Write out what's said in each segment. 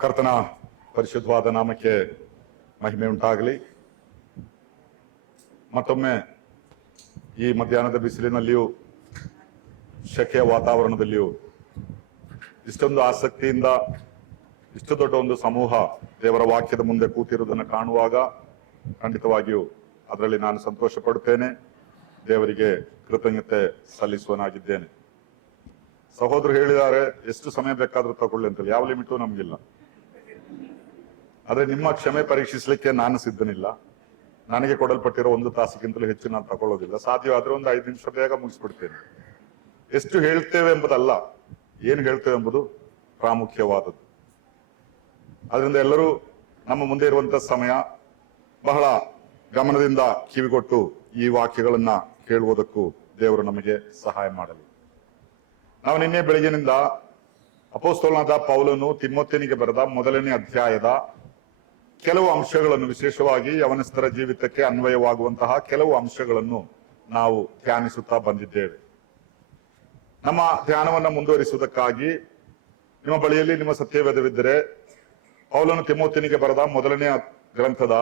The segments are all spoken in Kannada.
ಕರ್ತನ ಪರಿಶುದ್ಧವಾದ ನಾಮಕ್ಕೆ ಮಹಿಮೆ ಉಂಟಾಗಲಿ. ಮತ್ತೊಮ್ಮೆ ಈ ಮಧ್ಯಾಹ್ನದ ಬಿಸಿಲಿನಲ್ಲಿಯೂ ಶೆಕೆಯ ವಾತಾವರಣದಲ್ಲಿಯೂ ಇಷ್ಟೊಂದು ಆಸಕ್ತಿಯಿಂದ ಇಷ್ಟು ದೊಡ್ಡ ಒಂದು ಸಮೂಹ ದೇವರ ವಾಕ್ಯದ ಮುಂದೆ ಕೂತಿರುವುದನ್ನು ಕಾಣುವಾಗ ಖಂಡಿತವಾಗಿಯೂ ಅದರಲ್ಲಿ ನಾನು ಸಂತೋಷ ಪಡುತ್ತೇನೆ. ದೇವರಿಗೆ ಕೃತಜ್ಞತೆ ಸಲ್ಲಿಸುವನಾಗಿದ್ದೇನೆ. ಸಹೋದರರು ಹೇಳಿದ್ದಾರೆ, ಎಷ್ಟು ಸಮಯ ಬೇಕಾದ್ರೂ ತಗೊಳ್ಳಿ ಅಂತೇಳಿ. ಯಾವ ಲಿಮಿಟು ನಮ್ಗಿಲ್ಲ. ಆದ್ರೆ ನಿಮ್ಮ ಕ್ಷಮೆ ಪರೀಕ್ಷಿಸಲಿಕ್ಕೆ ನಾನು ಸಿದ್ಧನಿಲ್ಲ. ನನಗೆ ಕೊಡಲ್ಪಟ್ಟಿರೋ 1 ತಾಸಿಗಿಂತಲೂ ಹೆಚ್ಚು ನಾನು ತಗೊಳ್ಳೋದಿಲ್ಲ. ಸಾಧ್ಯವಾದ್ರೆ ಒಂದು 5 ನಿಮಿಷ ಬೇಗ ಮುಗಿಸ್ಬಿಡ್ತೇನೆ. ಎಷ್ಟು ಹೇಳ್ತೇವೆ ಎಂಬುದಲ್ಲ, ಏನು ಹೇಳ್ತೇವೆ ಎಂಬುದು ಪ್ರಾಮುಖ್ಯವಾದದ್ದು. ಅದರಿಂದ ಎಲ್ಲರೂ ನಮ್ಮ ಮುಂದೆ ಇರುವಂತಹ ಸಮಯ ಬಹಳ ಗಮನದಿಂದ ಕಿವಿಗೊಟ್ಟು ಈ ವಾಕ್ಯಗಳನ್ನ ಕೇಳುವುದಕ್ಕೂ ದೇವರು ನಮಗೆ ಸಹಾಯ ಮಾಡಲಿ. ನಾವು ನಿನ್ನೆ ಬೆಳಗಿನಿಂದ ಅಪೊಸ್ತಲನಾದ ಪೌಲನು ತಿಮೊಥೆಯನಿಗೆ ಬರೆದ 1ನೇ ಅಧ್ಯಾಯದ ಕೆಲವು ಅಂಶಗಳನ್ನು, ವಿಶೇಷವಾಗಿ ಯವನಸ್ಥರ ಜೀವಿತಕ್ಕೆ ಅನ್ವಯವಾಗುವಂತಹ ಕೆಲವು ಅಂಶಗಳನ್ನು ನಾವು ಧ್ಯಾನಿಸುತ್ತಾ ಬಂದಿದ್ದೇವೆ. ನಮ್ಮ ಧ್ಯಾನವನ್ನು ಮುಂದುವರಿಸುವುದಕ್ಕಾಗಿ ನಿಮ್ಮ ಬಳಿಯಲ್ಲಿ ನಿಮ್ಮ ಸತ್ಯವೇದವಿದ್ದರೆ ಪೌಲನು ತಿಮೊಥೆಯನಿಗೆ ಬರೆದ 1ನೇ ಗ್ರಂಥದ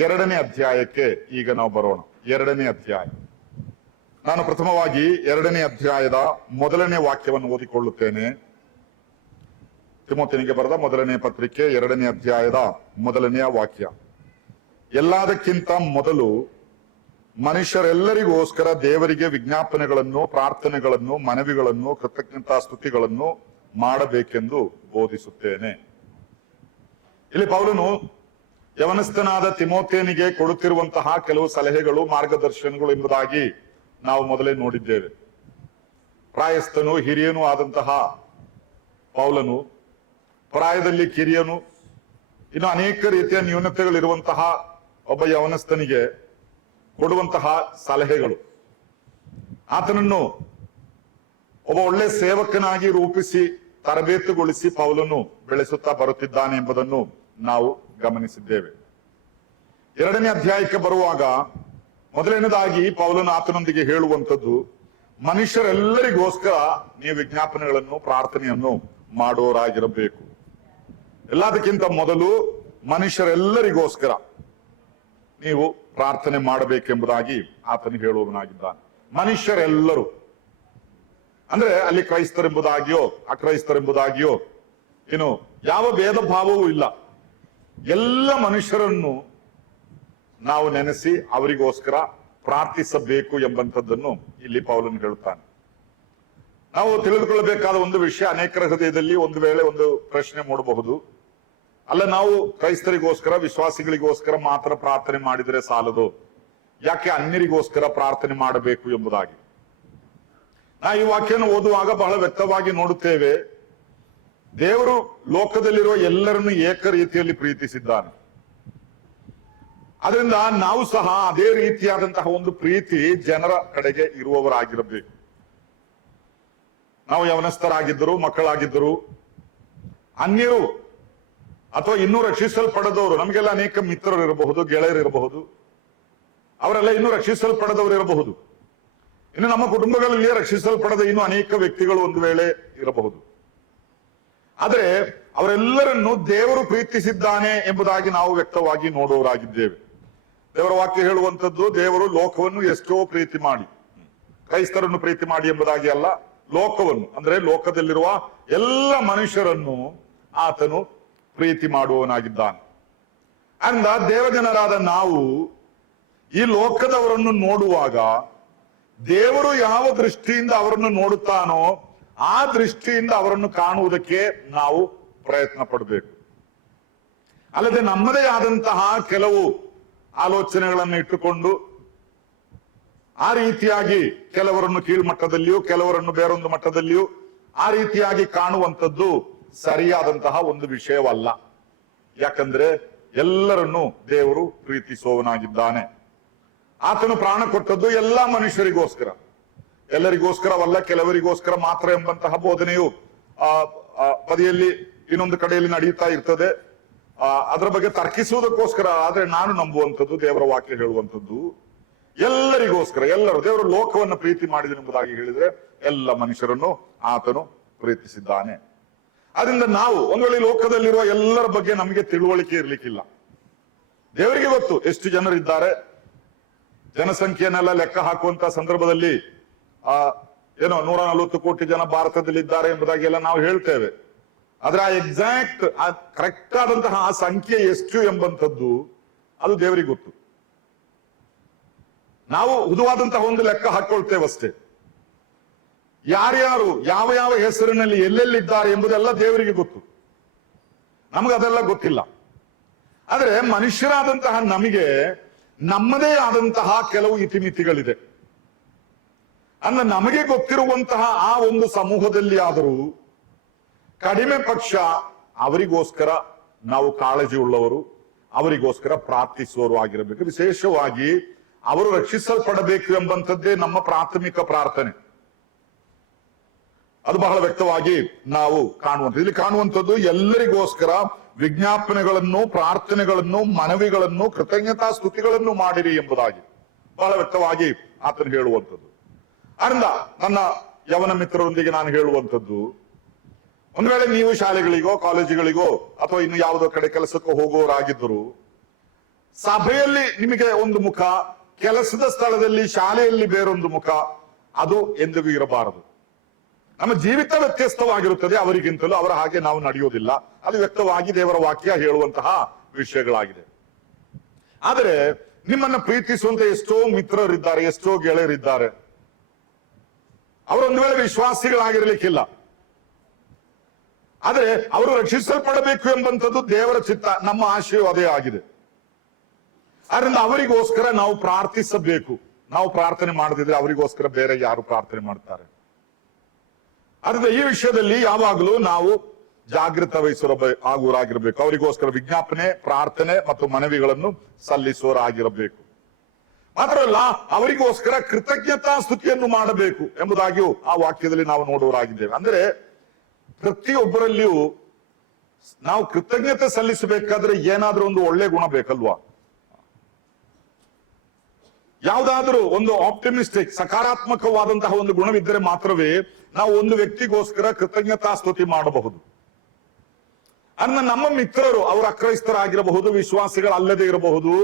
2ನೇ ಅಧ್ಯಾಯಕ್ಕೆ ಈಗ ನಾವು ಬರೋಣ. 2ನೇ ಅಧ್ಯಾಯ. ನಾನು ಪ್ರಥಮವಾಗಿ 2ನೇ ಅಧ್ಯಾಯದ 1ನೇ ವಾಕ್ಯವನ್ನು ಓದಿಕೊಳ್ಳುತ್ತೇನೆ. ತಿಮೊಥೆಯನಿಗೆ ಬರೆದ 1ನೇ ಪತ್ರಿಕೆ 2ನೇ ಅಧ್ಯಾಯದ 1ನೇ ವಾಕ್ಯ. ಎಲ್ಲದಕ್ಕಿಂತ ಮೊದಲು ಮನುಷ್ಯರೆಲ್ಲರಿಗೋಸ್ಕರ ದೇವರಿಗೆ ವಿಜ್ಞಾಪನೆಗಳನ್ನು, ಪ್ರಾರ್ಥನೆಗಳನ್ನು, ಮನವಿಗಳನ್ನು, ಕೃತಜ್ಞತಾ ಸ್ತುತಿಗಳನ್ನು ಮಾಡಬೇಕೆಂದು ಬೋಧಿಸುತ್ತೇನೆ. ಇಲ್ಲಿ ಪೌಲನು ಯವನಸ್ಥನಾದ ತಿಮೊಥೆಯನಿಗೆ ಕೊಡುತ್ತಿರುವಂತಹ ಕೆಲವು ಸಲಹೆಗಳು, ಮಾರ್ಗದರ್ಶನಗಳು ಎಂಬುದಾಗಿ ನಾವು ಮೊದಲೇ ನೋಡಿದ್ದೇವೆ. ಪ್ರಾಯಸ್ಥನು, ಹಿರಿಯನೂ ಆದಂತಹ ಪೌಲನು, ಪ್ರಾಯದಲ್ಲಿ ಕಿರಿಯನು, ಇನ್ನು ಅನೇಕ ರೀತಿಯ ನ್ಯೂನತೆಗಳಿರುವಂತಹ ಒಬ್ಬ ಯವನಸ್ಥನಿಗೆ ಕೊಡುವಂತಹ ಸಲಹೆಗಳು, ಆತನನ್ನು ಒಬ್ಬ ಒಳ್ಳೆ ಸೇವಕನಾಗಿ ರೂಪಿಸಿ ತರಬೇತುಗೊಳಿಸಿ ಪೌಲನು ಬೆಳೆಸುತ್ತಾ ಬರುತ್ತಿದ್ದಾನೆ ಎಂಬುದನ್ನು ನಾವು ಗಮನಿಸಿದ್ದೇವೆ. 2ನೇ ಅಧ್ಯಾಯಕ್ಕೆ ಬರುವಾಗ ಮೊದಲನೇದಾಗಿ ಪೌಲನು ಆತನೊಂದಿಗೆ ಹೇಳುವಂಥದ್ದು, ಮನುಷ್ಯರೆಲ್ಲರಿಗೋಸ್ಕರ ನೀವು ವಿಜ್ಞಾಪನೆಗಳನ್ನು, ಪ್ರಾರ್ಥನೆಯನ್ನು ಮಾಡುವವರಾಗಿರಬೇಕು. ಎಲ್ಲದಕ್ಕಿಂತ ಮೊದಲು ಮನುಷ್ಯರೆಲ್ಲರಿಗೋಸ್ಕರ ನೀವು ಪ್ರಾರ್ಥನೆ ಮಾಡಬೇಕೆಂಬುದಾಗಿ ಆತನು ಹೇಳುವವನಾಗಿದ್ದಾನೆ. ಮನುಷ್ಯರೆಲ್ಲರೂ ಅಂದ್ರೆ ಅಲ್ಲಿ ಕ್ರೈಸ್ತರೆಂಬುದಾಗಿಯೋ ಅಕ್ರೈಸ್ತರೆಂಬುದಾಗಿಯೋ ಇನ್ನು ಯಾವ ಭೇದ ಭಾವವೂ ಇಲ್ಲ. ಎಲ್ಲ ಮನುಷ್ಯರನ್ನು ನಾವು ನೆನೆಸಿ ಅವರಿಗೋಸ್ಕರ ಪ್ರಾರ್ಥಿಸಬೇಕು ಎಂಬಂಥದ್ದನ್ನು ಇಲ್ಲಿ ಪೌಲನು ಹೇಳುತ್ತಾನೆ. ನಾವು ತಿಳಿದುಕೊಳ್ಳಬೇಕಾದ ಒಂದು ವಿಷಯ, ಅನೇಕರ ಹೃದಯದಲ್ಲಿ ಒಂದು ವೇಳೆ ಒಂದು ಪ್ರಶ್ನೆ ಮೂಡಬಹುದು, ಅಲ್ಲ ನಾವು ಕ್ರೈಸ್ತರಿಗೋಸ್ಕರ, ವಿಶ್ವಾಸಿಗಳಿಗೋಸ್ಕರ ಮಾತ್ರ ಪ್ರಾರ್ಥನೆ ಮಾಡಿದರೆ ಸಾಲದು, ಯಾಕೆ ಅನ್ಯರಿಗೋಸ್ಕರ ಪ್ರಾರ್ಥನೆ ಮಾಡಬೇಕು ಎಂಬುದಾಗಿ. ನಾವು ಈ ವಾಕ್ಯವನ್ನು ಓದುವಾಗ ಬಹಳ ವ್ಯಕ್ತವಾಗಿ ನೋಡುತ್ತೇವೆ, ದೇವರು ಲೋಕದಲ್ಲಿರುವ ಎಲ್ಲರನ್ನು ಏಕ ರೀತಿಯಲ್ಲಿ ಪ್ರೀತಿಸಿದ್ದಾನೆ. ಅದರಿಂದ ನಾವು ಸಹ ಅದೇ ರೀತಿಯಾದಂತಹ ಒಂದು ಪ್ರೀತಿ ಜನರ ಕಡೆಗೆ ಇರುವವರಾಗಿರಬೇಕು. ನಾವು ಯವನಸ್ಥರಾಗಿದ್ದರು, ಮಕ್ಕಳಾಗಿದ್ದರು, ಅನ್ಯರು ಅಥವಾ ಇನ್ನೂ ರಕ್ಷಿಸಲ್ಪಡದವರು, ನಮಗೆಲ್ಲ ಅನೇಕ ಮಿತ್ರರು ಇರಬಹುದು, ಗೆಳೆಯರು ಇರಬಹುದು, ಅವರೆಲ್ಲ ಇನ್ನೂ ರಕ್ಷಿಸಲ್ಪಡದವರು ಇರಬಹುದು. ಇನ್ನು ನಮ್ಮ ಕುಟುಂಬಗಳಲ್ಲಿ ರಕ್ಷಿಸಲ್ಪಡದ ಇನ್ನೂ ಅನೇಕ ವ್ಯಕ್ತಿಗಳು ಒಂದು ವೇಳೆ ಇರಬಹುದು. ಆದರೆ ಅವರೆಲ್ಲರನ್ನು ದೇವರು ಪ್ರೀತಿಸಿದ್ದಾನೆ ಎಂಬುದಾಗಿ ನಾವು ವ್ಯಕ್ತವಾಗಿ ನೋಡುವವರಾಗಿದ್ದೇವೆ. ದೇವರ ವಾಕ್ಯ ಹೇಳುವಂಥದ್ದು, ದೇವರು ಲೋಕವನ್ನು ಎಷ್ಟೋ ಪ್ರೀತಿ ಮಾಡಿ, ಕ್ರೈಸ್ತರನ್ನು ಪ್ರೀತಿ ಮಾಡಿ ಎಂಬುದಾಗಿ ಅಲ್ಲ, ಲೋಕವನ್ನು ಅಂದ್ರೆ ಲೋಕದಲ್ಲಿರುವ ಎಲ್ಲ ಮನುಷ್ಯರನ್ನು ಆತನು ಪ್ರೀತಿ ಮಾಡುವವನಾಗಿದ್ದಾನೆ. ಅಂದ ದೇವಜನರಾದ ನಾವು ಈ ಲೋಕದವರನ್ನು ನೋಡುವಾಗ ದೇವರು ಯಾವ ದೃಷ್ಟಿಯಿಂದ ಅವರನ್ನು ನೋಡುತ್ತಾನೋ ಆ ದೃಷ್ಟಿಯಿಂದ ಅವರನ್ನು ಕಾಣುವುದಕ್ಕೆ ನಾವು ಪ್ರಯತ್ನ ಪಡಬೇಕು. ಅಲ್ಲದೆ ನಮ್ಮದೇ ಆದಂತಹ ಕೆಲವು ಆಲೋಚನೆಗಳನ್ನು ಇಟ್ಟುಕೊಂಡು ಆ ರೀತಿಯಾಗಿ ಕೆಲವರನ್ನು ಕೀಳ್ಮಟ್ಟದಲ್ಲಿಯೂ ಕೆಲವರನ್ನು ಬೇರೊಂದು ಮಟ್ಟದಲ್ಲಿಯೂ ಆ ರೀತಿಯಾಗಿ ಕಾಣುವಂಥದ್ದು ಸರಿಯಾದಂತಹ ಒಂದು ವಿಷಯವಲ್ಲ. ಯಾಕಂದ್ರೆ ಎಲ್ಲರನ್ನು ದೇವರು ಪ್ರೀತಿಸುವವನಾಗಿದ್ದಾನೆ. ಆತನು ಪ್ರಾಣ ಕೊಟ್ಟದ್ದು ಎಲ್ಲ ಮನುಷ್ಯರಿಗೋಸ್ಕರ, ಎಲ್ಲರಿಗೋಸ್ಕರವಲ್ಲ, ಕೆಲವರಿಗೋಸ್ಕರ ಮಾತ್ರ ಎಂಬಂತಹ ಬೋಧನೆಯು ಬದಿಯಲ್ಲಿ ಇನ್ನೊಂದು ಕಡೆಯಲ್ಲಿ ನಡೆಯುತ್ತಾ ಇರ್ತದೆ. ಅದರ ಬಗ್ಗೆ ತರ್ಕಿಸುವುದಕ್ಕೋಸ್ಕರ. ಆದ್ರೆ ನಾನು ನಂಬುವಂಥದ್ದು, ದೇವರ ವಾಕ್ಯ ಹೇಳುವಂಥದ್ದು, ಎಲ್ಲರಿಗೋಸ್ಕರ, ಎಲ್ಲರೂ ದೇವರು ಲೋಕವನ್ನು ಪ್ರೀತಿ ಮಾಡಿದನೆಂಬುದಾಗಿ ಹೇಳಿದ್ರೆ ಎಲ್ಲ ಮನುಷ್ಯರನ್ನು ಆತನು ಪ್ರೀತಿಸಿದ್ದಾನೆ. ಅದರಿಂದ ನಾವು ಒಂದ್ ವೇಳೆ ಲೋಕದಲ್ಲಿರುವ ಎಲ್ಲರ ಬಗ್ಗೆ ನಮಗೆ ತಿಳುವಳಿಕೆ ಇರ್ಲಿಕ್ಕಿಲ್ಲ. ದೇವರಿಗೆ ಗೊತ್ತು ಎಷ್ಟು ಜನರಿದ್ದಾರೆ. ಜನಸಂಖ್ಯೆಯನ್ನೆಲ್ಲ ಲೆಕ್ಕ ಹಾಕುವಂತ ಸಂದರ್ಭದಲ್ಲಿ ಏನೋ 140 ಕೋಟಿ ಜನ ಭಾರತದಲ್ಲಿದ್ದಾರೆ ಎಂಬುದಾಗಿ ಎಲ್ಲ ನಾವು ಹೇಳ್ತೇವೆ. ಆದ್ರೆ ಆ ಎಕ್ಸಾಕ್ಟ್ ಕರೆಕ್ಟ್ ಆದಂತಹ ಆ ಸಂಖ್ಯೆ ಎಷ್ಟು ಎಂಬಂತದ್ದು ಅದು ದೇವರಿಗೆ ಗೊತ್ತು. ನಾವು ಹುದುವಾದಂತಹ ಒಂದು ಲೆಕ್ಕ ಹಾಕೊಳ್ತೇವಷ್ಟೇ. ಯಾರ್ಯಾರು ಯಾವ ಯಾವ ಹೆಸರಿನಲ್ಲಿ ಎಲ್ಲೆಲ್ಲಿದ್ದಾರೆ ಎಂಬುದೆಲ್ಲ ದೇವರಿಗೆ ಗೊತ್ತು, ನಮಗದೆಲ್ಲ ಗೊತ್ತಿಲ್ಲ. ಆದ್ರೆ ಮನುಷ್ಯರಾದಂತಹ ನಮಗೆ ನಮ್ಮದೇ ಆದಂತಹ ಕೆಲವು ಇತಿಮಿತಿಗಳಿದೆ. ಅಂದ್ರೆ ನಮಗೆ ಗೊತ್ತಿರುವಂತಹ ಆ ಒಂದು ಸಮೂಹದಲ್ಲಿ ಆದರೂ ಕಡಿಮೆ ಪಕ್ಷ ಅವರಿಗೋಸ್ಕರ ನಾವು ಕಾಳಜಿ ಉಳ್ಳವರು, ಅವರಿಗೋಸ್ಕರ ಪ್ರಾರ್ಥಿಸುವವರು ಆಗಿರಬೇಕು. ವಿಶೇಷವಾಗಿ ಅವರು ರಕ್ಷಿಸಲ್ಪಡಬೇಕು ಎಂಬಂಥದ್ದೇ ನಮ್ಮ ಪ್ರಾಥಮಿಕ ಪ್ರಾರ್ಥನೆ. ಅದು ಬಹಳ ವ್ಯಕ್ತವಾಗಿ ನಾವು ಕಾಣುವಂಥದ್ದು. ಇಲ್ಲಿ ಕಾಣುವಂಥದ್ದು ಎಲ್ಲರಿಗೋಸ್ಕರ ವಿಜ್ಞಾಪನೆಗಳನ್ನು, ಪ್ರಾರ್ಥನೆಗಳನ್ನು, ಮನವಿಗಳನ್ನು, ಕೃತಜ್ಞತಾ ಸ್ತುತಿಗಳನ್ನು ಮಾಡಿರಿ ಎಂಬುದಾಗಿ ಬಹಳ ವ್ಯಕ್ತವಾಗಿ ಆತನು ಹೇಳುವಂಥದ್ದು. ಅದರಿಂದ ನನ್ನ ಯವನ ಮಿತ್ರರೊಂದಿಗೆ ನಾನು ಹೇಳುವಂಥದ್ದು, ಒಂದ್ ವೇಳೆ ನೀವು ಶಾಲೆಗಳಿಗೋ ಕಾಲೇಜುಗಳಿಗೋ ಅಥವಾ ಇನ್ನು ಯಾವುದೋ ಕಡೆ ಕೆಲಸಕ್ಕೂ ಹೋಗುವವರಾಗಿದ್ದರು, ಸಭೆಯಲ್ಲಿ ನಿಮಗೆ ಒಂದು ಮುಖ, ಕೆಲಸದ ಸ್ಥಳದಲ್ಲಿ ಶಾಲೆಯಲ್ಲಿ ಬೇರೊಂದು ಮುಖ, ಅದು ಎಂದಿಗೂ ಇರಬಾರದು. ನಮ್ಮ ಜೀವಿತ ವ್ಯತ್ಯಸ್ತವಾಗಿರುತ್ತದೆ ಅವರಿಗಿಂತಲೂ. ಅವರ ಹಾಗೆ ನಾವು ನಡೆಯುವುದಿಲ್ಲ. ಅದು ವ್ಯಕ್ತವಾಗಿ ದೇವರ ವಾಕ್ಯ ಹೇಳುವಂತಹ ವಿಷಯಗಳಾಗಿದೆ. ಆದರೆ ನಿಮ್ಮನ್ನ ಪ್ರೀತಿಸುವಂತ ಎಷ್ಟೋ ಮಿತ್ರರಿದ್ದಾರೆ, ಎಷ್ಟೋ ಗೆಳೆಯರಿದ್ದಾರೆ. ಅವರೊಂದು ವೇಳೆ ವಿಶ್ವಾಸಿಗಳಾಗಿರ್ಲಿಕ್ಕಿಲ್ಲ, ಆದರೆ ಅವರು ರಕ್ಷಿಸಲ್ಪಡಬೇಕು ಎಂಬಂಥದ್ದು ದೇವರ ಚಿತ್ತ, ನಮ್ಮ ಆಶಯ ಅದೇ ಆಗಿದೆ. ಅದರಿಂದ ಅವರಿಗೋಸ್ಕರ ನಾವು ಪ್ರಾರ್ಥಿಸಬೇಕು. ನಾವು ಪ್ರಾರ್ಥನೆ ಮಾಡದಿದ್ರೆ ಅವರಿಗೋಸ್ಕರ ಬೇರೆ ಯಾರು ಪ್ರಾರ್ಥನೆ ಮಾಡ್ತಾರೆ? ಅದರಿಂದ ಈ ವಿಷಯದಲ್ಲಿ ಯಾವಾಗಲೂ ನಾವು ಜಾಗೃತ ಆಗುವರಾಗಿರ್ಬೇಕು. ಅವರಿಗೋಸ್ಕರ ವಿಜ್ಞಾಪನೆ, ಪ್ರಾರ್ಥನೆ ಮತ್ತು ಮನವಿಗಳನ್ನು ಸಲ್ಲಿಸುವರಾಗಿರಬೇಕು. ಮಾತ್ರವಲ್ಲ, ಅವರಿಗೋಸ್ಕರ ಕೃತಜ್ಞತಾ ಸ್ತುತಿಯನ್ನು ಮಾಡಬೇಕು ಎಂಬುದಾಗಿಯೂ ಆ ವಾಕ್ಯದಲ್ಲಿ ನಾವು ನೋಡುವರಾಗಿದ್ದೇವೆ. ಅಂದ್ರೆ ಪ್ರತಿಯೊಬ್ಬರಲ್ಲಿಯೂ ನಾವು ಕೃತಜ್ಞತೆ ಸಲ್ಲಿಸಬೇಕಾದ್ರೆ ಏನಾದ್ರೂ ಒಂದು ಒಳ್ಳೆ ಗುಣ ಬೇಕಲ್ವಾ? ಯಾವುದಾದ್ರೂ ಒಂದು ಆಪ್ಟಿಮಿಸ್ಟಿಕ್, ಸಕಾರಾತ್ಮಕವಾದಂತಹ ಒಂದು ಗುಣವಿದ್ದರೆ ಮಾತ್ರವೇ ನಾವು ಒಂದು ವ್ಯಕ್ತಿಗೋಸ್ಕರ ಕೃತಜ್ಞತಾ ಸ್ತುತಿ ಮಾಡಬಹುದು. ಅನ್ನ ನಮ್ಮ ಮಿತ್ರರು, ಅವರು ಅಕ್ರೈಸ್ತರಾಗಿರಬಹುದು, ವಿಶ್ವಾಸಿಗಳಲ್ಲದೆ ಇರಬಹುದು,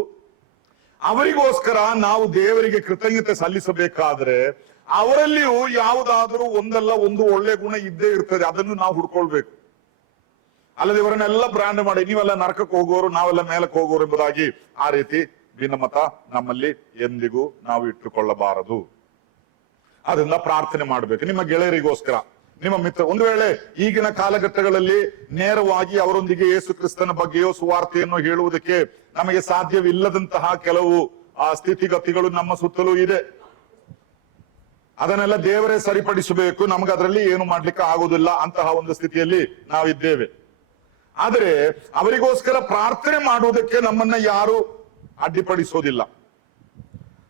ಅವರಿಗೋಸ್ಕರ ನಾವು ದೇವರಿಗೆ ಕೃತಜ್ಞತೆ ಸಲ್ಲಿಸಬೇಕಾದ್ರೆ ಅವರಲ್ಲಿಯೂ ಯಾವುದಾದ್ರೂ ಒಂದಲ್ಲ ಒಂದು ಒಳ್ಳೆ ಗುಣ ಇದ್ದೇ ಇರ್ತದೆ. ಅದನ್ನು ನಾವು ಹುಡ್ಕೊಳ್ಬೇಕು. ಅಲ್ಲದೆ ಇವರನ್ನೆಲ್ಲ ಬ್ರ್ಯಾಂಡ್ ಮಾಡಿ ನೀವೆಲ್ಲ ನರಕಕ್ಕೆ ಹೋಗೋರು, ನಾವೆಲ್ಲ ಮೇಲಕ್ಕೆ ಹೋಗೋರು ಎಂಬುದಾಗಿ ಆ ರೀತಿ ಭಿನ್ನಮತ ನಮ್ಮಲ್ಲಿ ಎಂದಿಗೂ ನಾವು ಇಟ್ಟುಕೊಳ್ಳಬಾರದು. ಅದರಿಂದ ಪ್ರಾರ್ಥನೆ ಮಾಡಬೇಕು ನಿಮ್ಮ ಗೆಳೆಯರಿಗೋಸ್ಕರ, ನಿಮ್ಮ ಮಿತ್ರ. ಒಂದು ವೇಳೆ ಈಗಿನ ಕಾಲಘಟ್ಟಗಳಲ್ಲಿ ನೇರವಾಗಿ ಅವರೊಂದಿಗೆ ಯೇಸು ಕ್ರಿಸ್ತನ ಬಗ್ಗೆಯೋ ಸುವಾರ್ತೆಯನ್ನು ಹೇಳುವುದಕ್ಕೆ ನಮಗೆ ಸಾಧ್ಯವಿಲ್ಲದಂತಹ ಕೆಲವು ಸ್ಥಿತಿಗತಿಗಳು ನಮ್ಮ ಸುತ್ತಲೂ ಇದೆ. ಅದನ್ನೆಲ್ಲ ದೇವರೇ ಸರಿಪಡಿಸಬೇಕು. ನಮ್ಗೆ ಅದರಲ್ಲಿ ಏನು ಮಾಡ್ಲಿಕ್ಕೆ ಆಗುದಿಲ್ಲ. ಅಂತಹ ಒಂದು ಸ್ಥಿತಿಯಲ್ಲಿ ನಾವಿದ್ದೇವೆ. ಆದರೆ ಅವರಿಗೋಸ್ಕರ ಪ್ರಾರ್ಥನೆ ಮಾಡುವುದಕ್ಕೆ ನಮ್ಮನ್ನ ಯಾರು ಅಡ್ಡಿಪಡಿಸೋದಿಲ್ಲ.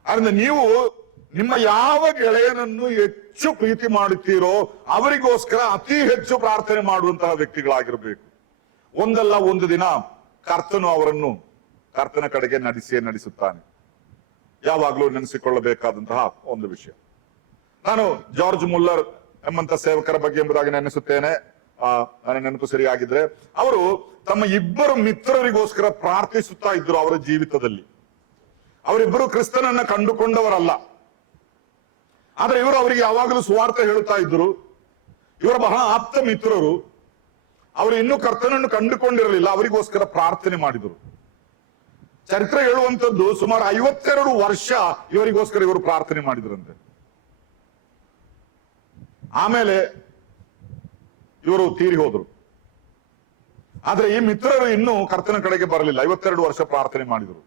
ಅದರಿಂದ ನೀವು ನಿಮ್ಮ ಯಾವ ಗೆಳೆಯನನ್ನು ಹೆಚ್ಚು ಪ್ರೀತಿ ಮಾಡುತ್ತೀರೋ ಅವರಿಗೋಸ್ಕರ ಅತಿ ಹೆಚ್ಚು ಪ್ರಾರ್ಥನೆ ಮಾಡುವಂತಹ ವ್ಯಕ್ತಿಗಳಾಗಿರ್ಬೇಕು. ಒಂದಲ್ಲ ಒಂದು ದಿನ ಕರ್ತನು ಅವರನ್ನು ಕರ್ತನ ಕಡೆಗೆ ನಡೆಸುತ್ತಾನೆ. ಯಾವಾಗಲೂ ನೆನೆಸಿಕೊಳ್ಳಬೇಕಾದಂತಹ ಒಂದು ವಿಷಯ. ನಾನು ಜಾರ್ಜ್ ಮುಲ್ಲರ್ ಎಂಬಂತ ಸೇವಕರ ಬಗ್ಗೆ ಎಂಬುದಾಗಿ ನೆನೆಸುತ್ತೇನೆ. ನನ್ನ ನೆನಪು ಸರಿಯಾಗಿದ್ರೆ ಅವರು ತಮ್ಮ ಇಬ್ಬರು ಮಿತ್ರರಿಗೋಸ್ಕರ ಪ್ರಾರ್ಥಿಸುತ್ತಾ ಇದ್ರು ಅವರ ಜೀವಿತದಲ್ಲಿ. ಅವರಿಬ್ಬರು ಕ್ರಿಸ್ತನನ್ನ ಕಂಡುಕೊಂಡವರಲ್ಲ, ಆದ್ರೆ ಇವರು ಅವರಿಗೆ ಯಾವಾಗಲೂ ಸುವಾರ್ತೆ ಹೇಳುತ್ತಾ ಇದ್ರು. ಇವರ ಬಹಳ ಆಪ್ತ ಮಿತ್ರರು. ಅವರು ಇನ್ನೂ ಕರ್ತನನ್ನು ಕಂಡುಕೊಂಡಿರಲಿಲ್ಲ, ಅವರಿಗೋಸ್ಕರ ಪ್ರಾರ್ಥನೆ ಮಾಡಿದರು. ಚರಿತ್ರೆ ಹೇಳುವಂತದ್ದು ಸುಮಾರು 52 ವರ್ಷ ಇವರಿಗೋಸ್ಕರ ಇವರು ಪ್ರಾರ್ಥನೆ ಮಾಡಿದ್ರಂತೆ. ಆಮೇಲೆ ಇವರು ತೀರಿ ಹೋದ್ರು. ಆದ್ರೆ ಈ ಮಿತ್ರರು ಇನ್ನೂ ಕರ್ತನ ಕಡೆಗೆ ಬರಲಿಲ್ಲ. 52 ವರ್ಷ ಪ್ರಾರ್ಥನೆ ಮಾಡಿದರು.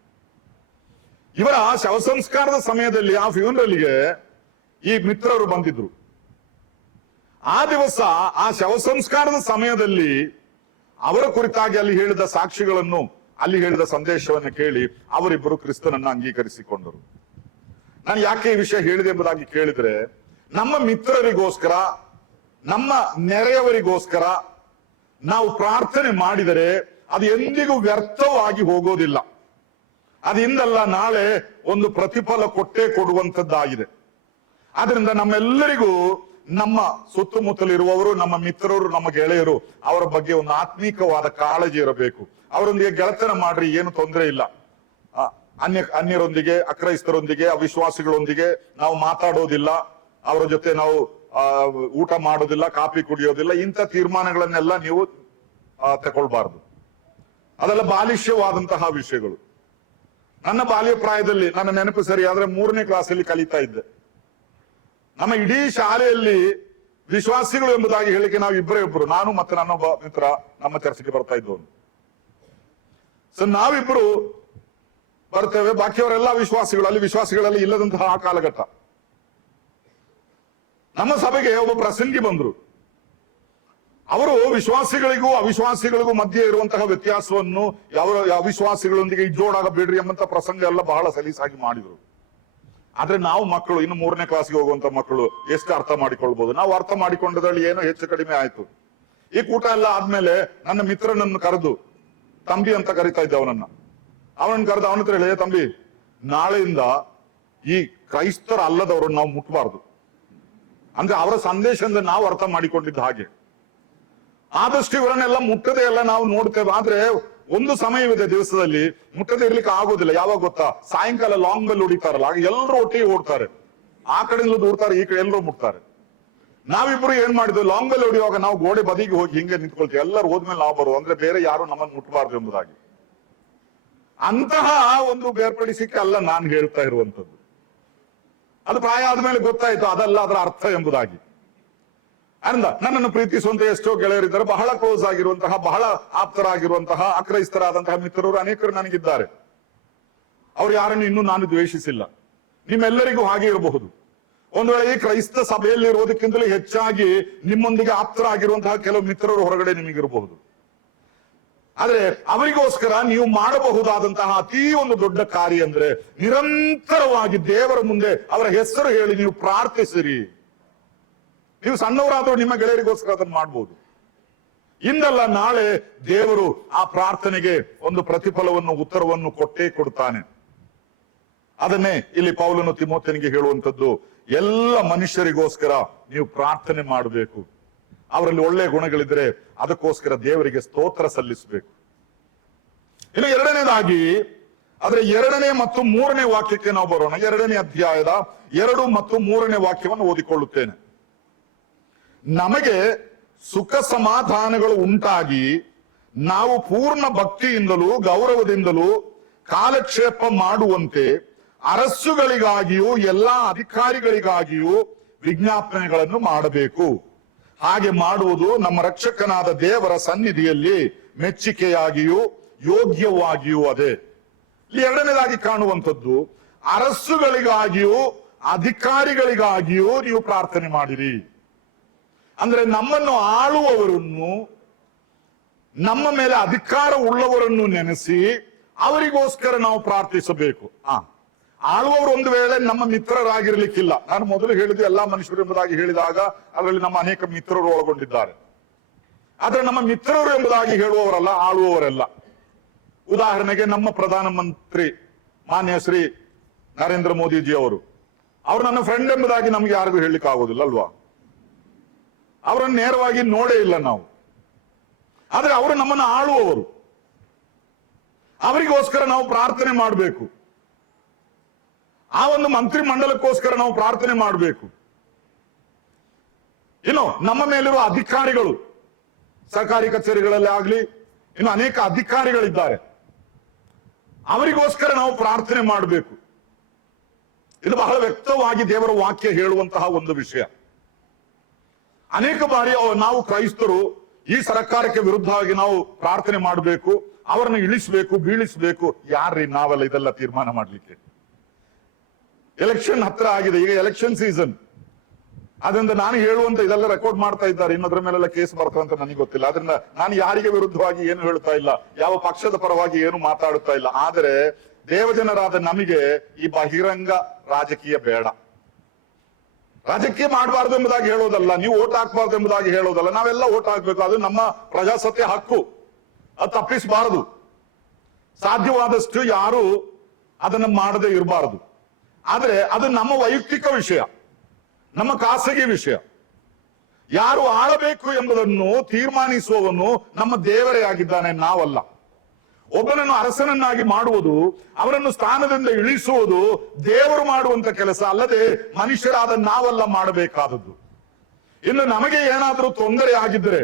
ಇವರ ಶವ ಸಂಸ್ಕಾರದ ಸಮಯದಲ್ಲಿ ಆ ಫ್ಯೂನರಲ್ಗೆ ಈ ಮಿತ್ರರು ಬಂದಿದ್ರು. ಆ ದಿವಸ ಆ ಶವ ಸಂಸ್ಕಾರದ ಸಮಯದಲ್ಲಿ ಅವರ ಕುರಿತಾಗಿ ಅಲ್ಲಿ ಹೇಳಿದ ಸಾಕ್ಷಿಗಳನ್ನು, ಅಲ್ಲಿ ಹೇಳಿದ ಸಂದೇಶವನ್ನು ಕೇಳಿ ಅವರಿಬ್ಬರು ಕ್ರಿಸ್ತನನ್ನ ಅಂಗೀಕರಿಸಿಕೊಂಡರು. ನಾನು ಯಾಕೆ ಈ ವಿಷಯ ಹೇಳಿದೆ ಎಂಬುದಾಗಿ ಕೇಳಿದ್ರೆ, ನಮ್ಮ ಮಿತ್ರರಿಗೋಸ್ಕರ, ನಮ್ಮ ನೆರೆಯವರಿಗೋಸ್ಕರ ನಾವು ಪ್ರಾರ್ಥನೆ ಮಾಡಿದರೆ ಅದು ಎಂದಿಗೂ ವ್ಯರ್ಥವಾಗಿ ಹೋಗೋದಿಲ್ಲ. ಅದು ಇಂದಲ್ಲ ನಾಳೆ ಒಂದು ಪ್ರತಿಫಲ ಕೊಟ್ಟೇ ಕೊಡುವಂತದ್ದಾಗಿದೆ. ಆದ್ರಿಂದ ನಮ್ಮೆಲ್ಲರಿಗೂ ನಮ್ಮ ಸುತ್ತಮುತ್ತಲಿರುವವರು, ನಮ್ಮ ಮಿತ್ರರು, ನಮ್ಮ ಗೆಳೆಯರು, ಅವರ ಬಗ್ಗೆ ಒಂದು ಆತ್ಮೀಕವಾದ ಕಾಳಜಿ ಇರಬೇಕು. ಅವರೊಂದಿಗೆ ಗೆಳೆತನ ಮಾಡ್ರಿ, ಏನು ತೊಂದರೆ ಇಲ್ಲ. ಅನ್ಯರೊಂದಿಗೆ, ಅಕ್ರೈಸ್ತರೊಂದಿಗೆ, ಅವಿಶ್ವಾಸಿಗಳೊಂದಿಗೆ ನಾವು ಮಾತಾಡೋದಿಲ್ಲ, ಅವರ ಜೊತೆ ನಾವು ಊಟ ಮಾಡೋದಿಲ್ಲ, ಕಾಫಿ ಕುಡಿಯೋದಿಲ್ಲ. ಇಂಥ ತೀರ್ಮಾನಗಳನ್ನೆಲ್ಲ ನೀವು ತಗೊಳ್ಬಾರ್ದು. ಅದೆಲ್ಲ ಬಾಲಿಷ್ಯವಾದಂತಹ ವಿಷಯಗಳು. ನನ್ನ ಬಾಲ್ಯ ಪ್ರಾಯದಲ್ಲಿ, ನನ್ನ ನೆನಪು ಸರಿ ಆದ್ರೆ 3ನೇ ಕ್ಲಾಸಲ್ಲಿ ಕಲಿತಾ ಇದ್ದೆ. ನಮ್ಮ ಇಡೀ ಶಾಲೆಯಲ್ಲಿ ವಿಶ್ವಾಸಿಗಳು ಎಂಬುದಾಗಿ ಹೇಳಿಕೆ ನಾವು ಇಬ್ಬರು, ನಾನು ಮತ್ತೆ ನನ್ನ ಒಬ್ಬ ಮಿತ್ರ ನಮ್ಮ ಚರ್ಚೆಗೆ ಬರ್ತಾ ಇದ್ದವನು. ಸೊ ನಾವಿಬ್ರು ಬರ್ತೇವೆ, ಬಾಕಿಯವರೆಲ್ಲ ವಿಶ್ವಾಸಿಗಳು. ಅಲ್ಲಿ ವಿಶ್ವಾಸಿಗಳಲ್ಲಿ ಇಲ್ಲದಂತಹ ಆ ಕಾಲಘಟ್ಟ. ನಮ್ಮ ಸಭೆಗೆ ಒಬ್ಬ ಪ್ರಸಂಗಿ ಬಂದ್ರು. ಅವರು ವಿಶ್ವಾಸಿಗಳಿಗೂ ಅವಿಶ್ವಾಸಿಗಳಿಗೂ ಮಧ್ಯೆ ಇರುವಂತಹ ವ್ಯತ್ಯಾಸವನ್ನು, ಯಾವ ಅವಿಶ್ವಾಸಿಗಳೊಂದಿಗೆ ಜೋಡಾಗಬೇಡ್ರಿ ಎಂಬಂತ ಪ್ರಸಂಗ ಎಲ್ಲ ಬಹಳ ಸಲೀಸಾಗಿ ಮಾಡಿದ್ರು. ಆದ್ರೆ ನಾವು ಮಕ್ಕಳು, ಇನ್ನು 3ನೇ ಕ್ಲಾಸ್ಗೆ ಹೋಗುವಂತ ಮಕ್ಕಳು ಎಷ್ಟು ಅರ್ಥ ಮಾಡಿಕೊಳ್ಬಹುದು? ನಾವು ಅರ್ಥ ಮಾಡಿಕೊಂಡದ್ರಲ್ಲಿ ಏನೋ ಹೆಚ್ಚು ಕಡಿಮೆ ಆಯ್ತು. ಈ ಕೂಟ ಎಲ್ಲ ಆದ್ಮೇಲೆ ನನ್ನ ಮಿತ್ರನನ್ನು ಕರೆದು, ತಂಬಿ ಅಂತ ಕರಿತಾ ಇದ್ದೆ ಅವನನ್ನ ಕರೆದು ಅವನ ಹತ್ರ ಹೇಳಿ, ತಂಬಿ, ನಾಳೆಯಿಂದ ಈ ಕ್ರೈಸ್ತರ ಅಲ್ಲದವರನ್ನು ನಾವು ಮುಟ್ಬಾರ್ದು. ಅಂದ್ರೆ ಅವರ ಸಂದೇಶದಿಂದ ನಾವು ಅರ್ಥ ಮಾಡಿಕೊಂಡಿದ್ದ ಹಾಗೆ. ಆದಷ್ಟು ಇವರನ್ನೆಲ್ಲ ಮುಟ್ಟದೆ ಎಲ್ಲ ನಾವು ನೋಡ್ತೇವೆ. ಆದ್ರೆ ಒಂದು ಸಮಯವಿದೆ ದಿವಸದಲ್ಲಿ ಮುಟ್ಟದೆ ಇರ್ಲಿಕ್ಕೆ ಆಗೋದಿಲ್ಲ. ಯಾವಾಗ ಗೊತ್ತಾ? ಸಾಯಂಕಾಲ ಲಾಂಗ್ ಬೆಲ್ ಹೊಡಿತಾರಲ್ಲ, ಆಗ ಎಲ್ಲರೂ ಒಟ್ಟಿಗೆ ಓಡ್ತಾರೆ. ಆ ಕಡೆಯಿಂದ ದೂಡ್ತಾರೆ, ಈ ಕಡೆ ಎಲ್ಲರೂ ಮುಟ್ತಾರೆ. ನಾವಿಬ್ರು ಏನ್ ಮಾಡಿದ್ವಿ, ಲಾಂಗ್ ಬೆಲ್ ಹೊಡಿಯುವಾಗ ನಾವು ಗೋಡೆ ಬದಿಗೆ ಹೋಗಿ ಹಿಂಗೆ ನಿಂತ್ಕೊಳ್ತೀವಿ. ಎಲ್ಲರೂ ಹೋದ್ಮೇಲೆ ನಾವು ಬರುವುದು, ಅಂದ್ರೆ ಬೇರೆ ಯಾರು ನಮ್ಮನ್ನು ಮುಟ್ಟಬಾರ್ದು ಎಂಬುದಾಗಿ. ಅಂತಹ ಒಂದು ಬೇರ್ಪಡಿಸಿಕೆ ಅಲ್ಲ ನಾನು ಹೇಳ್ತಾ ಇರುವಂತದ್ದು. ಅದು ಪ್ರಾಯ ಆದ್ಮೇಲೆ ಗೊತ್ತಾಯ್ತು ಅದಲ್ಲ ಅದರ ಅರ್ಥ ಎಂಬುದಾಗಿ. ಅಂದ ನನ್ನನ್ನು ಪ್ರೀತಿಸುವಂತ ಎಷ್ಟೋ ಗೆಳೆಯರಿದ್ದಾರೆ, ಬಹಳ ಕ್ಲೋಸ್ ಆಗಿರುವಂತಹ, ಬಹಳ ಆಪ್ತರಾಗಿರುವಂತಹ, ಅಕ್ರೈಸ್ತರಾದಂತಹ ಮಿತ್ರರು ಅನೇಕರು ನನಗಿದ್ದಾರೆ. ಅವ್ರು ಯಾರನ್ನು ಇನ್ನೂ ನಾನು ದ್ವೇಷಿಸಿಲ್ಲ. ನಿಮ್ಮೆಲ್ಲರಿಗೂ ಹಾಗೆ ಇರಬಹುದು. ಒಂದು ವೇಳೆ ಈ ಕ್ರೈಸ್ತ ಸಭೆಯಲ್ಲಿ ಇರೋದಕ್ಕಿಂತಲೂ ಹೆಚ್ಚಾಗಿ ನಿಮ್ಮೊಂದಿಗೆ ಆಪ್ತರಾಗಿರುವಂತಹ ಕೆಲವು ಮಿತ್ರರು ಹೊರಗಡೆ ನಿಮಗಿರಬಹುದು. ಆದ್ರೆ ಅವರಿಗೋಸ್ಕರ ನೀವು ಮಾಡಬಹುದಾದಂತಹ ಅತೀ ಒಂದು ದೊಡ್ಡ ಕಾರ್ಯ ಅಂದ್ರೆ ನಿರಂತರವಾಗಿ ದೇವರ ಮುಂದೆ ಅವರ ಹೆಸರು ಹೇಳಿ ನೀವು ಪ್ರಾರ್ಥಿಸಿರಿ. ನೀವು ಸಣ್ಣವರಾದ್ರೂ ನಿಮ್ಮ ಗೆಳೆಯರಿಗೋಸ್ಕರ ಅದನ್ನು ಮಾಡ್ಬೋದು. ಇಂದಲ್ಲ ನಾಳೆ ದೇವರು ಆ ಪ್ರಾರ್ಥನೆಗೆ ಒಂದು ಪ್ರತಿಫಲವನ್ನು, ಉತ್ತರವನ್ನು ಕೊಟ್ಟೇ ಕೊಡ್ತಾನೆ. ಅದನ್ನೇ ಇಲ್ಲಿ ಪೌಲನು ತಿಮೋಥೆನಿಗೆ ಹೇಳುವಂಥದ್ದು, ಎಲ್ಲ ಮನುಷ್ಯರಿಗೋಸ್ಕರ ನೀವು ಪ್ರಾರ್ಥನೆ ಮಾಡಬೇಕು. ಅವರಲ್ಲಿ ಒಳ್ಳೆಯ ಗುಣಗಳಿದ್ರೆ ಅದಕ್ಕೋಸ್ಕರ ದೇವರಿಗೆ ಸ್ತೋತ್ರ ಸಲ್ಲಿಸಬೇಕು. ಇನ್ನು ಎರಡನೇದಾಗಿ ಅದರ 2ನೇ ಮತ್ತು 3ನೇ ವಾಕ್ಯಕ್ಕೆ ನಾವು ಬರೋಣ. 2ನೇ ಅಧ್ಯಾಯದ 2 ಮತ್ತು 3ನೇ ವಾಕ್ಯವನ್ನು ಓದಿಕೊಳ್ಳುತ್ತೇನೆ. ನಮಗೆ ಸುಖ ಸಮಾಧಾನಗಳು ಉಂಟಾಗಿ ನಾವು ಪೂರ್ಣ ಭಕ್ತಿಯಿಂದಲೂ ಗೌರವದಿಂದಲೂ ಕಾಲಕ್ಷೇಪ ಮಾಡುವಂತೆ ಅರಸುಗಳಿಗಾಗಿಯೂ ಎಲ್ಲಾ ಅಧಿಕಾರಿಗಳಿಗಾಗಿಯೂ ವಿಜ್ಞಾಪನೆಗಳನ್ನು ಮಾಡಬೇಕು. ಹಾಗೆ ಮಾಡುವುದು ನಮ್ಮ ರಕ್ಷಕನಾದ ದೇವರ ಸನ್ನಿಧಿಯಲ್ಲಿ ಮೆಚ್ಚಿಕೆಯಾಗಿಯೂ ಯೋಗ್ಯವಾಗಿಯೂ ಅದೇ. ಇಲ್ಲಿ 2ನೇದಾಗಿ ಕಾಣುವಂಥದ್ದು, ಅರಸುಗಳಿಗಾಗಿಯೂ ಅಧಿಕಾರಿಗಳಿಗಾಗಿಯೂ ನೀವು ಪ್ರಾರ್ಥನೆ ಮಾಡಿರಿ. ಅಂದ್ರೆ ನಮ್ಮನ್ನು ಆಳುವವರನ್ನು, ನಮ್ಮ ಮೇಲೆ ಅಧಿಕಾರ ಉಳ್ಳವರನ್ನು ನೆನೆಸಿ ಅವರಿಗೋಸ್ಕರ ನಾವು ಪ್ರಾರ್ಥಿಸಬೇಕು. ಆಳುವವರು ಒಂದು ವೇಳೆ ನಮ್ಮ ಮಿತ್ರರಾಗಿರ್ಲಿಕ್ಕಿಲ್ಲ. ನಾನು ಮೊದಲು ಹೇಳಿದ ಎಲ್ಲಾ ಮನುಷ್ಯರು ಎಂಬುದಾಗಿ ಹೇಳಿದಾಗ ಅದರಲ್ಲಿ ನಮ್ಮ ಅನೇಕ ಮಿತ್ರರು ಒಳಗೊಂಡಿದ್ದಾರೆ. ಆದ್ರೆ ನಮ್ಮ ಮಿತ್ರರು ಎಂಬುದಾಗಿ ಹೇಳುವವರಲ್ಲ, ಆಳುವವರೆಲ್ಲ. ಉದಾಹರಣೆಗೆ ನಮ್ಮ ಪ್ರಧಾನಮಂತ್ರಿ ಮಾನ್ಯ ಶ್ರೀ ನರೇಂದ್ರ ಮೋದಿಜಿ ಅವರು ನನ್ನ ಫ್ರೆಂಡ್ ಎಂಬುದಾಗಿ ನಮ್ಗೆ ಯಾರಿಗೂ ಹೇಳಲಿಕ್ಕೆ ಆಗೋದಿಲ್ಲ ಅಲ್ವಾ? ಅವರನ್ನು ನೇರವಾಗಿ ನೋಡೇ ಇಲ್ಲ ನಾವು. ಆದ್ರೆ ಅವರು ನಮ್ಮನ್ನು ಆಳುವವರು, ಅವರಿಗೋಸ್ಕರ ನಾವು ಪ್ರಾರ್ಥನೆ ಮಾಡಬೇಕು. ಆ ಒಂದು ಮಂತ್ರಿ ಮಂಡಲಕ್ಕೋಸ್ಕರ ನಾವು ಪ್ರಾರ್ಥನೆ ಮಾಡಬೇಕು. ಇನ್ನು ನಮ್ಮ ಮೇಲಿರುವ ಅಧಿಕಾರಿಗಳು, ಸರ್ಕಾರಿ ಕಚೇರಿಗಳಲ್ಲಿ ಆಗ್ಲಿ, ಇನ್ನು ಅನೇಕ ಅಧಿಕಾರಿಗಳಿದ್ದಾರೆ, ಅವರಿಗೋಸ್ಕರ ನಾವು ಪ್ರಾರ್ಥನೆ ಮಾಡಬೇಕು. ಇದು ಬಹಳ ವ್ಯಕ್ತವಾಗಿ ದೇವರ ವಾಕ್ಯ ಹೇಳುವಂತಹ ಒಂದು ವಿಷಯ. ಅನೇಕ ಬಾರಿ ನಾವು ಕ್ರೈಸ್ತರು ಈ ಸರ್ಕಾರಕ್ಕೆ ವಿರುದ್ಧವಾಗಿ ನಾವು ಪ್ರಾರ್ಥನೆ ಮಾಡಬೇಕು, ಅವರನ್ನು ಇಳಿಸಬೇಕು, ಬೀಳಿಸಬೇಕು. ಯಾರ್ರೀ ನಾವೆಲ್ಲ ಇದೆಲ್ಲ ತೀರ್ಮಾನ ಮಾಡ್ಲಿಕ್ಕೆ? ಎಲೆಕ್ಷನ್ ಹತ್ರ ಆಗಿದೆ, ಈಗ ಎಲೆಕ್ಷನ್ ಸೀಸನ್. ಅದರಿಂದ ನಾನು ಹೇಳುವಂತ ಇದೆಲ್ಲ ರೆಕಾರ್ಡ್ ಮಾಡ್ತಾ ಇದ್ದಾರೆ, ಇನ್ನೊಂದ್ರ ಮೇಲೆಲ್ಲ ಕೇಸ್ ಬರ್ತದೆ ಅಂತ ನನಗೆ ಗೊತ್ತಿಲ್ಲ. ಅದರಿಂದ ನಾನು ಯಾರಿಗೆ ವಿರುದ್ಧವಾಗಿ ಏನು ಹೇಳ್ತಾ ಇಲ್ಲ, ಯಾವ ಪಕ್ಷದ ಪರವಾಗಿ ಏನು ಮಾತಾಡುತ್ತಾ ಇಲ್ಲ. ಆದರೆ ದೇವಜನರಾದ ನಮಗೆ ಈ ಬಹಿರಂಗ ರಾಜಕೀಯ ಬೇಡ. ರಾಜಕೀಯ ಮಾಡಬಾರ್ದು ಎಂಬುದಾಗಿ ಹೇಳೋದಲ್ಲ, ನೀವು ಓಟ್ ಹಾಕ್ಬಾರ್ದು ಎಂಬುದಾಗಿ ಹೇಳೋದಲ್ಲ. ನಾವೆಲ್ಲ ಓಟ್ ಹಾಕ್ಬೇಕು, ಅದು ನಮ್ಮ ಪ್ರಜಾಸತ್ತೆ ಹಕ್ಕು, ಅದು ತಪ್ಪಿಸಬಾರದು. ಸಾಧ್ಯವಾದಷ್ಟು ಯಾರು ಅದನ್ನು ಮಾಡದೇ ಇರಬಾರದು. ಆದ್ರೆ ಅದು ನಮ್ಮ ವೈಯಕ್ತಿಕ ವಿಷಯ, ನಮ್ಮ ಖಾಸಗಿ ವಿಷಯ. ಯಾರು ಆಳಬೇಕು ಎಂಬುದನ್ನು ತೀರ್ಮಾನಿಸುವವನು ನಮ್ಮ ದೇವರೇ ಆಗಿದ್ದಾನೆ, ನಾವಲ್ಲ. ಒಬ್ಬನನ್ನು ಅರಸನನ್ನಾಗಿ ಮಾಡುವುದು, ಅವನನ್ನು ಸ್ಥಾನದಿಂದ ಇಳಿಸುವುದು ದೇವರು ಮಾಡುವಂತ ಕೆಲಸ ಅಲ್ಲದೆ ಮನುಷ್ಯರಾದ ನಾವಲ್ಲ ಮಾಡಬೇಕಾದದ್ದು. ಇನ್ನು ನಮಗೆ ಏನಾದರೂ ತೊಂದರೆ ಆಗಿದ್ರೆ,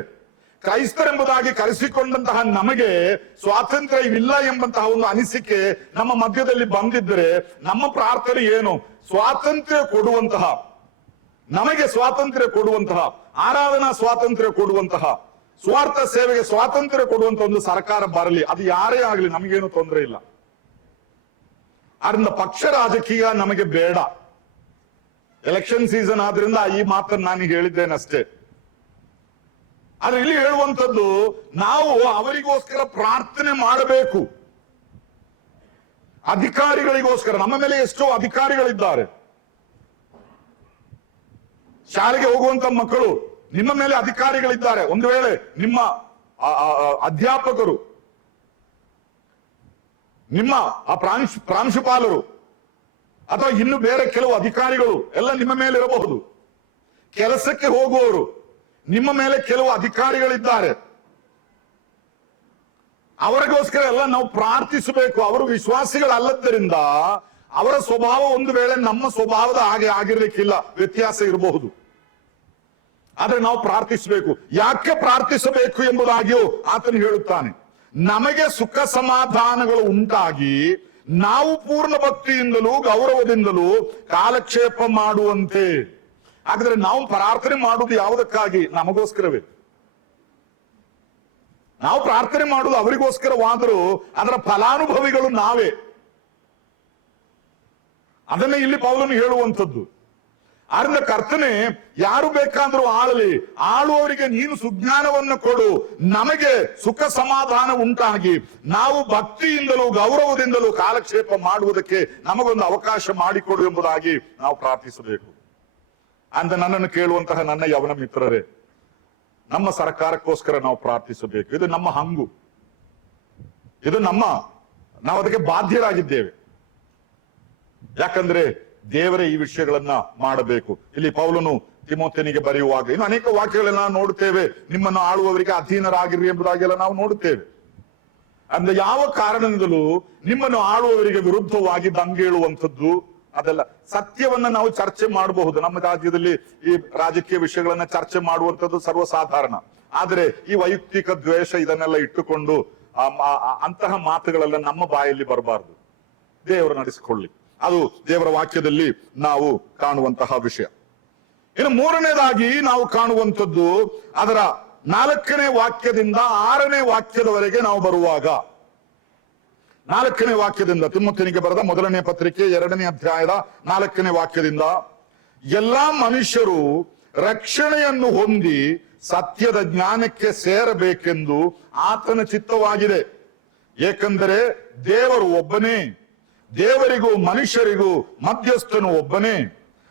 ಕ್ರೈಸ್ತರೆಂಬುದಾಗಿ ಕರೆಸಿಕೊಂಡಂತಹ ನಮಗೆ ಸ್ವಾತಂತ್ರ್ಯವಿಲ್ಲ ಎಂಬಂತಹ ಒಂದು ಅನಿಸಿಕೆ ನಮ್ಮ ಮಧ್ಯದಲ್ಲಿ ಬಂದಿದ್ದರೆ ನಮ್ಮ ಪ್ರಾರ್ಥನೆ ಏನು? ಸ್ವಾತಂತ್ರ್ಯ ಕೊಡುವಂತಹ, ನಮಗೆ ಸ್ವಾತಂತ್ರ್ಯ ಕೊಡುವಂತಹ, ಆರಾಧನಾ ಸ್ವಾತಂತ್ರ್ಯ ಕೊಡುವಂತಹ, ಸ್ವಾರ್ಥ ಸೇವೆಗೆ ಸ್ವಾತಂತ್ರ್ಯ ಕೊಡುವಂತ ಒಂದು ಸರ್ಕಾರ ಬರಲಿ. ಅದು ಯಾರೇ ಆಗಲಿ, ನಮಗೇನು ತೊಂದರೆ ಇಲ್ಲ. ಅದರಿಂದ ಪಕ್ಷ ರಾಜಕೀಯ ನಮಗೆ ಬೇಡ. ಎಲೆಕ್ಷನ್ ಸೀಸನ್ ಆದ್ರಿಂದ ಈ ಮಾತನ್ನು ನಾನು ಹೇಳಿದ್ದೇನಷ್ಟೇ. ಆದ್ರೆ ಇಲ್ಲಿ ಹೇಳುವಂಥದ್ದು, ನಾವು ಅವರಿಗೋಸ್ಕರ ಪ್ರಾರ್ಥನೆ ಮಾಡಬೇಕು. ಅಧಿಕಾರಿಗಳಿಗೋಸ್ಕರ, ನಮ್ಮ ಮೇಲೆ ಎಷ್ಟೋ ಅಧಿಕಾರಿಗಳಿದ್ದಾರೆ. ಶಾಲೆಗೆ ಹೋಗುವಂತ ಮಕ್ಕಳು, ನಿಮ್ಮ ಮೇಲೆ ಅಧಿಕಾರಿಗಳಿದ್ದಾರೆ. ಒಂದು ವೇಳೆ ನಿಮ್ಮ ಅಧ್ಯಾಪಕರು, ನಿಮ್ಮ ಪ್ರಾಂಶುಪಾಲರು ಅಥವಾ ಇನ್ನು ಬೇರೆ ಕೆಲವು ಅಧಿಕಾರಿಗಳು ಎಲ್ಲ ನಿಮ್ಮ ಮೇಲೆ ಇರಬಹುದು. ಕೆಲಸಕ್ಕೆ ಹೋಗುವವರು, ನಿಮ್ಮ ಮೇಲೆ ಕೆಲವು ಅಧಿಕಾರಿಗಳಿದ್ದಾರೆ. ಅವರಿಗೋಸ್ಕರ ಎಲ್ಲ ನಾವು ಪ್ರಾರ್ಥಿಸಬೇಕು. ಅವರು ವಿಶ್ವಾಸಿಗಳಲ್ಲದ್ದರಿಂದ ಅವರ ಸ್ವಭಾವ ಒಂದು ವೇಳೆ ನಮ್ಮ ಸ್ವಭಾವದ ಹಾಗೆ ಆಗಿರ್ಲಿಕ್ಕಿಲ್ಲ, ವ್ಯತ್ಯಾಸ ಇರಬಹುದು. ಆದ್ರೆ ನಾವು ಪ್ರಾರ್ಥಿಸಬೇಕು. ಯಾಕೆ ಪ್ರಾರ್ಥಿಸಬೇಕು ಎಂಬುದಾಗಿಯೂ ಆತನು ಹೇಳುತ್ತಾನೆ. ನಮಗೆ ಸುಖ ಸಮಾಧಾನಗಳು ಉಂಟಾಗಿ ನಾವು ಪೂರ್ಣ ಭಕ್ತಿಯಿಂದಲೂ ಗೌರವದಿಂದಲೂ ಕಾಲಕ್ಷೇಪ ಮಾಡುವಂತೆ. ಹಾಗಾದ್ರೆ ನಾವು ಪ್ರಾರ್ಥನೆ ಮಾಡುವುದು ಯಾವುದಕ್ಕಾಗಿ? ನಮಗೋಸ್ಕರವೇ. ನಾವು ಪ್ರಾರ್ಥನೆ ಮಾಡುವುದು ಅವರಿಗೋಸ್ಕರವಾದರೂ ಅದರ ಫಲಾನುಭವಿಗಳು ನಾವೇ. ಅದನ್ನೇ ಇಲ್ಲಿ ಪೌಲನು ಹೇಳುವಂಥದ್ದು. ಆದ್ದರಿಂದ ಕರ್ತನೆ ಯಾರು ಬೇಕಾದ್ರೂ ಆಳಲಿ, ಆಳುವವರಿಗೆ ನೀನು ಸುಜ್ಞಾನವನ್ನು ಕೊಡು, ನಮಗೆ ಸುಖ ಸಮಾಧಾನ ಉಂಟಾಗಿ ನಾವು ಭಕ್ತಿಯಿಂದಲೂ ಗೌರವದಿಂದಲೂ ಕಾಲಕ್ಷೇಪ ಮಾಡುವುದಕ್ಕೆ ನಮಗೊಂದು ಅವಕಾಶ ಮಾಡಿಕೊಡು ಎಂಬುದಾಗಿ ನಾವು ಪ್ರಾರ್ಥಿಸಬೇಕು. ಅಂತ ನನ್ನನ್ನು ಕೇಳುವಂತಹ ನನ್ನ ಯವನ ಮಿತ್ರರೇ, ನಮ್ಮ ಸರ್ಕಾರಕ್ಕೋಸ್ಕರ ನಾವು ಪ್ರಾರ್ಥಿಸಬೇಕು. ಇದು ನಮ್ಮ ಹಂಗು, ಇದು ನಾವು ಅದಕ್ಕೆ ಬಾಧ್ಯರಾಗಿದ್ದೇವೆ. ಯಾಕಂದ್ರೆ ದೇವರೇ ಈ ವಿಷಯಗಳನ್ನ ಮಾಡಬೇಕು. ಇಲ್ಲಿ ಪೌಲನು ತಿಮೋಥೆನಿಗೆ ಬರೆಯುವಾಗ ಇನ್ನು ಅನೇಕ ವಾಕ್ಯಗಳನ್ನ ನೋಡುತ್ತೇವೆ. ನಿಮ್ಮನ್ನು ಆಳುವವರಿಗೆ ಅಧೀನರಾಗಿರಿ ಎಂಬುದಾಗೆಲ್ಲ ನಾವು ನೋಡುತ್ತೇವೆ. ಅಂದ್ರೆ ಯಾವ ಕಾರಣದಿಂದಲೂ ನಿಮ್ಮನ್ನು ಆಳುವವರಿಗೆ ವಿರುದ್ಧವಾಗಿ ದಂಗೇಳುವಂಥದ್ದು ಅದೆಲ್ಲ. ಸತ್ಯವನ್ನ ನಾವು ಚರ್ಚೆ ಮಾಡಬಹುದು. ನಮ್ಮ ರಾಜ್ಯದಲ್ಲಿ ಈ ರಾಜಕೀಯ ವಿಷಯಗಳನ್ನ ಚರ್ಚೆ ಮಾಡುವಂಥದ್ದು ಸರ್ವಸಾಧಾರಣ. ಆದ್ರೆ ಈ ವೈಯಕ್ತಿಕ ದ್ವೇಷ ಇದನ್ನೆಲ್ಲ ಇಟ್ಟುಕೊಂಡು ಅಂತಹ ಮಾತುಗಳೆಲ್ಲ ನಮ್ಮ ಬಾಯಲ್ಲಿ ಬರಬಾರದು. ದೇವರು ನಡೆಸಿಕೊಳ್ಳಿ. ಅದು ದೇವರ ವಾಕ್ಯದಲ್ಲಿ ನಾವು ಕಾಣುವಂತಹ ವಿಷಯ. ಇನ್ನು ಮೂರನೇದಾಗಿ ನಾವು ಕಾಣುವಂಥದ್ದು ಅದರ 4ನೇ ವಾಕ್ಯದಿಂದ 6ನೇ ವಾಕ್ಯದವರೆಗೆ ನಾವು ಬರುವಾಗ, 4ನೇ ವಾಕ್ಯದಿಂದ, ತಿಮೋಥೆನಿಗೆ ಬರೆದ 1ನೇ ಪತ್ರಿಕೆ 2ನೇ ಅಧ್ಯಾಯದ 4ನೇ ವಾಕ್ಯದಿಂದ, ಎಲ್ಲಾ ಮನುಷ್ಯರು ರಕ್ಷಣೆಯನ್ನು ಹೊಂದಿ ಸತ್ಯದ ಜ್ಞಾನಕ್ಕೆ ಸೇರಬೇಕೆಂದು ಆತನ ಚಿತ್ತವಾಗಿದೆ. ಏಕೆಂದರೆ ದೇವರು ಒಬ್ಬನೇ, ದೇವರಿಗೂ ಮನುಷ್ಯರಿಗೂ ಮಧ್ಯಸ್ಥನು ಒಬ್ಬನೇ.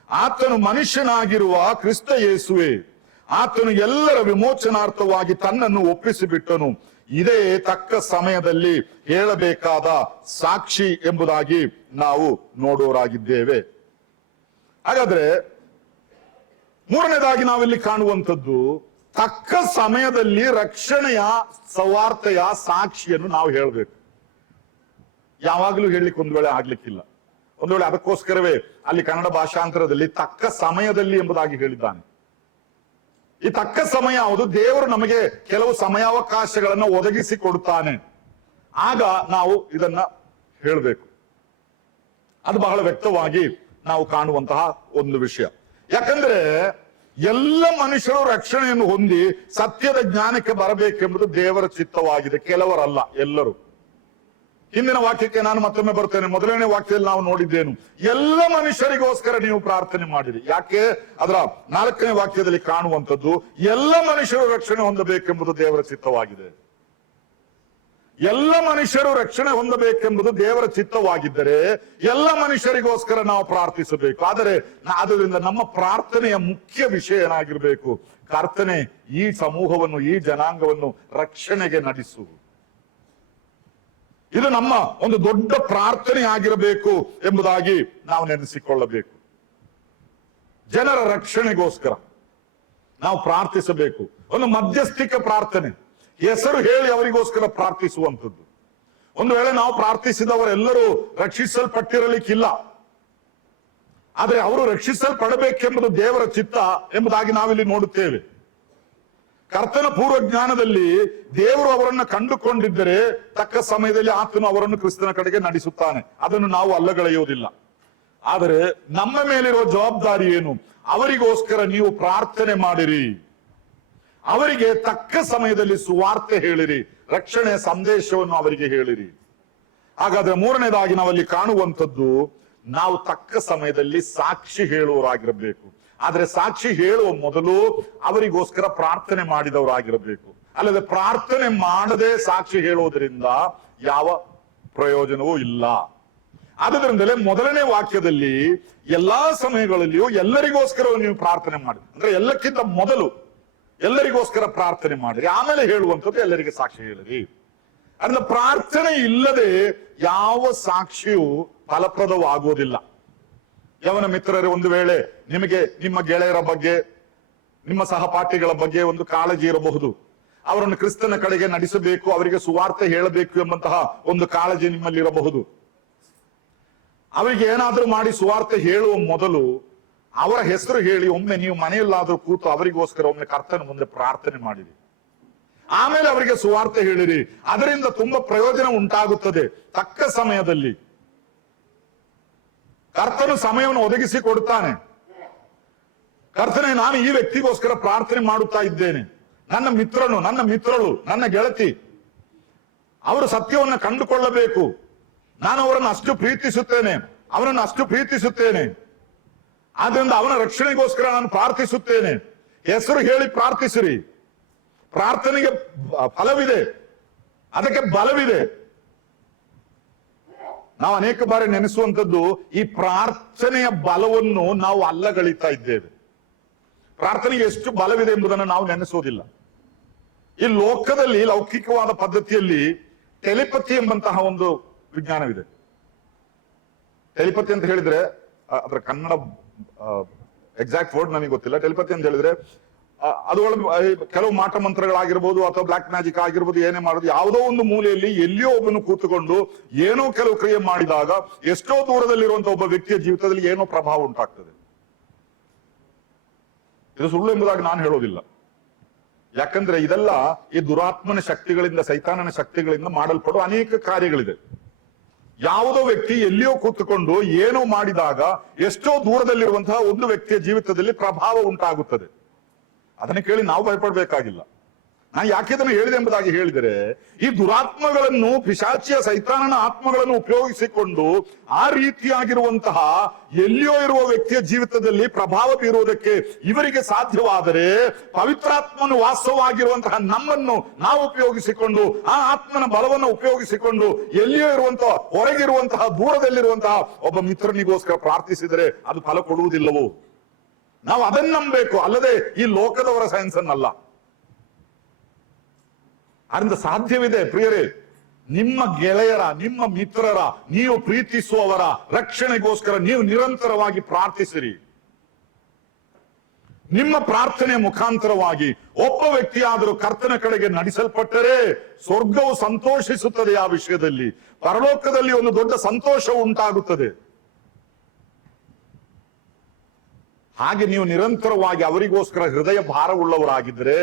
ಆತನು ಮನುಷ್ಯನಾಗಿರುವ ಕ್ರಿಸ್ತ ಯೇಸುವೆ. ಆತನು ಎಲ್ಲರ ವಿಮೋಚನಾರ್ಥವಾಗಿ ತನ್ನನ್ನು ಒಪ್ಪಿಸಿಬಿಟ್ಟನು. ಇದೇ ತಕ್ಕ ಸಮಯದಲ್ಲಿ ಹೇಳಬೇಕಾದ ಸಾಕ್ಷಿ ಎಂಬುದಾಗಿ ನಾವು ನೋಡೋರಾಗಿದ್ದೇವೆ. ಹಾಗಾದ್ರೆ ಮೂರನೇದಾಗಿ ನಾವಿಲ್ಲಿ ಕಾಣುವಂಥದ್ದು, ತಕ್ಕ ಸಮಯದಲ್ಲಿ ರಕ್ಷಣೆಯ ಸವಾರ್ತೆಯ ಸಾಕ್ಷಿಯನ್ನು ನಾವು ಹೇಳಬೇಕು. ಯಾವಾಗಲೂ ಹೇಳಲಿಕ್ಕೆ ಒಂದು ವೇಳೆ ಆಗ್ಲಿಕ್ಕಿಲ್ಲ. ಒಂದು ವೇಳೆ ಅದಕ್ಕೋಸ್ಕರವೇ ಅಲ್ಲಿ ಕನ್ನಡ ಭಾಷಾಂತರದಲ್ಲಿ ತಕ್ಕ ಸಮಯದಲ್ಲಿ ಎಂಬುದಾಗಿ ಹೇಳಿದ್ದಾನೆ. ಈ ತಕ್ಕ ಸಮಯ ಯಾವುದು? ದೇವರು ನಮಗೆ ಕೆಲವು ಸಮಯಾವಕಾಶಗಳನ್ನು ಒದಗಿಸಿ ಕೊಡುತ್ತಾನೆ. ಆಗ ನಾವು ಇದನ್ನ ಹೇಳಬೇಕು. ಅದು ಬಹಳ ವ್ಯಕ್ತವಾಗಿ ನಾವು ಕಾಣುವಂತಹ ಒಂದು ವಿಷಯ. ಯಾಕಂದ್ರೆ ಎಲ್ಲ ಮನುಷ್ಯರು ರಕ್ಷಣೆಯನ್ನು ಹೊಂದಿ ಸತ್ಯದ ಜ್ಞಾನಕ್ಕೆ ಬರಬೇಕೆಂಬುದು ದೇವರ ಚಿತ್ತವಾಗಿದೆ. ಕೆಲವರಲ್ಲ, ಎಲ್ಲರೂ. ಹಿಂದಿನ ವಾಕ್ಯಕ್ಕೆ ನಾನು ಮತ್ತೊಮ್ಮೆ ಬರ್ತೇನೆ. 1ನೇ ವಾಕ್ಯದಲ್ಲಿ ನಾವು ನೋಡಿದ್ದೇನು, ಎಲ್ಲ ಮನುಷ್ಯರಿಗೋಸ್ಕರ ನೀವು ಪ್ರಾರ್ಥನೆ ಮಾಡಿರಿ. ಯಾಕೆ? ಅದರ 4ನೇ ವಾಕ್ಯದಲ್ಲಿ ಕಾಣುವಂಥದ್ದು, ಎಲ್ಲ ಮನುಷ್ಯರು ರಕ್ಷಣೆ ಹೊಂದಬೇಕೆಂಬುದು ದೇವರ ಚಿತ್ತವಾಗಿದೆ. ಎಲ್ಲ ಮನುಷ್ಯರು ರಕ್ಷಣೆ ಹೊಂದಬೇಕೆಂಬುದು ದೇವರ ಚಿತ್ತವಾಗಿದ್ದರೆ ಎಲ್ಲ ಮನುಷ್ಯರಿಗೋಸ್ಕರ ನಾವು ಪ್ರಾರ್ಥಿಸಬೇಕು. ಆದರೆ ಅದರಿಂದ ನಮ್ಮ ಪ್ರಾರ್ಥನೆಯ ಮುಖ್ಯ ವಿಷಯ ಏನಾಗಿರ್ಬೇಕು? ಕರ್ತನೆ ಈ ಸಮೂಹವನ್ನು, ಈ ಜನಾಂಗವನ್ನು ರಕ್ಷಣೆಗೆ ನಡೆಸು. ಇದು ನಮ್ಮ ಒಂದು ದೊಡ್ಡ ಪ್ರಾರ್ಥನೆ ಆಗಿರಬೇಕು ಎಂಬುದಾಗಿ ನಾವು ನೆನೆಸಿಕೊಳ್ಳಬೇಕು. ಜನರ ರಕ್ಷಣೆಗೋಸ್ಕರ. ನಾವು ಪ್ರಾರ್ಥಿಸಬೇಕು. ಒಂದು ಮಧ್ಯಸ್ಥಿಕ ಪ್ರಾರ್ಥನೆ, ಹೆಸರು ಹೇಳಿ ಅವರಿಗೋಸ್ಕರ ಪ್ರಾರ್ಥಿಸುವಂಥದ್ದು. ಒಂದು ವೇಳೆ ನಾವು ಪ್ರಾರ್ಥಿಸಿದವರೆಲ್ಲರೂ ರಕ್ಷಿಸಲ್ಪಟ್ಟಿರಲಿಕ್ಕಿಲ್ಲ, ಆದ್ರೆ ಅವರು ರಕ್ಷಿಸಲ್ಪಡಬೇಕೆಂಬುದು ದೇವರ ಚಿತ್ತ ಎಂಬುದಾಗಿ ನಾವಿಲ್ಲಿ ನೋಡುತ್ತೇವೆ. ಕರ್ತನ ಪೂರ್ವ ಜ್ಞಾನದಲ್ಲಿ ದೇವರು ಅವರನ್ನು ಕಂಡುಕೊಂಡಿದ್ದರೆ ತಕ್ಕ ಸಮಯದಲ್ಲಿ ಆತನು ಅವರನ್ನು ಕ್ರಿಸ್ತನ ಕಡೆಗೆ ನಡೆಸುತ್ತಾನೆ. ಅದನ್ನು ನಾವು ಅಲ್ಲಗಳೆಯುವುದಿಲ್ಲ. ಆದರೆ ನಮ್ಮ ಮೇಲಿರುವ ಜವಾಬ್ದಾರಿ ಏನು? ಅವರಿಗೋಸ್ಕರ ನೀವು ಪ್ರಾರ್ಥನೆ ಮಾಡಿರಿ, ಅವರಿಗೆ ತಕ್ಕ ಸಮಯದಲ್ಲಿ ಸುವಾರ್ತೆ ಹೇಳಿರಿ, ರಕ್ಷಣೆಯ ಸಂದೇಶವನ್ನು ಅವರಿಗೆ ಹೇಳಿರಿ. ಹಾಗಾದ್ರೆ ಮೂರನೇದಾಗಿ ನಾವಲ್ಲಿ ಕಾಣುವಂಥದ್ದು, ನಾವು ತಕ್ಕ ಸಮಯದಲ್ಲಿ ಸಾಕ್ಷಿ ಹೇಳುವವರಾಗಿರಬೇಕು. ಆದ್ರೆ ಸಾಕ್ಷಿ ಹೇಳುವ ಮೊದಲು ಅವರಿಗೋಸ್ಕರ ಪ್ರಾರ್ಥನೆ ಮಾಡಿದವರಾಗಿರಬೇಕು. ಅಲ್ಲದೆ ಪ್ರಾರ್ಥನೆ ಮಾಡದೆ ಸಾಕ್ಷಿ ಹೇಳುವುದರಿಂದ ಯಾವ ಪ್ರಯೋಜನವೂ ಇಲ್ಲ. ಆದ್ದರಿಂದಲೇ ಮೊದಲನೇ ವಾಕ್ಯದಲ್ಲಿ ಎಲ್ಲಾ ಸಮಯಗಳಲ್ಲಿಯೂ ಎಲ್ಲರಿಗೋಸ್ಕರ ನೀವು ಪ್ರಾರ್ಥನೆ ಮಾಡಿ, ಅಂದ್ರೆ ಎಲ್ಲಕ್ಕಿಂತ ಮೊದಲು ಎಲ್ಲರಿಗೋಸ್ಕರ ಪ್ರಾರ್ಥನೆ ಮಾಡಿರಿ, ಆಮೇಲೆ ಹೇಳುವಂಥದ್ದು ಎಲ್ಲರಿಗೆ ಸಾಕ್ಷಿ ಹೇಳಿರಿ. ಅಂದ್ರೆ ಪ್ರಾರ್ಥನೆ ಇಲ್ಲದೆ ಯಾವ ಸಾಕ್ಷಿಯೂ ಫಲಪ್ರದವಾಗುವುದಿಲ್ಲ. ಯವನ ಮಿತ್ರರೇ, ಒಂದು ವೇಳೆ ನಿಮಗೆ ನಿಮ್ಮ ಗೆಳೆಯರ ಬಗ್ಗೆ, ನಿಮ್ಮ ಸಹಪಾಠಿಗಳ ಬಗ್ಗೆ ಒಂದು ಕಾಳಜಿ ಇರಬಹುದು. ಅವರನ್ನು ಕ್ರಿಸ್ತನ ಕಡೆಗೆ ನಡೆಸಬೇಕು, ಅವರಿಗೆ ಸುವಾರ್ತೆ ಹೇಳಬೇಕು ಎಂಬಂತಹ ಒಂದು ಕಾಳಜಿ ನಿಮ್ಮಲ್ಲಿ ಇರಬಹುದು. ಅವರಿಗೆ ಏನಾದ್ರೂ ಮಾಡಿ ಸುವಾರ್ತೆ ಹೇಳುವ ಮೊದಲು ಅವರ ಹೆಸರು ಹೇಳಿ ಒಮ್ಮೆ ನೀವು ಮನೆಯಲ್ಲಾದ್ರೂ ಕೂತು ಅವರಿಗೋಸ್ಕರ ಒಮ್ಮೆ ಕರ್ತನ ಮುಂದೆ ಪ್ರಾರ್ಥನೆ ಮಾಡಿರಿ, ಆಮೇಲೆ ಅವರಿಗೆ ಸುವಾರ್ತೆ ಹೇಳಿರಿ. ಅದರಿಂದ ತುಂಬಾ ಪ್ರಯೋಜನ ಉಂಟಾಗುತ್ತದೆ. ತಕ್ಕ ಸಮಯದಲ್ಲಿ ಕರ್ತನು ಸಮಯವನ್ನು ಒದಗಿಸಿ ಕೊಡುತ್ತಾನೆ. ಕರ್ತನೆ, ನಾನು ಈ ವ್ಯಕ್ತಿಗೋಸ್ಕರ ಪ್ರಾರ್ಥನೆ ಮಾಡುತ್ತಾ ಇದ್ದೇನೆ, ನನ್ನ ಮಿತ್ರಳು, ನನ್ನ ಗೆಳತಿ, ಅವರು ಸತ್ಯವನ್ನು ಕಂಡುಕೊಳ್ಳಬೇಕು, ನಾನು ಅವರನ್ನು ಅಷ್ಟು ಪ್ರೀತಿಸುತ್ತೇನೆ, ಅವನನ್ನು ಅಷ್ಟು ಪ್ರೀತಿಸುತ್ತೇನೆ, ಆದ್ರಿಂದ ಅವನ ರಕ್ಷಣೆಗೋಸ್ಕರ ನಾನು ಪ್ರಾರ್ಥಿಸುತ್ತೇನೆ. ಹೆಸರು ಹೇಳಿ ಪ್ರಾರ್ಥಿಸಿರಿ. ಪ್ರಾರ್ಥನೆಗೆ ಫಲವಿದೆ, ಅದಕ್ಕೆ ಬಲವಿದೆ. ನಾವು ಅನೇಕ ಬಾರಿ ನೆನೆಸುವಂಥದ್ದು, ಈ ಪ್ರಾರ್ಥನೆಯ ಬಲವನ್ನು ನಾವು ಅಲ್ಲಗಳಿತಾ ಇದ್ದೇವೆ. ಪ್ರಾರ್ಥನೆಗೆ ಎಷ್ಟು ಬಲವಿದೆ ಎಂಬುದನ್ನು ನಾವು ನೆನೆಸೋದಿಲ್ಲ. ಈ ಲೋಕದಲ್ಲಿ ಲೌಕಿಕವಾದ ಪದ್ಧತಿಯಲ್ಲಿ ಟೆಲಿಪತಿ ಎಂಬಂತಹ ಒಂದು ವಿಜ್ಞಾನವಿದೆ. ಟೆಲಿಪತಿ ಅಂತ ಹೇಳಿದ್ರೆ ಅದರ ಕನ್ನಡ ಎಕ್ಸಾಕ್ಟ್ ವರ್ಡ್ ನನಗೆ ಗೊತ್ತಿಲ್ಲ. ಟೆಲಿಪತಿ ಅಂತ ಹೇಳಿದ್ರೆ ಅದುಗಳ ಕೆಲವು ಮಾಟ ಮಂತ್ರಗಳಾಗಿರ್ಬೋದು ಅಥವಾ ಬ್ಲಾಕ್ ಮ್ಯಾಜಿಕ್ ಆಗಿರ್ಬೋದು, ಏನೇ ಮಾಡೋದು, ಯಾವುದೋ ಒಂದು ಮೂಲೆಯಲ್ಲಿ ಎಲ್ಲಿಯೋ ಒಬ್ಬನು ಕೂತುಕೊಂಡು ಏನೋ ಕೆಲವು ಕ್ರಿಯೆ ಮಾಡಿದಾಗ ಎಷ್ಟೋ ದೂರದಲ್ಲಿರುವಂತಹ ಒಬ್ಬ ವ್ಯಕ್ತಿಯ ಜೀವಿತದಲ್ಲಿ ಏನೋ ಪ್ರಭಾವ ಉಂಟಾಗ್ತದೆ. ಇದು ಸುಳ್ಳು ಎಂಬುದಾಗಿ ನಾನು ಹೇಳೋದಿಲ್ಲ. ಯಾಕಂದ್ರೆ ಇದೆಲ್ಲ ಈ ದುರಾತ್ಮನ ಶಕ್ತಿಗಳಿಂದ, ಸೈತಾನನ ಶಕ್ತಿಗಳಿಂದ ಮಾಡಲ್ಪಡುವ ಅನೇಕ ಕಾರ್ಯಗಳಿದೆ. ಯಾವುದೋ ವ್ಯಕ್ತಿ ಎಲ್ಲಿಯೋ ಕೂತುಕೊಂಡು ಏನೋ ಮಾಡಿದಾಗ ಎಷ್ಟೋ ದೂರದಲ್ಲಿರುವಂತಹ ಒಂದು ವ್ಯಕ್ತಿಯ ಜೀವಿತದಲ್ಲಿ ಪ್ರಭಾವ ಉಂಟಾಗುತ್ತದೆ. ಅದನ್ನು ಕೇಳಿ ನಾವು ಭಯಪಡಬೇಕಾಗಿಲ್ಲ. ನಾನು ಯಾಕೆ ಇದನ್ನು ಹೇಳಿದೆ ಎಂಬುದಾಗಿ ಹೇಳಿದರೆ, ಈ ದುರಾತ್ಮಗಳನ್ನು, ಪಿಶಾಚಿಯ ಸೈತಾನನ ಆತ್ಮಗಳನ್ನು ಉಪಯೋಗಿಸಿಕೊಂಡು ಆ ರೀತಿಯಾಗಿರುವಂತಹ ಎಲ್ಲಿಯೋ ಇರುವ ವ್ಯಕ್ತಿಯ ಜೀವಿತದಲ್ಲಿ ಪ್ರಭಾವ ಬೀರುವುದಕ್ಕೆ ಇವರಿಗೆ ಸಾಧ್ಯವಾದರೆ, ಪವಿತ್ರಾತ್ಮನು ವಾಸವಾಗಿರುವಂತಹ ನಮ್ಮನ್ನು ನಾವು ಉಪಯೋಗಿಸಿಕೊಂಡು, ಆ ಆತ್ಮನ ಬಲವನ್ನು ಉಪಯೋಗಿಸಿಕೊಂಡು ಎಲ್ಲಿಯೋ ಇರುವಂತಹ, ಹೊರಗಿರುವಂತಹ, ದೂರದಲ್ಲಿರುವಂತಹ ಒಬ್ಬ ಮಿತ್ರನಿಗೋಸ್ಕರ ಪ್ರಾರ್ಥಿಸಿದರೆ ಅದು ಫಲ ಕೊಡುವುದಿಲ್ಲವೋ? ನಾವು ಅದನ್ನು ನಂಬಬೇಕು, ಅಲ್ಲದೆ ಈ ಲೋಕದವರ ಸೈನ್ಸ್ ಅನ್ನಲ್ಲ. ಅದರಿಂದ ಸಾಧ್ಯವಿದೆ ಪ್ರಿಯರೇ, ನಿಮ್ಮ ಗೆಳೆಯರ, ನಿಮ್ಮ ಮಿತ್ರರ, ನೀವು ಪ್ರೀತಿಸುವವರ ರಕ್ಷಣೆಗೋಸ್ಕರ ನೀವು ನಿರಂತರವಾಗಿ ಪ್ರಾರ್ಥಿಸಿರಿ. ನಿಮ್ಮ ಪ್ರಾರ್ಥನೆಯ ಮುಖಾಂತರವಾಗಿ ಒಬ್ಬ ವ್ಯಕ್ತಿಯಾದರೂ ಕರ್ತನ ಕಡೆಗೆ ನಡೆಸಲ್ಪಟ್ಟರೆ ಸ್ವರ್ಗವು ಸಂತೋಷಿಸುತ್ತದೆ. ಆ ವಿಷಯದಲ್ಲಿ ಪರಲೋಕದಲ್ಲಿ ಒಂದು ದೊಡ್ಡ ಸಂತೋಷ ಉಂಟಾಗುತ್ತದೆ. ಹಾಗೆ ನೀವು ನಿರಂತರವಾಗಿ ಅವರಿಗೋಸ್ಕರ ಹೃದಯ ಭಾರವುಳ್ಳವರಾಗಿದ್ದರೆ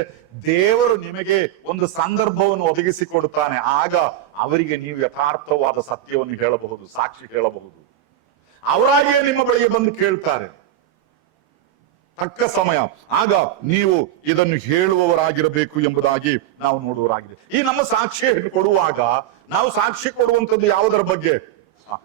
ದೇವರು ನಿಮಗೆ ಒಂದು ಸಂದರ್ಭವನ್ನು ಒದಗಿಸಿಕೊಡುತ್ತಾನೆ. ಆಗ ಅವರಿಗೆ ನೀವು ಯಥಾರ್ಥವಾದ ಸತ್ಯವನ್ನು ಹೇಳಬಹುದು, ಸಾಕ್ಷಿ ಹೇಳಬಹುದು. ಅವರಾಗಿಯೇ ನಿಮ್ಮ ಬಳಿಗೆ ಬಂದು ಕೇಳ್ತಾರೆ ತಕ್ಕ ಸಮಯ. ಆಗ ನೀವು ಇದನ್ನು ಹೇಳುವವರಾಗಿರಬೇಕು ಎಂಬುದಾಗಿ ನಾವು ನೋಡುವವರಾಗಿದೆ. ಈ ನಮ್ಮ ಸಾಕ್ಷಿ ಕೊಡುವಾಗ ನಾವು ಸಾಕ್ಷಿ ಕೊಡುವಂಥದ್ದು ಯಾವುದರ ಬಗ್ಗೆ?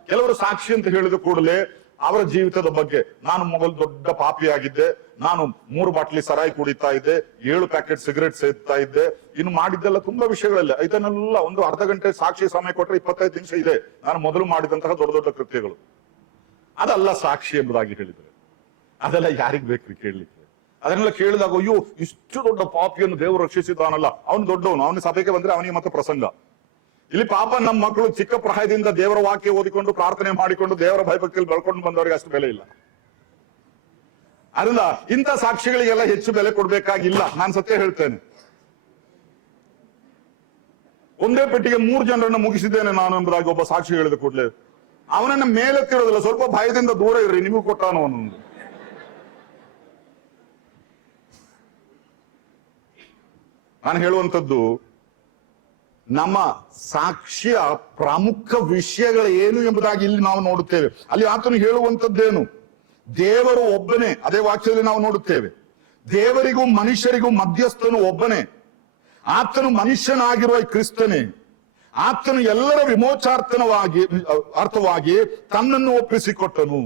ಕೆಲವರು ಸಾಕ್ಷಿ ಅಂತ ಹೇಳಿದ ಕೂಡಲೇ ಅವರ ಜೀವಿತದ ಬಗ್ಗೆ, ನಾನು ಮೊದಲು ದೊಡ್ಡ ಪಾಪಿಯಾಗಿದ್ದೆ, ನಾನು 3 ಬಾಟ್ಲಿ ಸರಾಯಿ ಕುಡಿತಾ ಇದ್ದೆ, 7 ಪ್ಯಾಕೆಟ್ ಸಿಗರೇಟ್ ಸೇರ್ತಾ ಇದ್ದೆ, ಇನ್ನು ಮಾಡಿದ್ದೆಲ್ಲ ತುಂಬಾ ವಿಷಯಗಳಿಲ್ಲ. ಇದನ್ನೆಲ್ಲ ಒಂದು ಅರ್ಧ ಗಂಟೆ ಸಾಕ್ಷಿ ಸಮಯ ಕೊಟ್ಟರೆ 25 ನಿಮಿಷ ಇದೆ ನಾನು ಮೊದಲು ಮಾಡಿದಂತಹ ದೊಡ್ಡ ದೊಡ್ಡ ಕೃತ್ಯಗಳು. ಅದಲ್ಲ ಸಾಕ್ಷಿ ಎಂಬುದಾಗಿ ಹೇಳಿದರೆ. ಅದೆಲ್ಲ ಯಾರಿಗ್ ಬೇಕ್ರಿ ಕೇಳಲಿಕ್ಕೆ? ಅದನ್ನೆಲ್ಲ ಕೇಳಿದಾಗ, ಅಯ್ಯೋ ಇಷ್ಟು ದೊಡ್ಡ ಪಾಪಿಯನ್ನು ದೇವರು ರಕ್ಷಿಸಿದಾನಲ್ಲ, ಅವನು ದೊಡ್ಡವನು, ಅವನ ಸಭೆಗೆ ಬಂದ್ರೆ ಅವನಿಗೆ ಮತ್ತೆ ಪ್ರಸಂಗ. ಇಲ್ಲಿ ಪಾಪ ನಮ್ಮ ಮಕ್ಕಳು ಚಿಕ್ಕ ಪ್ರಾಯದಿಂದ ದೇವರ ವಾಕ್ಯ ಓದಿಕೊಂಡು ಪ್ರಾರ್ಥನೆ ಮಾಡಿಕೊಂಡು ದೇವರ ಭಯಭಕ್ತಿಯಲ್ಲಿ ಬೆಳ್ಕೊಂಡು ಬಂದವರಿಗೆ ಅಷ್ಟು ಬೆಲೆ ಇಲ್ಲ. ಅದರಿಂದ ಇಂಥ ಸಾಕ್ಷಿಗಳಿಗೆಲ್ಲ ಹೆಚ್ಚು ಬೆಲೆ ಕೊಡ್ಬೇಕಾಗಿಲ್ಲ. ನಾನು ಸತ್ಯ ಹೇಳ್ತೇನೆ. ಒಂದೇ ಪೆಟ್ಟಿಗೆ 3 ಜನರನ್ನ ಮುಗಿಸಿದ್ದೇನೆ ನಾನು ಎಂಬುದಾಗಿ ಒಬ್ಬ ಸಾಕ್ಷಿ ಹೇಳಿದ ಕೂಡಲೇ ಅವನನ್ನ ಮೇಲೆತ್ತಿರೋದಿಲ್ಲ, ಸ್ವಲ್ಪ ಭಯದಿಂದ ದೂರ ಇರ್ರಿ, ನಿಮಗೂ ಕೊಟ್ಟಾನು ಅವನೊಂದು. ನಾನು ಹೇಳುವಂಥದ್ದು, ನಮ್ಮ ಸಾಕ್ಷಿಯ ಪ್ರಮುಖ ವಿಷಯಗಳು ಏನು ಎಂಬುದಾಗಿ ಇಲ್ಲಿ ನಾವು ನೋಡುತ್ತೇವೆ. ಅಲ್ಲಿ ಆತನು ಹೇಳುವಂಥದ್ದೇನು? ದೇವರು ಒಬ್ಬನೇ. ಅದೇ ವಾಕ್ಯದಲ್ಲಿ ನಾವು ನೋಡುತ್ತೇವೆ. ದೇವರಿಗೂ ಮನುಷ್ಯರಿಗೂ ಮಧ್ಯಸ್ಥನು ಒಬ್ಬನೇ. ಆತನು ಮನುಷ್ಯನಾಗಿರುವ ಕ್ರಿಸ್ತನೇ. ಆತನು ಎಲ್ಲರ ಅರ್ಥವಾಗಿ ತನ್ನನ್ನು ಒಪ್ಪಿಸಿಕೊಟ್ಟನು.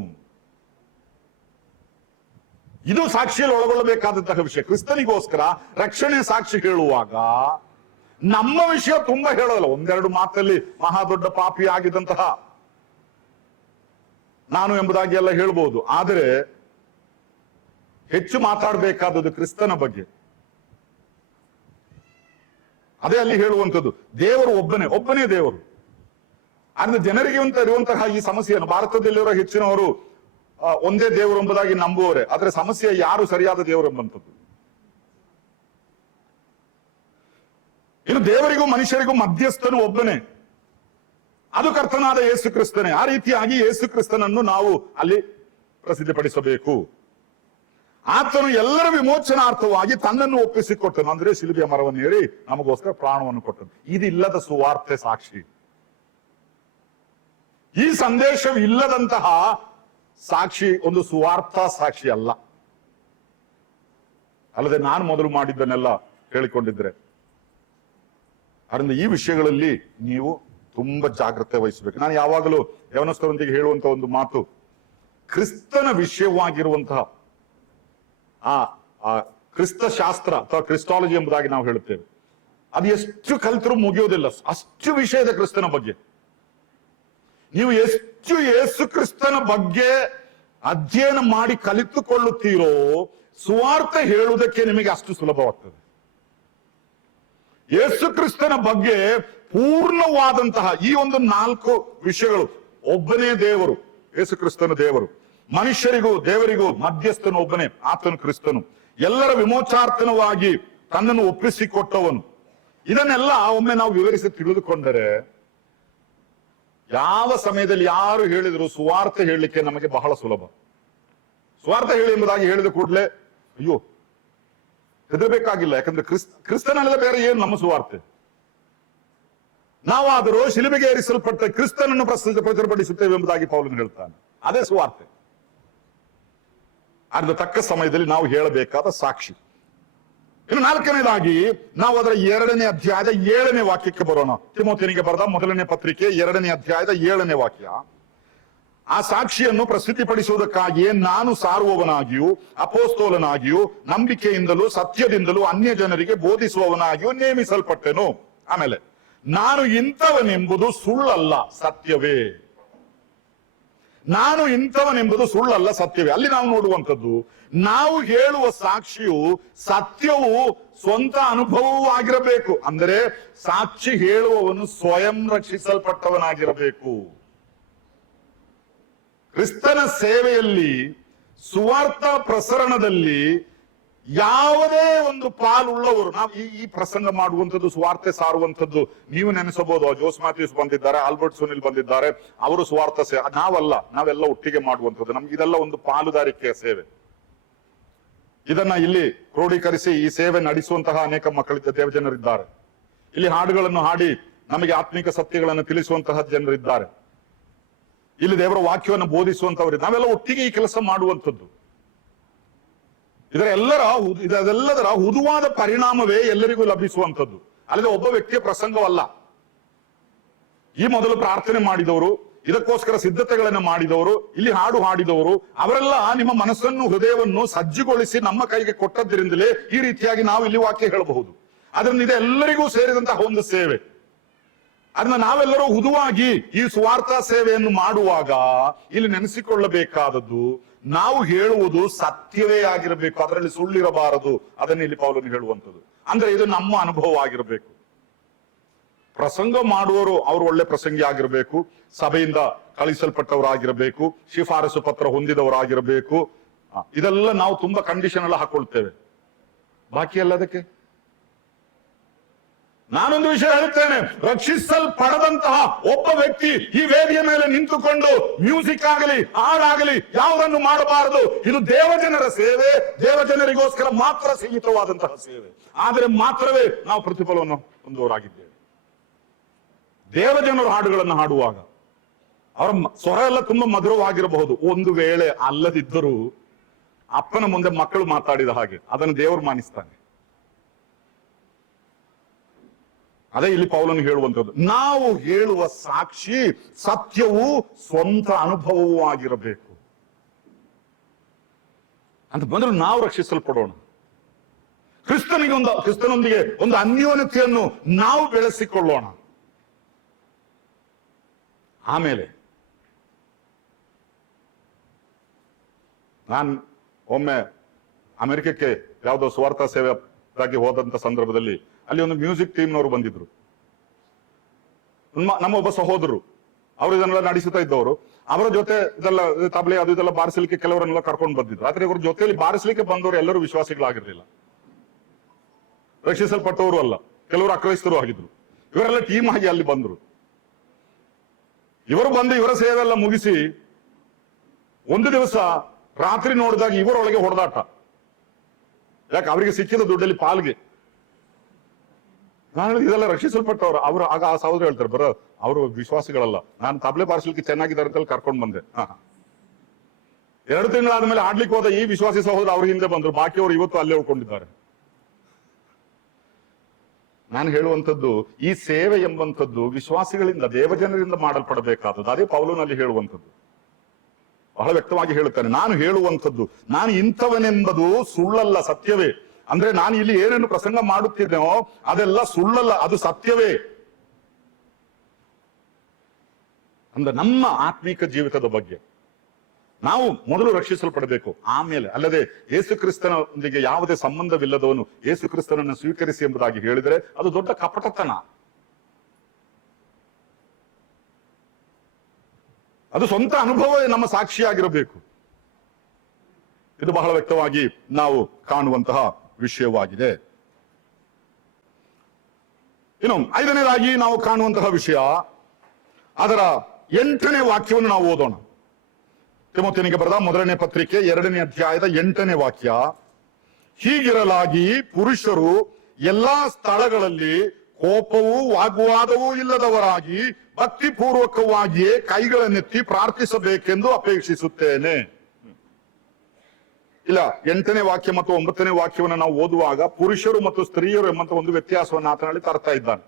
ಇದು ಸಾಕ್ಷಿಯಲ್ಲಿ ಒಳಗೊಳ್ಳಬೇಕಾದಂತಹ ವಿಷಯ. ಕ್ರಿಸ್ತನಿಗೋಸ್ಕರ ರಕ್ಷಣೆ ಸಾಕ್ಷಿ ಹೇಳುವಾಗ ನಮ್ಮ ವಿಷಯ ತುಂಬಾ ಹೇಳೋಲ್ಲ, ಒಂದೆರಡು ಮಾತಲ್ಲಿ ಮಹಾದೊಡ್ಡ ಪಾಪಿ ಆಗಿದ್ದಂತಹ ನಾನು ಎಂಬುದಾಗಿ ಎಲ್ಲ ಹೇಳ್ಬೋದು. ಆದರೆ ಹೆಚ್ಚು ಮಾತಾಡಬೇಕಾದದ್ದು ಕ್ರಿಸ್ತನ ಬಗ್ಗೆ. ಅದೇ ಅಲ್ಲಿ ಹೇಳುವಂಥದ್ದು. ದೇವರು ಒಬ್ಬನೇ ದೇವರು. ಅಂದ್ರೆ ಜನರಿಗೆ ಇರುವಂತಹ ಈ ಸಮಸ್ಯೆಯನ್ನು ಭಾರತದಲ್ಲಿರುವ ಹೆಚ್ಚಿನವರು ಒಂದೇ ದೇವರು ಎಂಬುದಾಗಿ ನಂಬುವವರೇ. ಆದ್ರೆ ಸಮಸ್ಯೆ ಯಾರು ಸರಿಯಾದ ದೇವರು ಎಂಬಂಥದ್ದು. ಇನ್ನು ದೇವರಿಗೂ ಮನುಷ್ಯರಿಗೂ ಮಧ್ಯಸ್ಥನು ಒಬ್ಬನೇ, ಅದು ಕರ್ತನಾದ ಯೇಸು ಕ್ರಿಸ್ತನೇ. ಆ ರೀತಿಯಾಗಿ ಯೇಸು ಕ್ರಿಸ್ತನನ್ನು ನಾವು ಅಲ್ಲಿ ಪ್ರಸಿದ್ಧಪಡಿಸಬೇಕು. ಆತನು ಎಲ್ಲರ ವಿಮೋಚನಾರ್ಥವಾಗಿ ತನ್ನನ್ನು ಒಪ್ಪಿಸಿಕೊಟ್ಟನು. ಅಂದ್ರೆ ಶಿಲುಬೆಯ ಮರವನ್ನು ಏರಿ ನಮಗೋಸ್ಕರ ಪ್ರಾಣವನ್ನು ಕೊಟ್ಟನು. ಇದಿಲ್ಲದ ಸುವಾರ್ತೆ ಸಾಕ್ಷಿ. ಈ ಸಂದೇಶವಿಲ್ಲದಂತಹ ಸಾಕ್ಷಿ ಒಂದು ಸುವಾರ್ಥ ಸಾಕ್ಷಿ ಅಲ್ಲ. ಅಲ್ಲದೆ ನಾನು ಮೊದಲು ಮಾಡಿದ್ದನ್ನೆಲ್ಲ ಹೇಳಿಕೊಂಡಿದ್ರೆ. ಅದರಿಂದ ಈ ವಿಷಯಗಳಲ್ಲಿ ನೀವು ತುಂಬಾ ಜಾಗ್ರತೆ ವಹಿಸಬೇಕು. ನಾನು ಯಾವಾಗಲೂ ಯವನಸ್ಥರೊಂದಿಗೆ ಹೇಳುವಂತಹ ಒಂದು ಮಾತು, ಕ್ರಿಸ್ತನ ವಿಷಯವಾಗಿರುವಂತಹ ಆ ಕ್ರಿಸ್ತ ಶಾಸ್ತ್ರ ಅಥವಾ ಕ್ರಿಸ್ಟಾಲಜಿ ಎಂಬುದಾಗಿ ನಾವು ಹೇಳುತ್ತೇವೆ, ಅದು ಎಷ್ಟು ಕಲಿತರೂ ಮುಗಿಯೋದಿಲ್ಲ. ಅಷ್ಟು ವಿಷಯದ ಕ್ರಿಸ್ತನ ಬಗ್ಗೆ ನೀವು ಎಷ್ಟು ಯೇಸು ಕ್ರಿಸ್ತನ ಬಗ್ಗೆ ಅಧ್ಯಯನ ಮಾಡಿ ಕಲಿತುಕೊಳ್ಳುತ್ತೀರೋ ಸುವಾರ್ತೆ ಹೇಳುವುದಕ್ಕೆ ನಿಮಗೆ ಅಷ್ಟು ಸುಲಭವಾಗ್ತದೆ. ಯೇಸು ಕ್ರಿಸ್ತನ ಬಗ್ಗೆ ಪೂರ್ಣವಾದಂತಹ ಈ ಒಂದು 4 ವಿಷಯಗಳು. ಒಬ್ಬನೇ ದೇವರು, ಯೇಸು ಕ್ರಿಸ್ತನ ದೇವರು. ಮನುಷ್ಯರಿಗೂ ದೇವರಿಗೂ ಮಧ್ಯಸ್ಥನು ಒಬ್ಬನೇ, ಆತನು ಕ್ರಿಸ್ತನು. ಎಲ್ಲರ ವಿಮೋಚಾರ್ಥನವಾಗಿ ತನ್ನನ್ನು ಒಪ್ಪಿಸಿಕೊಟ್ಟವನು. ಇದನ್ನೆಲ್ಲ ಒಮ್ಮೆ ನಾವು ವಿವರಿಸಿ ತಿಳಿದುಕೊಂಡರೆ, ಯಾವ ಸಮಯದಲ್ಲಿ ಯಾರು ಹೇಳಿದ್ರು ಸುವಾರ್ತೆ ಹೇಳಲಿಕ್ಕೆ ನಮಗೆ ಬಹಳ ಸುಲಭ. ಸುವಾರ್ತೆ ಹೇಳಿ ಎಂಬುದಾಗಿ ಹೇಳಿದ ಕೂಡಲೇ ಅಯ್ಯೋ ಹೆದರಬೇಕಾಗಿಲ್ಲ. ಯಾಕಂದ್ರೆ ಕ್ರಿಸ್ತನಲ್ಲ ಬೇರೆ ಏನು ನಮ್ಮ ಸುವಾರ್ತೆ. ನಾವಾದರೂ ಶಿಲುಬೆಗೆ ಏರಿಸಲ್ಪಟ್ಟ ಕ್ರಿಸ್ತನನ್ನು ಪ್ರಚುರಪಡಿಸುತ್ತೇವೆ ಎಂಬುದಾಗಿ ಪೌಲನು ಹೇಳ್ತಾನೆ. ಅದೇ ಸುವಾರ್ತೆ. ಅದರ ತಕ್ಕ ಸಮಯದಲ್ಲಿ ನಾವು ಹೇಳಬೇಕಾದ ಸಾಕ್ಷಿ. ಇನ್ನು 4ನೇದಾಗಿ ನಾವು ಅದರ 2ನೇ ಅಧ್ಯಾಯದ 7ನೇ ವಾಕ್ಯಕ್ಕೆ ಬರೋಣ. ತಿಮೋಥಿಯನಿಗೆ ಬರೆದ 1ನೇ ಪತ್ರಿಕೆ 2ನೇ ಅಧ್ಯಾಯದ 7ನೇ ವಾಕ್ಯ. ಆ ಸಾಕ್ಷಿಯನ್ನು ಪ್ರಸಿದ್ಧಿಪಡಿಸುವುದಕ್ಕಾಗಿಯೇ ನಾನು ಸಾರುವವನಾಗಿಯೂ ಅಪೋಸ್ತೋಲನಾಗಿಯೂ ನಂಬಿಕೆಯಿಂದಲೂ ಸತ್ಯದಿಂದಲೂ ಅನ್ಯ ಜನರಿಗೆ ಬೋಧಿಸುವವನಾಗಿಯೂ ನೇಮಿಸಲ್ಪಟ್ಟೆನು. ಆಮೇಲೆ ನಾನು ಇಂಥವನೆಂಬುದು ಸುಳ್ಳಲ್ಲ ಸತ್ಯವೇ. ನಾನು ಇಂಥವನೆಂಬುದು ಸುಳ್ಳಲ್ಲ ಸತ್ಯವೇ. ಅಲ್ಲಿ ನಾವು ನೋಡುವಂಥದ್ದು, ನಾವು ಹೇಳುವ ಸಾಕ್ಷಿಯು ಸತ್ಯವು ಸ್ವಂತ ಅನುಭವವೂ ಆಗಿರಬೇಕು. ಅಂದರೆ ಸಾಕ್ಷಿ ಹೇಳುವವನು ಸ್ವಯಂ ರಕ್ಷಿಸಲ್ಪಟ್ಟವನಾಗಿರಬೇಕು. ಕ್ರಿಸ್ತನ ಸೇವೆಯಲ್ಲಿ, ಸುವಾರ್ಥ ಪ್ರಸರಣದಲ್ಲಿ ಯಾವುದೇ ಒಂದು ಪಾಲುಳ್ಳವರು, ನಾವು ಈ ಪ್ರಸಂಗ ಮಾಡುವಂಥದ್ದು, ಸುವಾರ್ತೆ ಸಾರುವಂಥದ್ದು, ನೀವು ನೆನೆಸಬಹುದು ಜೋಸ್ ಮ್ಯಾಥ್ಯೂಸ್ ಬಂದಿದ್ದಾರೆ, ಆಲ್ಬರ್ಟ್ ಸುನಿಲ್ ಬಂದಿದ್ದಾರೆ, ಅವರು ಸುವಾರ್ಥ ನಾವಲ್ಲ, ನಾವೆಲ್ಲ ಒಟ್ಟಿಗೆ ಮಾಡುವಂಥದ್ದು. ನಮ್ಗೆ ಇದೆಲ್ಲ ಒಂದು ಪಾಲುದಾರಿಕೆಯ ಸೇವೆ. ಇದನ್ನ ಇಲ್ಲಿ ಕ್ರೋಢೀಕರಿಸಿ ಈ ಸೇವೆ ನಡೆಸುವಂತಹ ಅನೇಕ ಮಕ್ಕಳಿದ್ದ ದೇವಜನರಿದ್ದಾರೆ. ಇಲ್ಲಿ ಹಾಡುಗಳನ್ನು ಹಾಡಿ ನಮಗೆ ಆತ್ಮಿಕ ಸತ್ಯಗಳನ್ನು ತಿಳಿಸುವಂತಹ ಜನರಿದ್ದಾರೆ. ಇಲ್ಲಿ ದೇವರ ವಾಕ್ಯವನ್ನು ಬೋಧಿಸುವಂತವರು. ನಾವೆಲ್ಲ ಒಟ್ಟಿಗೆ ಈ ಕೆಲಸ ಮಾಡುವಂಥದ್ದು. ಇದೆಲ್ಲದರ ಹುದುವಾದ ಪರಿಣಾಮವೇ ಎಲ್ಲರಿಗೂ ಲಭಿಸುವಂಥದ್ದು. ಅಲ್ಲದೆ ಒಬ್ಬ ವ್ಯಕ್ತಿಯ ಪ್ರಸಂಗವಲ್ಲ. ಈ ಮೊದಲು ಪ್ರಾರ್ಥನೆ ಮಾಡಿದವರು, ಇದಕ್ಕೋಸ್ಕರ ಸಿದ್ಧತೆಗಳನ್ನು ಮಾಡಿದವರು, ಇಲ್ಲಿ ಹಾಡು ಹಾಡಿದವರು, ಅವರೆಲ್ಲ ನಿಮ್ಮ ಮನಸ್ಸನ್ನು ಹೃದಯವನ್ನು ಸಜ್ಜುಗೊಳಿಸಿ ನಮ್ಮ ಕೈಗೆ ಕೊಟ್ಟದ್ರಿಂದಲೇ ಈ ರೀತಿಯಾಗಿ ನಾವು ಇಲ್ಲಿ ವಾಕ್ಯ ಹೇಳಬಹುದು. ಅದರಿಂದ ಇದೆಲ್ಲರಿಗೂ ಸೇರಿದಂತಹ ಒಂದು ಸೇವೆ. ಅದನ್ನ ನಾವೆಲ್ಲರೂ ಹುದುವಾಗಿ ಈ ಸ್ವಾರ್ಥ ಸೇವೆಯನ್ನು ಮಾಡುವಾಗ ಇಲ್ಲಿ ನೆನೆಸಿಕೊಳ್ಳಬೇಕಾದದ್ದು, ನಾವು ಹೇಳುವುದು ಸತ್ಯವೇ ಆಗಿರಬೇಕು, ಅದರಲ್ಲಿ ಸುಳ್ಳಿರಬಾರದು. ಅದನ್ನು ಇಲ್ಲಿ ಪೌಲನು ಹೇಳುವಂಥದ್ದು. ಅಂದ್ರೆ ಇದು ನಮ್ಮ ಅನುಭವ ಆಗಿರಬೇಕು. ಪ್ರಸಂಗ ಮಾಡುವವರು ಅವರು ಒಳ್ಳೆ ಪ್ರಸಂಗಿ ಆಗಿರಬೇಕು, ಸಭೆಯಿಂದ ಕಳಿಸಲ್ಪಟ್ಟವರಾಗಿರಬೇಕು, ಶಿಫಾರಸು ಪತ್ರ ಹೊಂದಿದವರಾಗಿರಬೇಕು, ಇದೆಲ್ಲ ನಾವು ತುಂಬಾ ಕಂಡೀಷನ್ ಎಲ್ಲ ಹಾಕೊಳ್ತೇವೆ. ಬಾಕಿ ಎಲ್ಲ ಅದಕ್ಕೆ ನಾನೊಂದು ವಿಷಯ ಹೇಳ್ತೇನೆ, ರಕ್ಷಿಸಲ್ಪಡದಂತಹ ಒಬ್ಬ ವ್ಯಕ್ತಿ ಈ ವೇದಿಕೆ ಮೇಲೆ ನಿಂತುಕೊಂಡು ಮ್ಯೂಸಿಕ್ ಆಗಲಿ ಹಾಡಾಗಲಿ ಯಾವುದನ್ನು ಮಾಡಬಾರದು. ಇದು ದೇವಜನರ ಸೇವೆ, ದೇವಜನರಿಗೋಸ್ಕರ ಮಾತ್ರ ಸೀಮಿತವಾದಂತಹ ಸೇವೆ. ಆದರೆ ಮಾತ್ರವೇ ನಾವು ಪ್ರತಿಫಲವನ್ನು ಹೊಂದುವವರಾಗಿದ್ದೇವೆ. ದೇವಜನರು ಹಾಡುಗಳನ್ನು ಹಾಡುವಾಗ ಅವರ ಸ್ವರ ಎಲ್ಲ ತುಂಬಾ ಮಧುರವಾಗಿರಬಹುದು. ಒಂದು ವೇಳೆ ಅಲ್ಲದಿದ್ದರೂ ಅಪ್ಪನ ಮುಂದೆ ಮಕ್ಕಳು ಮಾತಾಡಿದ ಹಾಗೆ ಅದನ್ನು ದೇವರು ಮಾನಿಸ್ತಾನೆ. ಅದೇ ಇಲ್ಲಿ ಪೌಲನು ಹೇಳುವಂಥದ್ದು. ನಾವು ಹೇಳುವ ಸಾಕ್ಷಿ ಸತ್ಯವೂ ಸ್ವಂತ ಅನುಭವವೂ ಆಗಿರಬೇಕು ಅಂತ ಮೊದಲು ನಾವು ರಕ್ಷಿಸಲ್ಪಡೋಣ. ಕ್ರಿಸ್ತನೊಂದಿಗೆ ಒಂದು ಅನ್ಯೋನ್ಯತೆಯನ್ನು ನಾವು ಬೆಳೆಸಿಕೊಳ್ಳೋಣ. ಆಮೇಲೆ ನಾನು ಒಮ್ಮೆ ಅಮೆರಿಕಕ್ಕೆ ಯಾವುದೋ ಸ್ವಾರ್ಥ ಸೇವೆಗಾಗಿ ಹೋದಂತ ಸಂದರ್ಭದಲ್ಲಿ ಅಲ್ಲಿ ಒಂದು ಮ್ಯೂಸಿಕ್ ಟೀಮ್ನವರು ಬಂದಿದ್ರು. ನಮ್ಮ ಒಬ್ಬ ಸಹೋದರರು, ಅವರು ಇದನ್ನೆಲ್ಲ ನಡೆಸುತ್ತಾ ಇದ್ದವರು. ಅವರ ಜೊತೆ ಇದೆಲ್ಲ ತಬಲೆ ಅದು ಇದೆಲ್ಲ ಬಾರಿಸಲಿಕ್ಕೆ ಕೆಲವರನ್ನೆಲ್ಲ ಕರ್ಕೊಂಡು ಬಂದಿದ್ರು. ಆದ್ರೆ ಇವ್ರ ಜೊತೆಯಲ್ಲಿ ಬಾರಿಸಲಿಕ್ಕೆ ಬಂದವರು ಎಲ್ಲರೂ ವಿಶ್ವಾಸಿಗಳಾಗಿರ್ಲಿಲ್ಲ, ರಕ್ಷಿಸಲ್ಪಟ್ಟವರು ಅಲ್ಲ, ಕೆಲವರು ಅಕ್ರೈಸ್ತರು ಆಗಿದ್ರು. ಇವರೆಲ್ಲ ಟೀಮ್ ಆಗಿ ಅಲ್ಲಿ ಬಂದ್ರು. ಇವರು ಬಂದು ಇವರ ಸೇವೆ ಎಲ್ಲ ಮುಗಿಸಿ ಒಂದು ದಿವಸ ರಾತ್ರಿ ನೋಡಿದಾಗ ಇವರೊಳಗೆ ಹೊಡೆದಾಟ. ಯಾಕೆ? ಅವರಿಗೆ ಸಿಕ್ಕಿದ ದುಡ್ಡಲ್ಲಿ ಪಾಲ್ಗೆ. ನಾನು ಇದೆಲ್ಲ ರಕ್ಷಿಸಲ್ಪಟ್ಟವ್ರು. ಅವರು ಆಗ ಆ ಸಹೋದರ ಹೇಳ್ತಾರೆ, ಬರೋ ಅವರು ವಿಶ್ವಾಸಿಗಳಲ್ಲ, ನಾನು ತಬಲೆ ಬಾರಿಸಲಿಕ್ಕೆ ಚೆನ್ನಾಗಿದ್ದಾರೆ ಅಂತ ಕರ್ಕೊಂಡು ಬಂದೆ. 2 ತಿಂಗಳಾದ್ಮೇಲೆ ಆಡ್ಲಿಕ್ಕೆ ಹೋದ ಈ ವಿಶ್ವಾಸಿ ಸಹೋದರ ಅವ್ರ ಹಿಂದೆ ಬಂದ್ರು. ಬಾಕಿಯವರು ಇವತ್ತು ಅಲ್ಲೇ ಉಳ್ಕೊಂಡಿದ್ದಾರೆ. ನಾನು ಹೇಳುವಂಥದ್ದು, ಈ ಸೇವೆ ಎಂಬಂಥದ್ದು ವಿಶ್ವಾಸಿಗಳಿಂದ, ದೇವಜನರಿಂದ ಮಾಡಲ್ಪಡಬೇಕಾದದ್ದು. ಅದೇ ಪೌಲನಲ್ಲಿ ಹೇಳುವಂಥದ್ದು. ಬಹಳ ವ್ಯಕ್ತವಾಗಿ ಹೇಳುತ್ತಾನೆ, ನಾನು ಹೇಳುವಂಥದ್ದು, ನಾನು ಇಂಥವನೆಂಬುದು ಸುಳ್ಳಲ್ಲ, ಸತ್ಯವೇ. ಅಂದ್ರೆ ನಾನು ಇಲ್ಲಿ ಏನೇನು ಪ್ರಸಂಗ ಮಾಡುತ್ತಿದ್ದೇನೋ ಅದೆಲ್ಲ ಸುಳ್ಳಲ್ಲ, ಅದು ಸತ್ಯವೇ. ಅಂದ್ರೆ ನಮ್ಮ ಆತ್ಮೀಕ ಜೀವಿತದ ಬಗ್ಗೆ ನಾವು ಮೊದಲು ರಕ್ಷಿಸಲ್ಪಡಬೇಕು, ಆಮೇಲೆ. ಅಲ್ಲದೆ ಯೇಸು ಕ್ರಿಸ್ತನೊಂದಿಗೆ ಯಾವುದೇ ಸಂಬಂಧವಿಲ್ಲದವನು ಯೇಸು ಕ್ರಿಸ್ತನನ್ನು ಸ್ವೀಕರಿಸಿ ಎಂಬುದಾಗಿ ಹೇಳಿದರೆ ಅದು ದೊಡ್ಡ ಕಪಟತನ. ಅದು ಸ್ವಂತ ಅನುಭವವೇ ನಮ್ಮ ಸಾಕ್ಷಿಯಾಗಿರಬೇಕು. ಇದು ಬಹಳ ವ್ಯಕ್ತವಾಗಿ ನಾವು ಕಾಣುವಂತಹ ವಿಷಯವಾಗಿದೆ. ಇನ್ನು 5ನೇದಾಗಿ ನಾವು ಕಾಣುವಂತಹ ವಿಷಯ, ಅದರ 8ನೇ ವಾಕ್ಯವನ್ನು ನಾವು ಓದೋಣ. ತಿಮೋಥೆಯನಿಗೆ ಬರೆದ 1ನೇ ಪತ್ರಿಕೆ 2ನೇ ಅಧ್ಯಾಯದ 8ನೇ ವಾಕ್ಯ. ಹೀಗಿರಲಾಗಿ ಪುರುಷರು ಎಲ್ಲಾ ಸ್ಥಳಗಳಲ್ಲಿ ಕೋಪವೂ ವಾಗ್ವಾದವೂ ಇಲ್ಲದವರಾಗಿ ಭಕ್ತಿಪೂರ್ವಕವಾಗಿಯೇ ಕೈಗಳನ್ನೆತ್ತಿ ಪ್ರಾರ್ಥಿಸಬೇಕೆಂದು ಅಪೇಕ್ಷಿಸುತ್ತೇನೆ. ಇಲ್ಲ, 8ನೇ ವಾಕ್ಯ ಮತ್ತು 9ನೇ ವಾಕ್ಯವನ್ನು ನಾವು ಓದುವಾಗ ಪುರುಷರು ಮತ್ತು ಸ್ತ್ರೀಯರು ಎಂಬಂತ ಒಂದು ವ್ಯತ್ಯಾಸವನ್ನು ಆತನಲ್ಲಿ ತರ್ತಾ ಇದ್ದಾನೆ.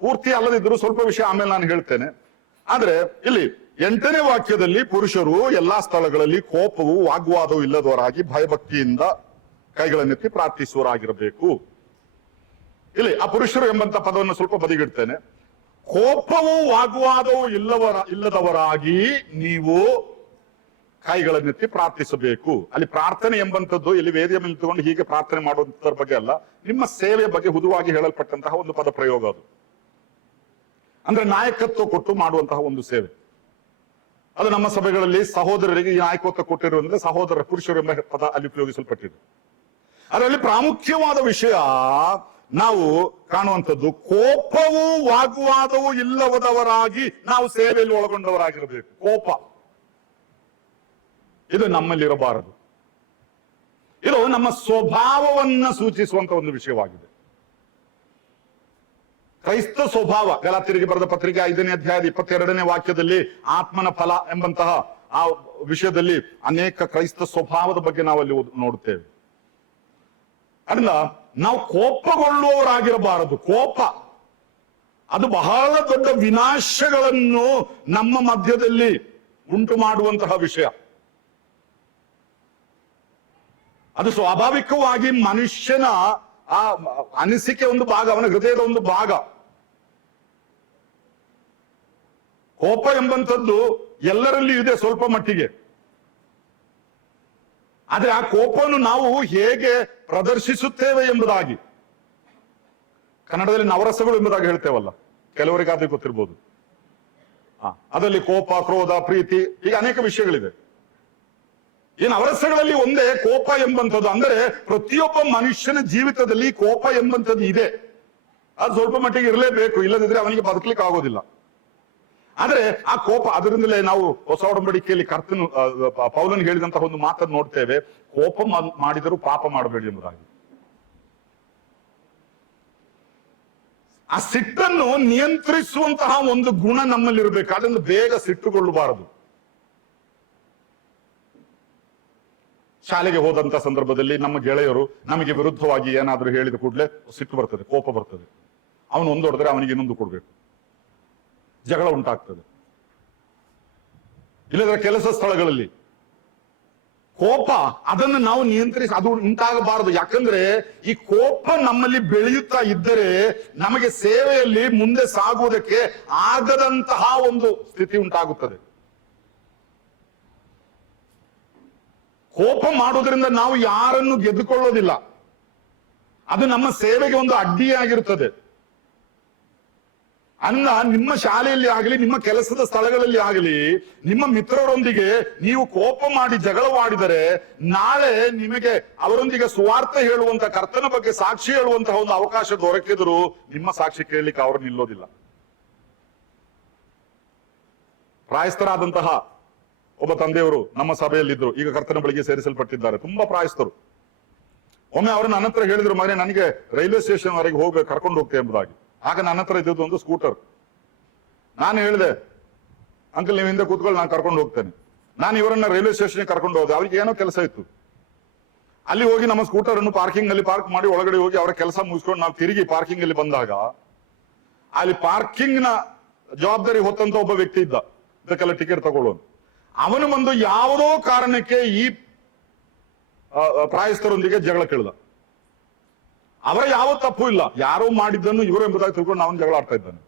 ಪೂರ್ತಿ ಅಲ್ಲದಿದ್ರು ಸ್ವಲ್ಪ ವಿಷಯ ಆಮೇಲೆ ನಾನು ಹೇಳ್ತೇನೆ. ಆದ್ರೆ ಇಲ್ಲಿ 8ನೇ ವಾಕ್ಯದಲ್ಲಿ ಪುರುಷರು ಎಲ್ಲಾ ಸ್ಥಳಗಳಲ್ಲಿ ಕೋಪವು ವಾಗ್ವಾದವು ಇಲ್ಲದವರಾಗಿ ಭಯಭಕ್ತಿಯಿಂದ ಕೈಗಳನ್ನೆತ್ತಿ ಪ್ರಾರ್ಥಿಸುವರಾಗಿರಬೇಕು. ಇಲ್ಲಿ ಆ ಪುರುಷರು ಎಂಬಂತ ಪದವನ್ನು ಸ್ವಲ್ಪ ಬದಿಗಿಡ್ತೇನೆ. ಕೋಪವು ವಾಗ್ವಾದವು ಇಲ್ಲದವರಾಗಿ ನೀವು ಕೈಗಳನ್ನೆತ್ತಿ ಪ್ರಾರ್ಥಿಸಬೇಕು. ಅಲ್ಲಿ ಪ್ರಾರ್ಥನೆ ಎಂಬಂಥದ್ದು ಇಲ್ಲಿ ವೇದಿಕೆ ಮೇಲೆ ನಿಂತುಕೊಂಡು ಹೀಗೆ ಪ್ರಾರ್ಥನೆ ಮಾಡುವಂತರ ಬಗ್ಗೆ ಅಲ್ಲ, ನಿಮ್ಮ ಸೇವೆಯ ಬಗ್ಗೆ ಹುದುವಾಗಿ ಹೇಳಲ್ಪಟ್ಟಂತಹ ಒಂದು ಪದ ಪ್ರಯೋಗ ಅದು. ಅಂದ್ರೆ ನಾಯಕತ್ವ ಕೊಟ್ಟು ಮಾಡುವಂತಹ ಒಂದು ಸೇವೆ. ಅದು ನಮ್ಮ ಸಭೆಗಳಲ್ಲಿ ಸಹೋದರರಿಗೆ ಈ ನಾಯಕತ್ವ ಕೊಟ್ಟಿರುವಂದ್ರೆ ಸಹೋದರ ಪುರುಷರು ಎಂಬ ಪದ ಅಲ್ಲಿ ಉಪಯೋಗಿಸಲ್ಪಟ್ಟಿದೆ. ಅದರಲ್ಲಿ ಪ್ರಾಮುಖ್ಯವಾದ ವಿಷಯ ನಾವು ಕಾಣುವಂಥದ್ದು, ಕೋಪವೂ ವಾಗ್ವಾದವೂ ಇಲ್ಲದವರಾಗಿ ನಾವು ಸೇವೆಯಲ್ಲಿ ಒಳಗೊಂಡವರಾಗಿರಬೇಕು. ಕೋಪ ಇದು ನಮ್ಮಲ್ಲಿರಬಾರದು. ಇದು ನಮ್ಮ ಸ್ವಭಾವವನ್ನ ಸೂಚಿಸುವಂತ ಒಂದು ವಿಷಯವಾಗಿದೆ. ಕ್ರೈಸ್ತ ಸ್ವಭಾವ. ಗಲಾತ್ಯರಿಗೆ ಬರೆದ ಪತ್ರಿಕೆ 5ನೇ ಅಧ್ಯಾಯದ 22ನೇ ವಾಕ್ಯದಲ್ಲಿ ಆತ್ಮನ ಫಲ ಎಂಬಂತಹ ಆ ವಿಷಯದಲ್ಲಿ ಅನೇಕ ಕ್ರೈಸ್ತ ಸ್ವಭಾವದ ಬಗ್ಗೆ ನಾವಲ್ಲಿ ನೋಡುತ್ತೇವೆ. ಅದನ್ನ ನಾವು ಕೋಪಗೊಳ್ಳುವವರಾಗಿರಬಾರದು. ಕೋಪ ಅದು ಬಹಳ ದೊಡ್ಡ ವಿನಾಶಗಳನ್ನು ನಮ್ಮ ಮಧ್ಯದಲ್ಲಿ ಉಂಟು ಮಾಡುವಂತಹ ವಿಷಯ. ಅದು ಸ್ವಾಭಾವಿಕವಾಗಿ ಮನುಷ್ಯನ ಆ ಅನಿಸಿಕೆ ಒಂದು ಭಾಗ, ಅವನ ಹೃದಯದ ಒಂದು ಭಾಗ. ಕೋಪ ಎಂಬಂಥದ್ದು ಎಲ್ಲರಲ್ಲಿ ಇದೆ ಸ್ವಲ್ಪ ಮಟ್ಟಿಗೆ. ಆದ್ರೆ ಆ ಕೋಪವನ್ನು ನಾವು ಹೇಗೆ ಪ್ರದರ್ಶಿಸುತ್ತೇವೆ ಎಂಬುದಾಗಿ, ಕನ್ನಡದಲ್ಲಿ ನವರಸಗಳು ಎಂಬುದಾಗಿ ಹೇಳ್ತೇವಲ್ಲ, ಕೆಲವರಿಗಾದ್ರೆ ಗೊತ್ತಿರ್ಬೋದು. ಅದರಲ್ಲಿ ಕೋಪ, ಕ್ರೋಧ, ಪ್ರೀತಿ, ಈಗ ಅನೇಕ ವಿಷಯಗಳಿದೆ. ಏನು ಅವರಸಗಳಲ್ಲಿ ಒಂದೇ ಕೋಪ ಎಂಬಂಥದ್ದು. ಅಂದರೆ ಪ್ರತಿಯೊಬ್ಬ ಮನುಷ್ಯನ ಜೀವಿತದಲ್ಲಿ ಕೋಪ ಎಂಬಂಥದ್ದು ಇದೆ. ಅದು ಸ್ವಲ್ಪ ಮಟ್ಟಿಗೆ ಇರಲೇಬೇಕು, ಇಲ್ಲದಿದ್ರೆ ಅವನಿಗೆ ಬದುಕಲಿಕ್ಕೆ ಆಗೋದಿಲ್ಲ. ಆದ್ರೆ ಆ ಕೋಪ, ಅದರಿಂದಲೇ ನಾವು ಹೊಸ ಒಡಂಬಡಿಕೆಯಲ್ಲಿ ಕರ್ತನು ಪೌಲನು ಹೇಳಿದಂತಹ ಒಂದು ಮಾತನ್ನು ನೋಡ್ತೇವೆ, ಕೋಪ ಮಾಡಿದರೂ ಪಾಪ ಮಾಡಬೇಡಿ ಎಂಬುದಾಗಿ. ಆ ಸಿಟ್ಟನ್ನು ನಿಯಂತ್ರಿಸುವಂತಹ ಒಂದು ಗುಣ ನಮ್ಮಲ್ಲಿರಬೇಕು. ಅದನ್ನು ಬೇಗ ಸಿಟ್ಟುಗೊಳ್ಳಬಾರದು. ಶಾಲೆಗೆ ಹೋದಂತ ಸಂದರ್ಭದಲ್ಲಿ ನಮ್ಮ ಗೆಳೆಯರು ನಮಗೆ ವಿರುದ್ಧವಾಗಿ ಏನಾದ್ರೂ ಹೇಳಿದ ಕೂಡಲೇ ಸಿಟ್ಟು ಬರ್ತದೆ, ಕೋಪ ಬರ್ತದೆ. ಅವನು ಒಂದು ಹೊಡೆದ್ರೆ ಅವನಿಗೆ ಇನ್ನೊಂದು ಕೊಡ್ಬೇಕು, ಜಗಳ ಉಂಟಾಗ್ತದೆ. ಇಲ್ಲದ್ರೆ ಕೆಲಸ ಸ್ಥಳಗಳಲ್ಲಿ ಕೋಪ, ಅದನ್ನು ನಾವು ನಿಯಂತ್ರಿಸಿ, ಅದು ಉಂಟಾಗಬಾರದು. ಯಾಕಂದ್ರೆ ಈ ಕೋಪ ನಮ್ಮಲ್ಲಿ ಬೆಳೆಯುತ್ತಾ ಇದ್ದರೆ ನಮಗೆ ಸೇವೆಯಲ್ಲಿ ಮುಂದೆ ಸಾಗುವುದಕ್ಕೆ ಆಗದಂತಹ ಒಂದು ಸ್ಥಿತಿ ಉಂಟಾಗುತ್ತದೆ. ಕೋಪ ಮಾಡುವುದರಿಂದ ನಾವು ಯಾರನ್ನು ಗೆದ್ದುಕೊಳ್ಳೋದಿಲ್ಲ, ಅದು ನಮ್ಮ ಸೇವೆಗೆ ಒಂದು ಅಡ್ಡಿಯಾಗಿರುತ್ತದೆ. ಅನ್ನ ನಿಮ್ಮ ಶಾಲೆಯಲ್ಲಿ ಆಗಲಿ, ನಿಮ್ಮ ಕೆಲಸದ ಸ್ಥಳಗಳಲ್ಲಿ ಆಗಲಿ, ನಿಮ್ಮ ಮಿತ್ರರೊಂದಿಗೆ ನೀವು ಕೋಪ ಮಾಡಿ ಜಗಳವಾಡಿದರೆ ನಾಳೆ ನಿಮಗೆ ಅವರೊಂದಿಗೆ ಸುವಾರ್ತೆ ಹೇಳುವಂತ, ಕರ್ತನ ಬಗ್ಗೆ ಸಾಕ್ಷಿ ಹೇಳುವಂತಹ ಒಂದು ಅವಕಾಶ ದೊರಕಿದ್ರು ನಿಮ್ಮ ಸಾಕ್ಷಿ ಕೇಳಲಿಕ್ಕೆ ಅವರು ನಿಲ್ಲೋದಿಲ್ಲ. ಪ್ರಾಯಸ್ಥರಾದಂತಹ ಒಬ್ಬ ತಂದೆಯವರು ನಮ್ಮ ಸಭೆಯಲ್ಲಿದ್ರು, ಈಗ ಕರ್ತನ ಬಳಿಗೆ ಸೇರಿಸಲ್ಪಟ್ಟಿದ್ದಾರೆ. ತುಂಬಾ ಪ್ರಾಯಸ್ಥರು. ಒಮ್ಮೆ ಅವರು ನನ್ನ ಹತ್ರ ಹೇಳಿದ್ರು, ಮನೆ ನನಗೆ ರೈಲ್ವೆ ಸ್ಟೇಷನ್ ವರೆಗೆ ಹೋಗ್ಬೇಕು, ಕರ್ಕೊಂಡು ಹೋಗ್ತೇವೆ ಎಂಬುದಾಗಿ. ಆಗ ನನ್ನ ಹತ್ರ ಇದ್ದದ್ದು ಒಂದು ಸ್ಕೂಟರ್. ನಾನು ಹೇಳಿದೆ, ಅಂಕಲ್ ನೀವು ಹಿಂದೆ ಕೂತ್ಕೊಳ್ಳಿ, ನಾನು ಕರ್ಕೊಂಡು ಹೋಗ್ತೇನೆ. ನಾನು ಇವರನ್ನ ರೈಲ್ವೆ ಸ್ಟೇಷನ್ಗೆ ಕರ್ಕೊಂಡು ಹೋದೆ. ಅವ್ರಿಗೆ ಏನೋ ಕೆಲಸ ಇತ್ತು. ಅಲ್ಲಿ ಹೋಗಿ ನಮ್ಮ ಸ್ಕೂಟರ್ ಅನ್ನು ಪಾರ್ಕಿಂಗ್ ನಲ್ಲಿ ಪಾರ್ಕ್ ಮಾಡಿ ಒಳಗಡೆ ಹೋಗಿ ಅವರ ಕೆಲಸ ಮುಗಿಸ್ಕೊಂಡು ನಾವು ತಿರುಗಿ ಪಾರ್ಕಿಂಗ್ ಅಲ್ಲಿ ಬಂದಾಗ ಅಲ್ಲಿ ಪಾರ್ಕಿಂಗ್ ನ ಜವಾಬ್ದಾರಿ ಹೊತ್ತಂತ ಒಬ್ಬ ವ್ಯಕ್ತಿ ಇದ್ದ, ಇದಕ್ಕೆಲ್ಲ ಟಿಕೆಟ್ ತಗೊಳ್ಳೋನು. ಅವನು ಬಂದು ಯಾವುದೋ ಕಾರಣಕ್ಕೆ ಈ ಪ್ರಾಯಸ್ಥರೊಂದಿಗೆ ಜಗಳ ಕೇಳಿದ. ಅವರ ಯಾವ ತಪ್ಪು ಇಲ್ಲ, ಯಾರೋ ಮಾಡಿದ್ದನ್ನು ಇವರು ಎಂಬುದಾಗಿ ತಿಳ್ಕೊಂಡು ಅವನು ಜಗಳ ಆಡ್ತಾ ಇದ್ದಾನೆ.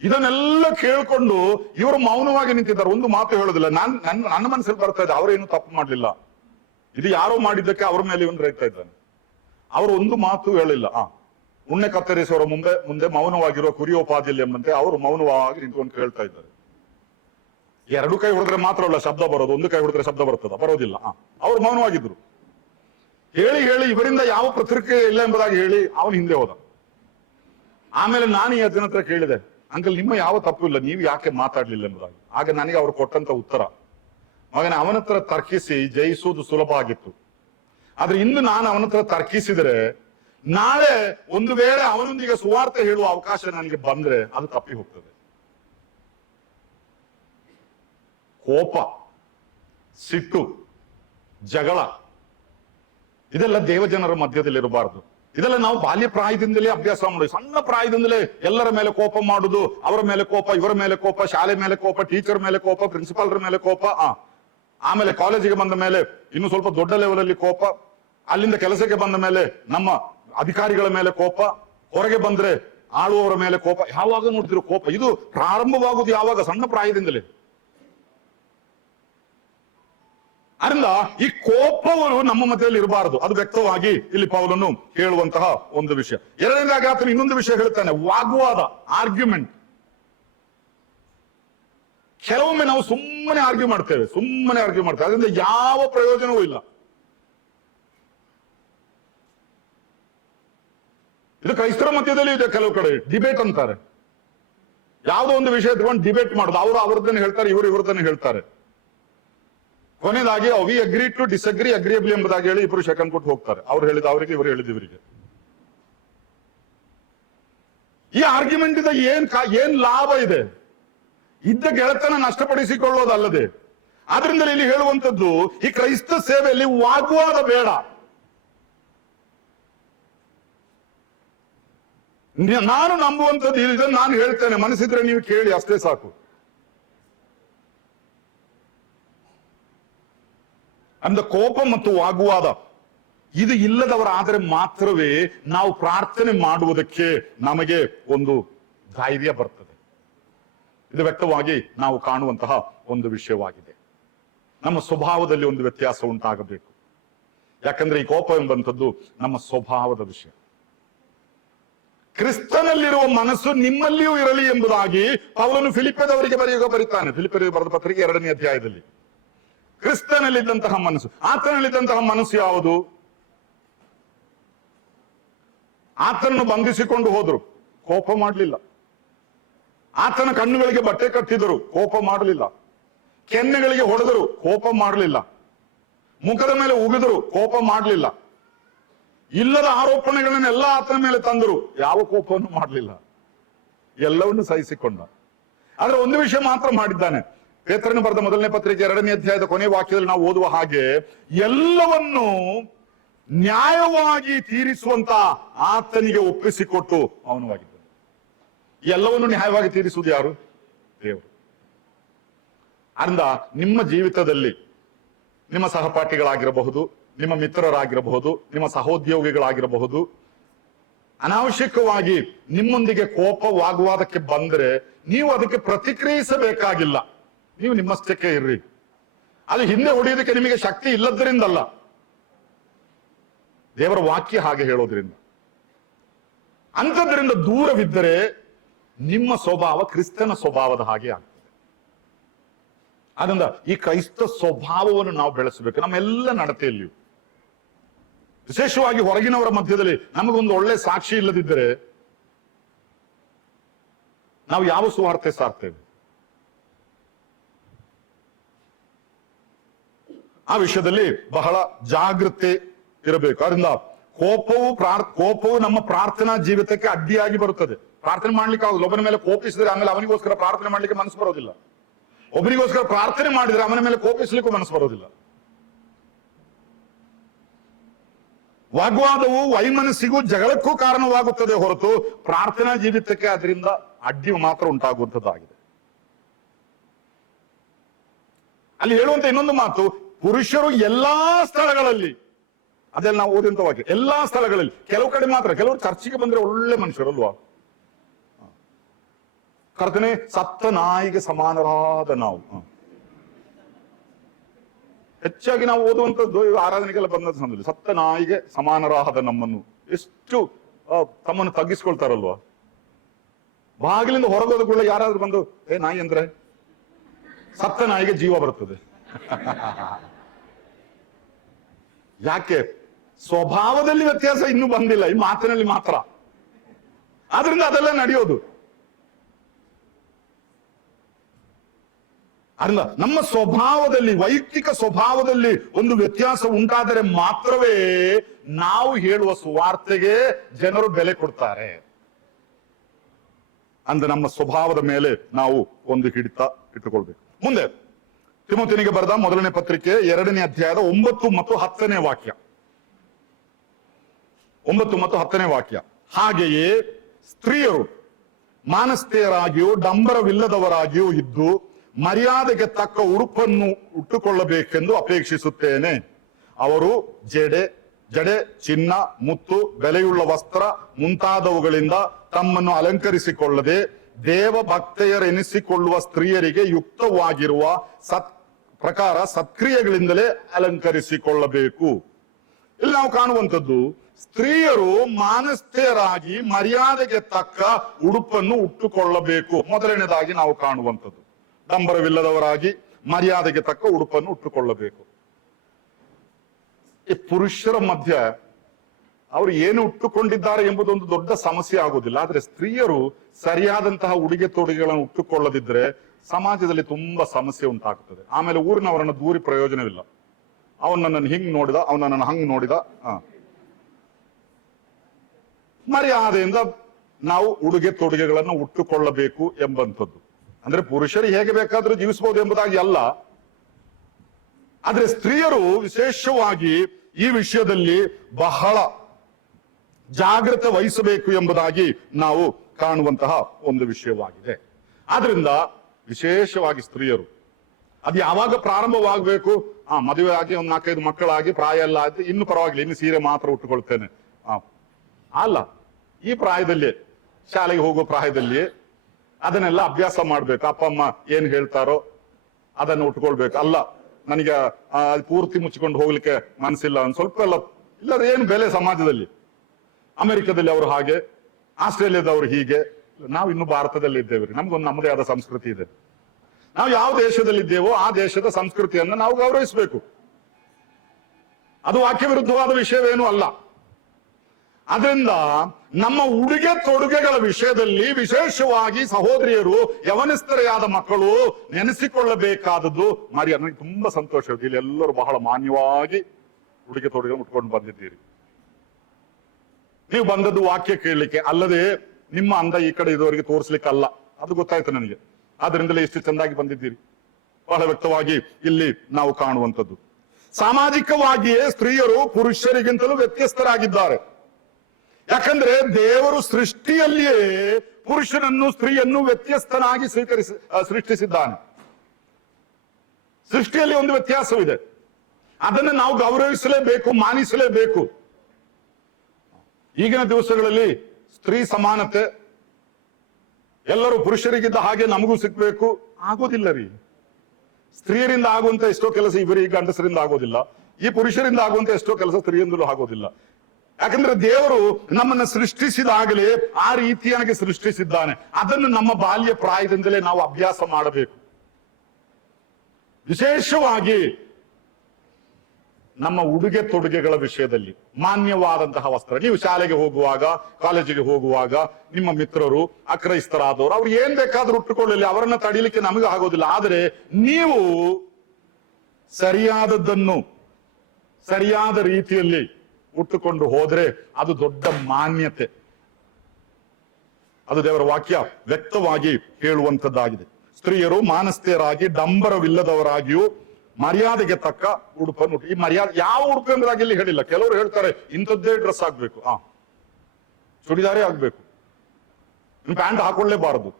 ಇದನ್ನೆಲ್ಲ ಕೇಳ್ಕೊಂಡು ಇವರು ಮೌನವಾಗಿ ನಿಂತಿದ್ದಾರೆ, ಒಂದು ಮಾತು ಹೇಳೋದಿಲ್ಲ. ನನ್ನ ಮನಸ್ಸಲ್ಲಿ ಬರ್ತಾ ಇದೆ, ಅವರೇನು ತಪ್ಪು ಮಾಡ್ಲಿಲ್ಲ, ಇದು ಯಾರೋ ಮಾಡಿದ್ದಕ್ಕೆ ಅವ್ರ ಮೇಲೆ ಇವನು ರೈತಾ ಇದ್ದಾನೆ. ಅವರು ಒಂದು ಮಾತು ಹೇಳಿಲ್ಲ. ಉಣ್ಣೆ ಕತ್ತರಿಸುವವರ ಮುಂದೆ ಮೌನವಾಗಿರುವ ಕುರಿಯೋಪಾದಿಯಲ್ಲಿ ಎಂಬಂತೆ ಅವರು ಮೌನವಾಗಿ ನಿಂತ್ಕೊಂಡು ಕೇಳ್ತಾ ಇದ್ದಾರೆ. ಎರಡು ಕೈ ಹೊಡೆದ್ರೆ ಮಾತ್ರ ಅಲ್ಲ ಶಬ್ದ ಬರೋದು, ಒಂದು ಕೈ ಹೊಡೆದ್ರೆ ಶಬ್ದ ಬರೋದಿಲ್ಲ. ಅವ್ರು ಮೌನವಾಗಿದ್ರು. ಹೇಳಿ ಇವರಿಂದ ಯಾವ ಪ್ರತಿಕ್ರಿಯೆ ಇಲ್ಲ ಎಂಬುದಾಗಿ ಹೇಳಿ ಅವನು ಹಿಂದೆ ಹೋದ. ಆಮೇಲೆ ನಾನು ಈ ಅಜ್ಜನ ಹತ್ರ ಕೇಳಿದೆ, ಅಂಕಲ್ ನಿಮ್ಮ ಯಾವ ತಪ್ಪು ಇಲ್ಲ, ನೀವು ಯಾಕೆ ಮಾತಾಡ್ಲಿಲ್ಲ ಎಂಬುದಾಗಿ. ಆಗ ನನಗೆ ಅವ್ರು ಕೊಟ್ಟಂತ ಉತ್ತರ, ಮಗನ ಅವನ ಹತ್ರ ತರ್ಕಿಸಿ ಜಯಿಸುವುದು ಸುಲಭ ಆಗಿತ್ತು, ಆದ್ರೆ ಇಂದು ನಾನು ಅವನ ಹತ್ರ ತರ್ಕಿಸಿದರೆ ನಾಳೆ ಒಂದು ವೇಳೆ ಅವನೊಂದಿಗೆ ಸುವಾರ್ತೆ ಹೇಳುವ ಅವಕಾಶ ನನಗೆ ಬಂದ್ರೆ ಅದು ತಪ್ಪಿ ಹೋಗ್ತದೆ. ಕೋಪ, ಸಿಟ್ಟು, ಜಗಳ ಇದೆಲ್ಲ ದೇವಜನರ ಮಧ್ಯದಲ್ಲಿ ಇರಬಾರದು. ಇದೆಲ್ಲ ನಾವು ಬಾಲ್ಯ ಪ್ರಾಯದಿಂದಲೇ ಅಭ್ಯಾಸ ಮಾಡೋದು. ಸಣ್ಣ ಪ್ರಾಯದಿಂದಲೇ ಎಲ್ಲರ ಮೇಲೆ ಕೋಪ ಮಾಡುದು, ಅವರ ಮೇಲೆ ಕೋಪ, ಇವರ ಮೇಲೆ ಕೋಪ, ಶಾಲೆ ಮೇಲೆ ಕೋಪ, ಟೀಚರ್ ಮೇಲೆ ಕೋಪ, ಪ್ರಿನ್ಸಿಪಾಲ್ರ ಮೇಲೆ ಕೋಪ, ಆಮೇಲೆ ಕಾಲೇಜಿಗೆ ಬಂದ ಮೇಲೆ ಇನ್ನು ಸ್ವಲ್ಪ ದೊಡ್ಡ ಲೆವೆಲ್ ಅಲ್ಲಿ ಕೋಪ, ಅಲ್ಲಿಂದ ಕೆಲಸಕ್ಕೆ ಬಂದ ಮೇಲೆ ನಮ್ಮ ಅಧಿಕಾರಿಗಳ ಮೇಲೆ ಕೋಪ, ಹೊರಗೆ ಬಂದ್ರೆ ಆಳುವವರ ಮೇಲೆ ಕೋಪ. ಯಾವಾಗ ನೋಡ್ತಿರೋ ಕೋಪ ಇದು ಪ್ರಾರಂಭವಾಗುವುದು ಯಾವಾಗ? ಸಣ್ಣ ಪ್ರಾಯದಿಂದಲೇ. ಅಲ್ಲ, ಈ ಕೋಪವನ್ನು ನಮ್ಮ ಮಧ್ಯದಲ್ಲಿ ಇರಬಾರದು. ಅದು ವ್ಯಕ್ತವಾಗಿ ಇಲ್ಲಿ ಪೌಲನು ಹೇಳುವಂತಹ ಒಂದು ವಿಷಯ. ಎರಡನೇದಾಗಿ ಆತನು ಇನ್ನೊಂದು ವಿಷಯ ಹೇಳ್ತಾನೆ, ವಾಗ್ವಾದ, ಆರ್ಗ್ಯುಮೆಂಟ್. ಕೆಲವೊಮ್ಮೆ ನಾವು ಸುಮ್ಮನೆ ಆರ್ಗ್ಯೂ ಮಾಡ್ತೇವೆ, ಅದರಿಂದ ಯಾವ ಪ್ರಯೋಜನವೂ ಇಲ್ಲ. ಇದು ಕ್ರೈಸ್ತರ ಮಧ್ಯದಲ್ಲಿ ಇದೆ. ಕೆಲವು ಕಡೆ ಡಿಬೇಟ್ ಅಂತಾರೆ, ಯಾವುದೋ ಒಂದು ವಿಷಯ ತಗೊಂಡು ಡಿಬೇಟ್ ಮಾಡೋದು. ಅವರು ಅವರದನ್ನು ಹೇಳ್ತಾರೆ, ಇವರು ಇವರದನ್ನು ಹೇಳ್ತಾರೆ. ಕೊನೆಯದಾಗಿ we agree to disagree agreeable ಎಂಬುದಾಗಿ ಹೇಳಿ ಇಬ್ಬರು ಸೆಕೆಂಡ್ ಕೊಟ್ಟು ಹೋಗ್ತಾರೆ. ಅವ್ರು ಹೇಳಿದ ಅವರಿಗೆ, ಇವರು ಹೇಳಿದ ಇವರಿಗೆ. ಈ ಆರ್ಗ್ಯುಮೆಂಟ್ ಇಂದ ಏನ್ ಲಾಭ ಇದೆ? ಇದ್ದ ಗೆಳೆತನ ನಷ್ಟಪಡಿಸಿಕೊಳ್ಳೋದಲ್ಲದೆ. ಆದ್ರಿಂದ ಇಲ್ಲಿ ಹೇಳುವಂತದ್ದು, ಈ ಕ್ರೈಸ್ತ ಸೇವೆಯಲ್ಲಿ ವಾಗ್ವಾದ ಬೇಡ. ನಾನು ನಂಬುವಂಥದ್ದು ಇದನ್ನು ನಾನು ಹೇಳ್ತೇನೆ, ಮನಸ್ಸಿದ್ರೆ ನೀವು ಕೇಳಿ, ಅಷ್ಟೇ ಸಾಕು. ಅಂದ ಕೋಪ ಮತ್ತು ವಾಗ್ವಾದ ಇದು ಇಲ್ಲದವರಾದರೆ ಮಾತ್ರವೇ ನಾವು ಪ್ರಾರ್ಥನೆ ಮಾಡುವುದಕ್ಕೆ ನಮಗೆ ಒಂದು ಧೈರ್ಯ ಬರ್ತದೆ. ಇದು ವ್ಯಕ್ತವಾಗಿ ನಾವು ಕಾಣುವಂತಹ ಒಂದು ವಿಷಯವಾಗಿದೆ. ನಮ್ಮ ಸ್ವಭಾವದಲ್ಲಿ ಒಂದು ವ್ಯತ್ಯಾಸ ಉಂಟಾಗಬೇಕು. ಯಾಕಂದ್ರೆ ಈ ಕೋಪ ಎಂಬಂಥದ್ದು ನಮ್ಮ ಸ್ವಭಾವದ ವಿಷಯ. ಕ್ರಿಸ್ತನಲ್ಲಿರುವ ಮನಸ್ಸು ನಿಮ್ಮಲ್ಲಿಯೂ ಇರಲಿ ಎಂಬುದಾಗಿ ಪೌಲನು ಫಿಲಿಪ್ಪದವರಿಗೆ ಬರೆಯುವಾಗ ಬರೀತಾನೆ. ಫಿಲಿಪ್ಪರಿಗೆ ಬರೆದ ಪತ್ರಿಕೆ 2ನೇ ಅಧ್ಯಾಯದಲ್ಲಿ ಕ್ರಿಸ್ತನಲ್ಲಿದ್ದಂತಹ ಮನಸ್ಸು. ಆತನಲ್ಲಿದ್ದಂತಹ ಮನಸ್ಸು ಯಾವುದು? ಆತನನ್ನು ಬಂಧಿಸಿಕೊಂಡು ಹೋದ್ರು, ಕೋಪ ಮಾಡಲಿಲ್ಲ. ಆತನ ಕಣ್ಣುಗಳಿಗೆ ಬಟ್ಟೆ ಕಟ್ಟಿದರು, ಕೋಪ ಮಾಡಲಿಲ್ಲ. ಕೆನ್ನೆಗಳಿಗೆ ಹೊಡೆದರು, ಕೋಪ ಮಾಡಲಿಲ್ಲ. ಮುಖದ ಮೇಲೆ ಉಗಿದರು, ಕೋಪ ಮಾಡಲಿಲ್ಲ. ಇಲ್ಲದ ಆರೋಪಣೆಗಳನ್ನೆಲ್ಲ ಆತನ ಮೇಲೆ ತಂದರು, ಯಾವ ಕೋಪವನ್ನು ಮಾಡಲಿಲ್ಲ. ಎಲ್ಲವನ್ನು ಸಹಿಸಿಕೊಂಡ. ಆದ್ರೆ ಒಂದು ವಿಷಯ ಮಾತ್ರ ಮಾಡಿದ್ದಾನೆ. ಪೇತ್ರನ ಬರೆದ ಮೊದಲನೇ ಪತ್ರಿಕೆ 2ನೇ ಅಧ್ಯಾಯದ ಕೊನೆ ವಾಕ್ಯದಲ್ಲಿ ನಾವು ಓದುವ ಹಾಗೆ, ಎಲ್ಲವನ್ನು ನ್ಯಾಯವಾಗಿ ತೀರಿಸುವಂತ ಆತನಿಗೆ ಒಪ್ಪಿಸಿಕೊಟ್ಟು ಅವನವಾಗಿದ್ದಾನೆ. ಎಲ್ಲವನ್ನು ನ್ಯಾಯವಾಗಿ ತೀರಿಸುವುದು ಯಾರು? ದೇವರು. ಅಂದ ನಿಮ್ಮ ಜೀವಿತದಲ್ಲಿ ನಿಮ್ಮ ಸಹಪಾಠಿಗಳಾಗಿರಬಹುದು, ನಿಮ್ಮ ಮಿತ್ರರಾಗಿರಬಹುದು, ನಿಮ್ಮ ಸಹೋದ್ಯೋಗಿಗಳಾಗಿರಬಹುದು, ಅನಾವಶ್ಯಕವಾಗಿ ನಿಮ್ಮೊಂದಿಗೆ ಕೋಪ ವಾಗ್ವಾದಕ್ಕೆ ಬಂದ್ರೆ ನೀವು ಅದಕ್ಕೆ ಪ್ರತಿಕ್ರಿಯಿಸಬೇಕಾಗಿಲ್ಲ. ನೀವು ನಿಮ್ಮಷ್ಟಕ್ಕೆ ಇರ್ರಿ. ಅದು ಹಿಂದೆ ಹೊಡೆಯೋದಕ್ಕೆ ನಿಮಗೆ ಶಕ್ತಿ ಇಲ್ಲದ್ರಿಂದಲ್ಲ, ದೇವರ ವಾಕ್ಯ ಹಾಗೆ ಹೇಳೋದ್ರಿಂದ. ಅಂಥದ್ರಿಂದ ದೂರವಿದ್ದರೆ ನಿಮ್ಮ ಸ್ವಭಾವ ಕ್ರಿಸ್ತನ ಸ್ವಭಾವದ ಹಾಗೆ ಆಗ್ತದೆ. ಅದರಿಂದ ಈ ಕ್ರೈಸ್ತ ಸ್ವಭಾವವನ್ನು ನಾವು ಬೆಳೆಸಬೇಕು ನಮ್ಮೆಲ್ಲ ನಡತೆಯಲ್ಲಿಯೂ. ವಿಶೇಷವಾಗಿ ಹೊರಗಿನವರ ಮಧ್ಯದಲ್ಲಿ ನಮಗೊಂದು ಒಳ್ಳೆ ಸಾಕ್ಷಿ ಇಲ್ಲದಿದ್ದರೆ ನಾವು ಯಾವ ಸುವಾರ್ತೆ ಸಾರ್ತೇವೆ? ಆ ವಿಷಯದಲ್ಲಿ ಬಹಳ ಜಾಗೃತೆ ಇರಬೇಕು. ಅದರಿಂದ ಕೋಪವು ನಮ್ಮ ಪ್ರಾರ್ಥನಾ ಜೀವಿತಕ್ಕೆ ಅಡ್ಡಿಯಾಗಿ ಬರುತ್ತದೆ. ಪ್ರಾರ್ಥನೆ ಮಾಡ್ಲಿಕ್ಕೆ ಆಗುದಿಲ್ಲ. ಒಬ್ಬನ ಮೇಲೆ ಕೋಪಿಸಿದ್ರೆ ಆಮೇಲೆ ಅವನಿಗೋಸ್ಕರ ಪ್ರಾರ್ಥನೆ ಮಾಡ್ಲಿಕ್ಕೆ ಮನಸ್ಸು ಬರೋದಿಲ್ಲ. ಒಬ್ಬನಿಗೋಸ್ಕರ ಪ್ರಾರ್ಥನೆ ಮಾಡಿದ್ರೆ ಅವನ ಮೇಲೆ ಕೋಪಿಸ್ಲಿಕ್ಕೂ ಮನಸ್ಸು ಬರೋದಿಲ್ಲ. ವಾಗ್ವಾದವು ವೈಮನಸ್ಸಿಗೂ ಜಗಳಕ್ಕೂ ಕಾರಣವಾಗುತ್ತದೆ ಹೊರತು ಪ್ರಾರ್ಥನಾ ಜೀವಿತಕ್ಕೆ ಅದರಿಂದ ಅಡ್ಡಿ ಮಾತ್ರ ಉಂಟಾಗುವಂಥದ್ದಾಗಿದೆ. ಅಲ್ಲಿ ಹೇಳುವಂತ ಇನ್ನೊಂದು ಮಾತು, ಪುರುಷರು ಎಲ್ಲಾ ಸ್ಥಳಗಳಲ್ಲಿ, ಅದೆಲ್ಲ ನಾವು ಓದಿದಂತ ವಾಕ್ಯ, ಎಲ್ಲಾ ಸ್ಥಳಗಳಲ್ಲಿ, ಕೆಲವು ಕಡೆ ಮಾತ್ರ. ಕೆಲವರು ಚರ್ಚಿಗೆ ಬಂದ್ರೆ ಒಳ್ಳೆ ಮನುಷ್ಯರಲ್ವಾ? ಕರ್ತನೆ, ಸತ್ತ ನಾಯಿಗೆ ಸಮಾನರಾದ ನಾವು. ಹೆಚ್ಚಾಗಿ ನಾವು ಓದುವಂಥದ್ದು ಆರಾಧನೆಗೆಲ್ಲ ಬಂದ ಸಂದರ್ಭದಲ್ಲಿ ಸತ್ತ ನಾಯಿಗೆ ಸಮಾನರಾದ ನಮ್ಮನ್ನು ಎಷ್ಟು ತಮ್ಮನ್ನು ತಗ್ಗಿಸ್ಕೊಳ್ತಾರಲ್ವಾ? ಬಾಗಿಲಿಂದ ಹೊರಗೋದ ಕೂಡ ಯಾರಾದ್ರೂ ಬಂದು ನಾಯಿ ಅಂದ್ರೆ ಸತ್ತ ನಾಯಿಗೆ ಜೀವ ಬರ್ತದೆ. ಯಾಕೆ? ಸ್ವಭಾವದಲ್ಲಿ ವ್ಯತ್ಯಾಸ ಇನ್ನೂ ಬಂದಿಲ್ಲ, ಈ ಮಾತಿನಲ್ಲಿ ಮಾತ್ರ. ಆದ್ರಿಂದ ಅದೆಲ್ಲ ನಡೆಯೋದು. ಅಲ್ಲ, ನಮ್ಮ ಸ್ವಭಾವದಲ್ಲಿ, ವೈಯಕ್ತಿಕ ಸ್ವಭಾವದಲ್ಲಿ ಒಂದು ವ್ಯತ್ಯಾಸ ಉಂಟಾದರೆ ಮಾತ್ರವೇ ನಾವು ಹೇಳುವ ಸುವಾರ್ತೆಗೆ ಜನರು ಬೆಲೆ ಕೊಡ್ತಾರೆ. ಅಂದ್ರೆ ನಮ್ಮ ಸ್ವಭಾವದ ಮೇಲೆ ನಾವು ಒಂದು ಹಿಡಿತ ಇಟ್ಟುಕೊಳ್ಬೇಕು. ಮುಂದೆ ತಿಮೋಥಿಯನಿಗೆ ಬರೆದ ಮೊದಲನೇ ಪತ್ರಿಕೆ 2ನೇ ಅಧ್ಯಾಯದ 9 ಮತ್ತು 10ನೇ ವಾಕ್ಯ. 9 ಮತ್ತು 10ನೇ ವಾಕ್ಯ. ಹಾಗೆಯೇ ಸ್ತ್ರೀಯರು ಮಾನಸ್ಥೆಯರಾಗಿಯೂ ಡಂಬರವಿಲ್ಲದವರಾಗಿಯೂ ಇದ್ದು ಮರ್ಯಾದೆಗೆ ತಕ್ಕ ಉಡುಪನ್ನು ಉಟ್ಟುಕೊಳ್ಳಬೇಕೆಂದು ಅಪೇಕ್ಷಿಸುತ್ತೇನೆ. ಅವರು ಜಡೆ, ಚಿನ್ನ, ಮುತ್ತು, ಬೆಲೆಯುಳ್ಳ ವಸ್ತ್ರ ಮುಂತಾದವುಗಳಿಂದ ತಮ್ಮನ್ನು ಅಲಂಕರಿಸಿಕೊಳ್ಳದೆ ದೇವಭಕ್ತೆಯರೆನಿಸಿಕೊಳ್ಳುವ ಸ್ತ್ರೀಯರಿಗೆ ಯುಕ್ತವಾಗಿರುವ ಪ್ರಕಾರ ಸತ್ಕ್ರಿಯೆಗಳಿಂದಲೇ ಅಲಂಕರಿಸಿಕೊಳ್ಳಬೇಕು. ಇಲ್ಲಿ ನಾವು ಕಾಣುವಂಥದ್ದು, ಸ್ತ್ರೀಯರು ಮಾನಸ್ಥೆಯರಾಗಿ ಮರ್ಯಾದೆಗೆ ತಕ್ಕ ಉಡುಪನ್ನು ಉಟ್ಟುಕೊಳ್ಳಬೇಕು. ಮೊದಲನೇದಾಗಿ ನಾವು ಕಾಣುವಂಥದ್ದು, ಡಂಬರವಿಲ್ಲದವರಾಗಿ ಮರ್ಯಾದೆಗೆ ತಕ್ಕ ಉಡುಪನ್ನು ಉಟ್ಟುಕೊಳ್ಳಬೇಕು. ಈ ಪುರುಷರ ಮಧ್ಯ ಅವರು ಏನು ಉಟ್ಟುಕೊಂಡಿದ್ದಾರೆ ಎಂಬುದೊಂದು ದೊಡ್ಡ ಸಮಸ್ಯೆ ಆಗುವುದಿಲ್ಲ. ಆದ್ರೆ ಸ್ತ್ರೀಯರು ಸರಿಯಾದಂತಹ ಉಡುಗೆ ತೊಡುಗೆಗಳನ್ನು ಉಟ್ಟುಕೊಳ್ಳದಿದ್ರೆ ಸಮಾಜದಲ್ಲಿ ತುಂಬಾ ಸಮಸ್ಯೆ ಉಂಟಾಗ್ತದೆ. ಆಮೇಲೆ ಊರಿನವರನ್ನು ದೂರಿ ಪ್ರಯೋಜನವಿಲ್ಲ. ಅವನು ನನ್ನನ್ನು ಹಿಂಗ್ ನೋಡಿದ, ಅವನು ನನ್ನನ್ನು ಹಂಗ್ ನೋಡಿದ. ಮರ್ಯಾದೆಯಿಂದ ನಾವು ಉಡುಗೆ ತೊಡುಗೆಗಳನ್ನು ಉಟ್ಟುಕೊಳ್ಳಬೇಕು ಎಂಬಂಥದ್ದು. ಅಂದ್ರೆ ಪುರುಷರು ಹೇಗೆ ಬೇಕಾದ್ರೂ ಜೀವಿಸಬಹುದು ಎಂಬುದಾಗಿ ಅಲ್ಲ. ಆದ್ರೆ ಸ್ತ್ರೀಯರು ವಿಶೇಷವಾಗಿ ಈ ವಿಷಯದಲ್ಲಿ ಬಹಳ ಜಾಗ್ರತೆ ವಹಿಸಬೇಕು ಎಂಬುದಾಗಿ ನಾವು ಕಾಣುವಂತಹ ಒಂದು ವಿಷಯವಾಗಿದೆ. ಆದ್ರಿಂದ ವಿಶೇಷವಾಗಿ ಸ್ತ್ರೀಯರು ಅದು ಯಾವಾಗ ಪ್ರಾರಂಭವಾಗಬೇಕು? ಮದುವೆ ಆಗಿ ಒಂದು 4-5 ಮಕ್ಕಳಾಗಿ ಪ್ರಾಯ ಎಲ್ಲ ಆಯ್ತು, ಇನ್ನು ಪರವಾಗಿಲ್ಲ, ಇನ್ನು ಸೀರೆ ಮಾತ್ರ ಉಟ್ಟುಕೊಳ್ತೇನೆ ಅಲ್ಲ. ಈ ಪ್ರಾಯದಲ್ಲಿ, ಶಾಲೆಗೆ ಹೋಗೋ ಪ್ರಾಯದಲ್ಲಿ ಅದನ್ನೆಲ್ಲ ಅಭ್ಯಾಸ ಮಾಡ್ಬೇಕು. ಅಪ್ಪ ಅಮ್ಮ ಏನ್ ಹೇಳ್ತಾರೋ ಅದನ್ನು ಉಟ್ಕೊಳ್ಬೇಕು. ಅಲ್ಲ, ನನಗೆ ಪೂರ್ತಿ ಮುಚ್ಚಿಕೊಂಡು ಹೋಗ್ಲಿಕ್ಕೆ ಮನಸ್ಸಿಲ್ಲ, ಒಂದು ಸ್ವಲ್ಪ ಎಲ್ಲ ಇಲ್ಲದ್ರೆ ಏನು ಬೆಲೆ ಸಮಾಜದಲ್ಲಿ. ಅಮೆರಿಕದಲ್ಲಿ ಅವರು ಹಾಗೆ, ಆಸ್ಟ್ರೇಲಿಯಾದವರು ಹೀಗೆ, ನಾವು ಇನ್ನು ಭಾರತದಲ್ಲಿ ಇದ್ದೇವ್ರಿ, ನಮ್ಗೊಂದು ನಮ್ಮದೇ ಆದ ಸಂಸ್ಕೃತಿ ಇದೆ. ನಾವು ಯಾವ ದೇಶದಲ್ಲಿದ್ದೇವೋ ಆ ದೇಶದ ಸಂಸ್ಕೃತಿಯನ್ನು ನಾವು ಗೌರವಿಸಬೇಕು. ಅದು ವಾಕ್ಯ ವಿರುದ್ಧವಾದ ವಿಷಯವೇನೂ ಅಲ್ಲ. ಅದರಿಂದ ನಮ್ಮ ಉಡುಗೆ ತೊಡುಗೆಗಳ ವಿಷಯದಲ್ಲಿ ವಿಶೇಷವಾಗಿ ಸಹೋದರಿಯರು, ಯವನಸ್ಥರೆಯಾದ ಮಕ್ಕಳು ನೆನೆಸಿಕೊಳ್ಳಬೇಕಾದದ್ದು ಮಾರಿ. ನನಗೆ ತುಂಬಾ ಸಂತೋಷವಿದೆ, ಇಲ್ಲಿ ಎಲ್ಲರೂ ಬಹಳ ಮಾನ್ಯವಾಗಿ ಉಡುಗೆ ತೊಡುಗೆ ಉಟ್ಕೊಂಡು ಬಂದಿದ್ದೀರಿ. ನೀವು ಬಂದದ್ದು ವಾಕ್ಯ ಕೇಳಲಿಕ್ಕೆ ಅಲ್ಲದೆ ನಿಮ್ಮ ಅಂದ ಈ ಕಡೆ ಇದುವರೆಗೆ ತೋರಿಸ್ಲಿಕ್ಕಲ್ಲ, ಅದು ಗೊತ್ತಾಯ್ತು ನನಗೆ. ಆದ್ರಿಂದಲೇ ಇಷ್ಟು ಚೆಂದಾಗಿ ಬಂದಿದ್ದೀರಿ. ಬಹಳ ವ್ಯಕ್ತವಾಗಿ ಇಲ್ಲಿ ನಾವು ಕಾಣುವಂಥದ್ದು, ಸಾಮಾಜಿಕವಾಗಿಯೇ ಸ್ತ್ರೀಯರು ಪುರುಷರಿಗಿಂತಲೂ ವ್ಯತ್ಯಸ್ತರಾಗಿದ್ದಾರೆ. ಯಾಕಂದ್ರೆ ದೇವರು ಸೃಷ್ಟಿಯಲ್ಲಿಯೇ ಪುರುಷನನ್ನು ಸ್ತ್ರೀಯನ್ನು ವ್ಯತ್ಯಸ್ತನಾಗಿ ಸೃಷ್ಟಿಸಿದ್ದಾನೆ. ಸೃಷ್ಟಿಯಲ್ಲಿ ಒಂದು ವ್ಯತ್ಯಾಸವಿದೆ, ಅದನ್ನು ನಾವು ಗೌರವಿಸಲೇಬೇಕು, ಮಾನಿಸಲೇಬೇಕು. ಈಗಿನ ದಿವಸಗಳಲ್ಲಿ ಸ್ತ್ರೀ ಸಮಾನತೆ, ಎಲ್ಲರೂ ಪುರುಷರಿಗಿದ್ದ ಹಾಗೆ ನಮಗೂ ಸಿಗ್ಬೇಕು, ಆಗೋದಿಲ್ಲ ರೀ. ಸ್ತ್ರೀಯರಿಂದ ಆಗುವಂತ ಎಷ್ಟೋ ಕೆಲಸ ಇವರಿಗೆ ಗಂಡಸರಿಂದ ಆಗೋದಿಲ್ಲ, ಈ ಪುರುಷರಿಂದ ಆಗುವಂತ ಎಷ್ಟೋ ಕೆಲಸ ಸ್ತ್ರೀಯಿಂದಲೂ ಆಗೋದಿಲ್ಲ. ಯಾಕಂದ್ರೆ ದೇವರು ನಮ್ಮನ್ನು ಸೃಷ್ಟಿಸಿದಾಗಲೇ ಆ ರೀತಿಯಾಗಿ ಸೃಷ್ಟಿಸಿದ್ದಾನೆ. ಅದನ್ನು ನಮ್ಮ ಬಾಲ್ಯ ಪ್ರಾಯದಿಂದಲೇ ನಾವು ಅಭ್ಯಾಸ ಮಾಡಬೇಕು. ವಿಶೇಷವಾಗಿ ನಮ್ಮ ಉಡುಗೆ ತೊಡುಗೆಗಳ ವಿಷಯದಲ್ಲಿ ಮಾನ್ಯವಾದಂತಹ ವಸ್ತ್ರ. ನೀವು ಶಾಲೆಗೆ ಹೋಗುವಾಗ, ಕಾಲೇಜಿಗೆ ಹೋಗುವಾಗ ನಿಮ್ಮ ಮಿತ್ರರು ಅಕ್ರೈಸ್ತರಾದವರು ಅವ್ರು ಏನ್ ಬೇಕಾದ್ರೂ ಉಟ್ಟುಕೊಳ್ಳಲಿ, ಅವರನ್ನ ತಡೀಲಿಕ್ಕೆ ನಮಗೆ ಆಗೋದಿಲ್ಲ. ಆದರೆ ನೀವು ಸರಿಯಾದದ್ದನ್ನು ಸರಿಯಾದ ರೀತಿಯಲ್ಲಿ ಉಟ್ಟುಕೊಂಡು ಹೋದ್ರೆ ಅದು ದೊಡ್ಡ ಮಾನ್ಯತೆ. ಅದು ದೇವರ ವಾಕ್ಯ ವ್ಯಕ್ತವಾಗಿ ಹೇಳುವಂತದ್ದಾಗಿದೆ. ಸ್ತ್ರೀಯರು ಮಾನಸ್ಥೆಯರಾಗಿ ಡಂಬರವಿಲ್ಲದವರಾಗಿಯೂ ಮರ್ಯಾದೆಗೆ ತಕ್ಕ ಉಡುಪನ್ನು ಈ ಮರ್ಯಾದೆ ಯಾವ ಉಡುಪು ಎಂಬುದಾಗಿ ಇಲ್ಲಿ ಹೇಳಿಲ್ಲ. ಕೆಲವರು ಹೇಳ್ತಾರೆ ಇಂಥದ್ದೇ ಡ್ರೆಸ್ ಆಗ್ಬೇಕು, ಚೂಡಿದಾರೇ ಆಗ್ಬೇಕು, ಪ್ಯಾಂಟ್ ಹಾಕೊಳ್ಳೇಬಾರದು.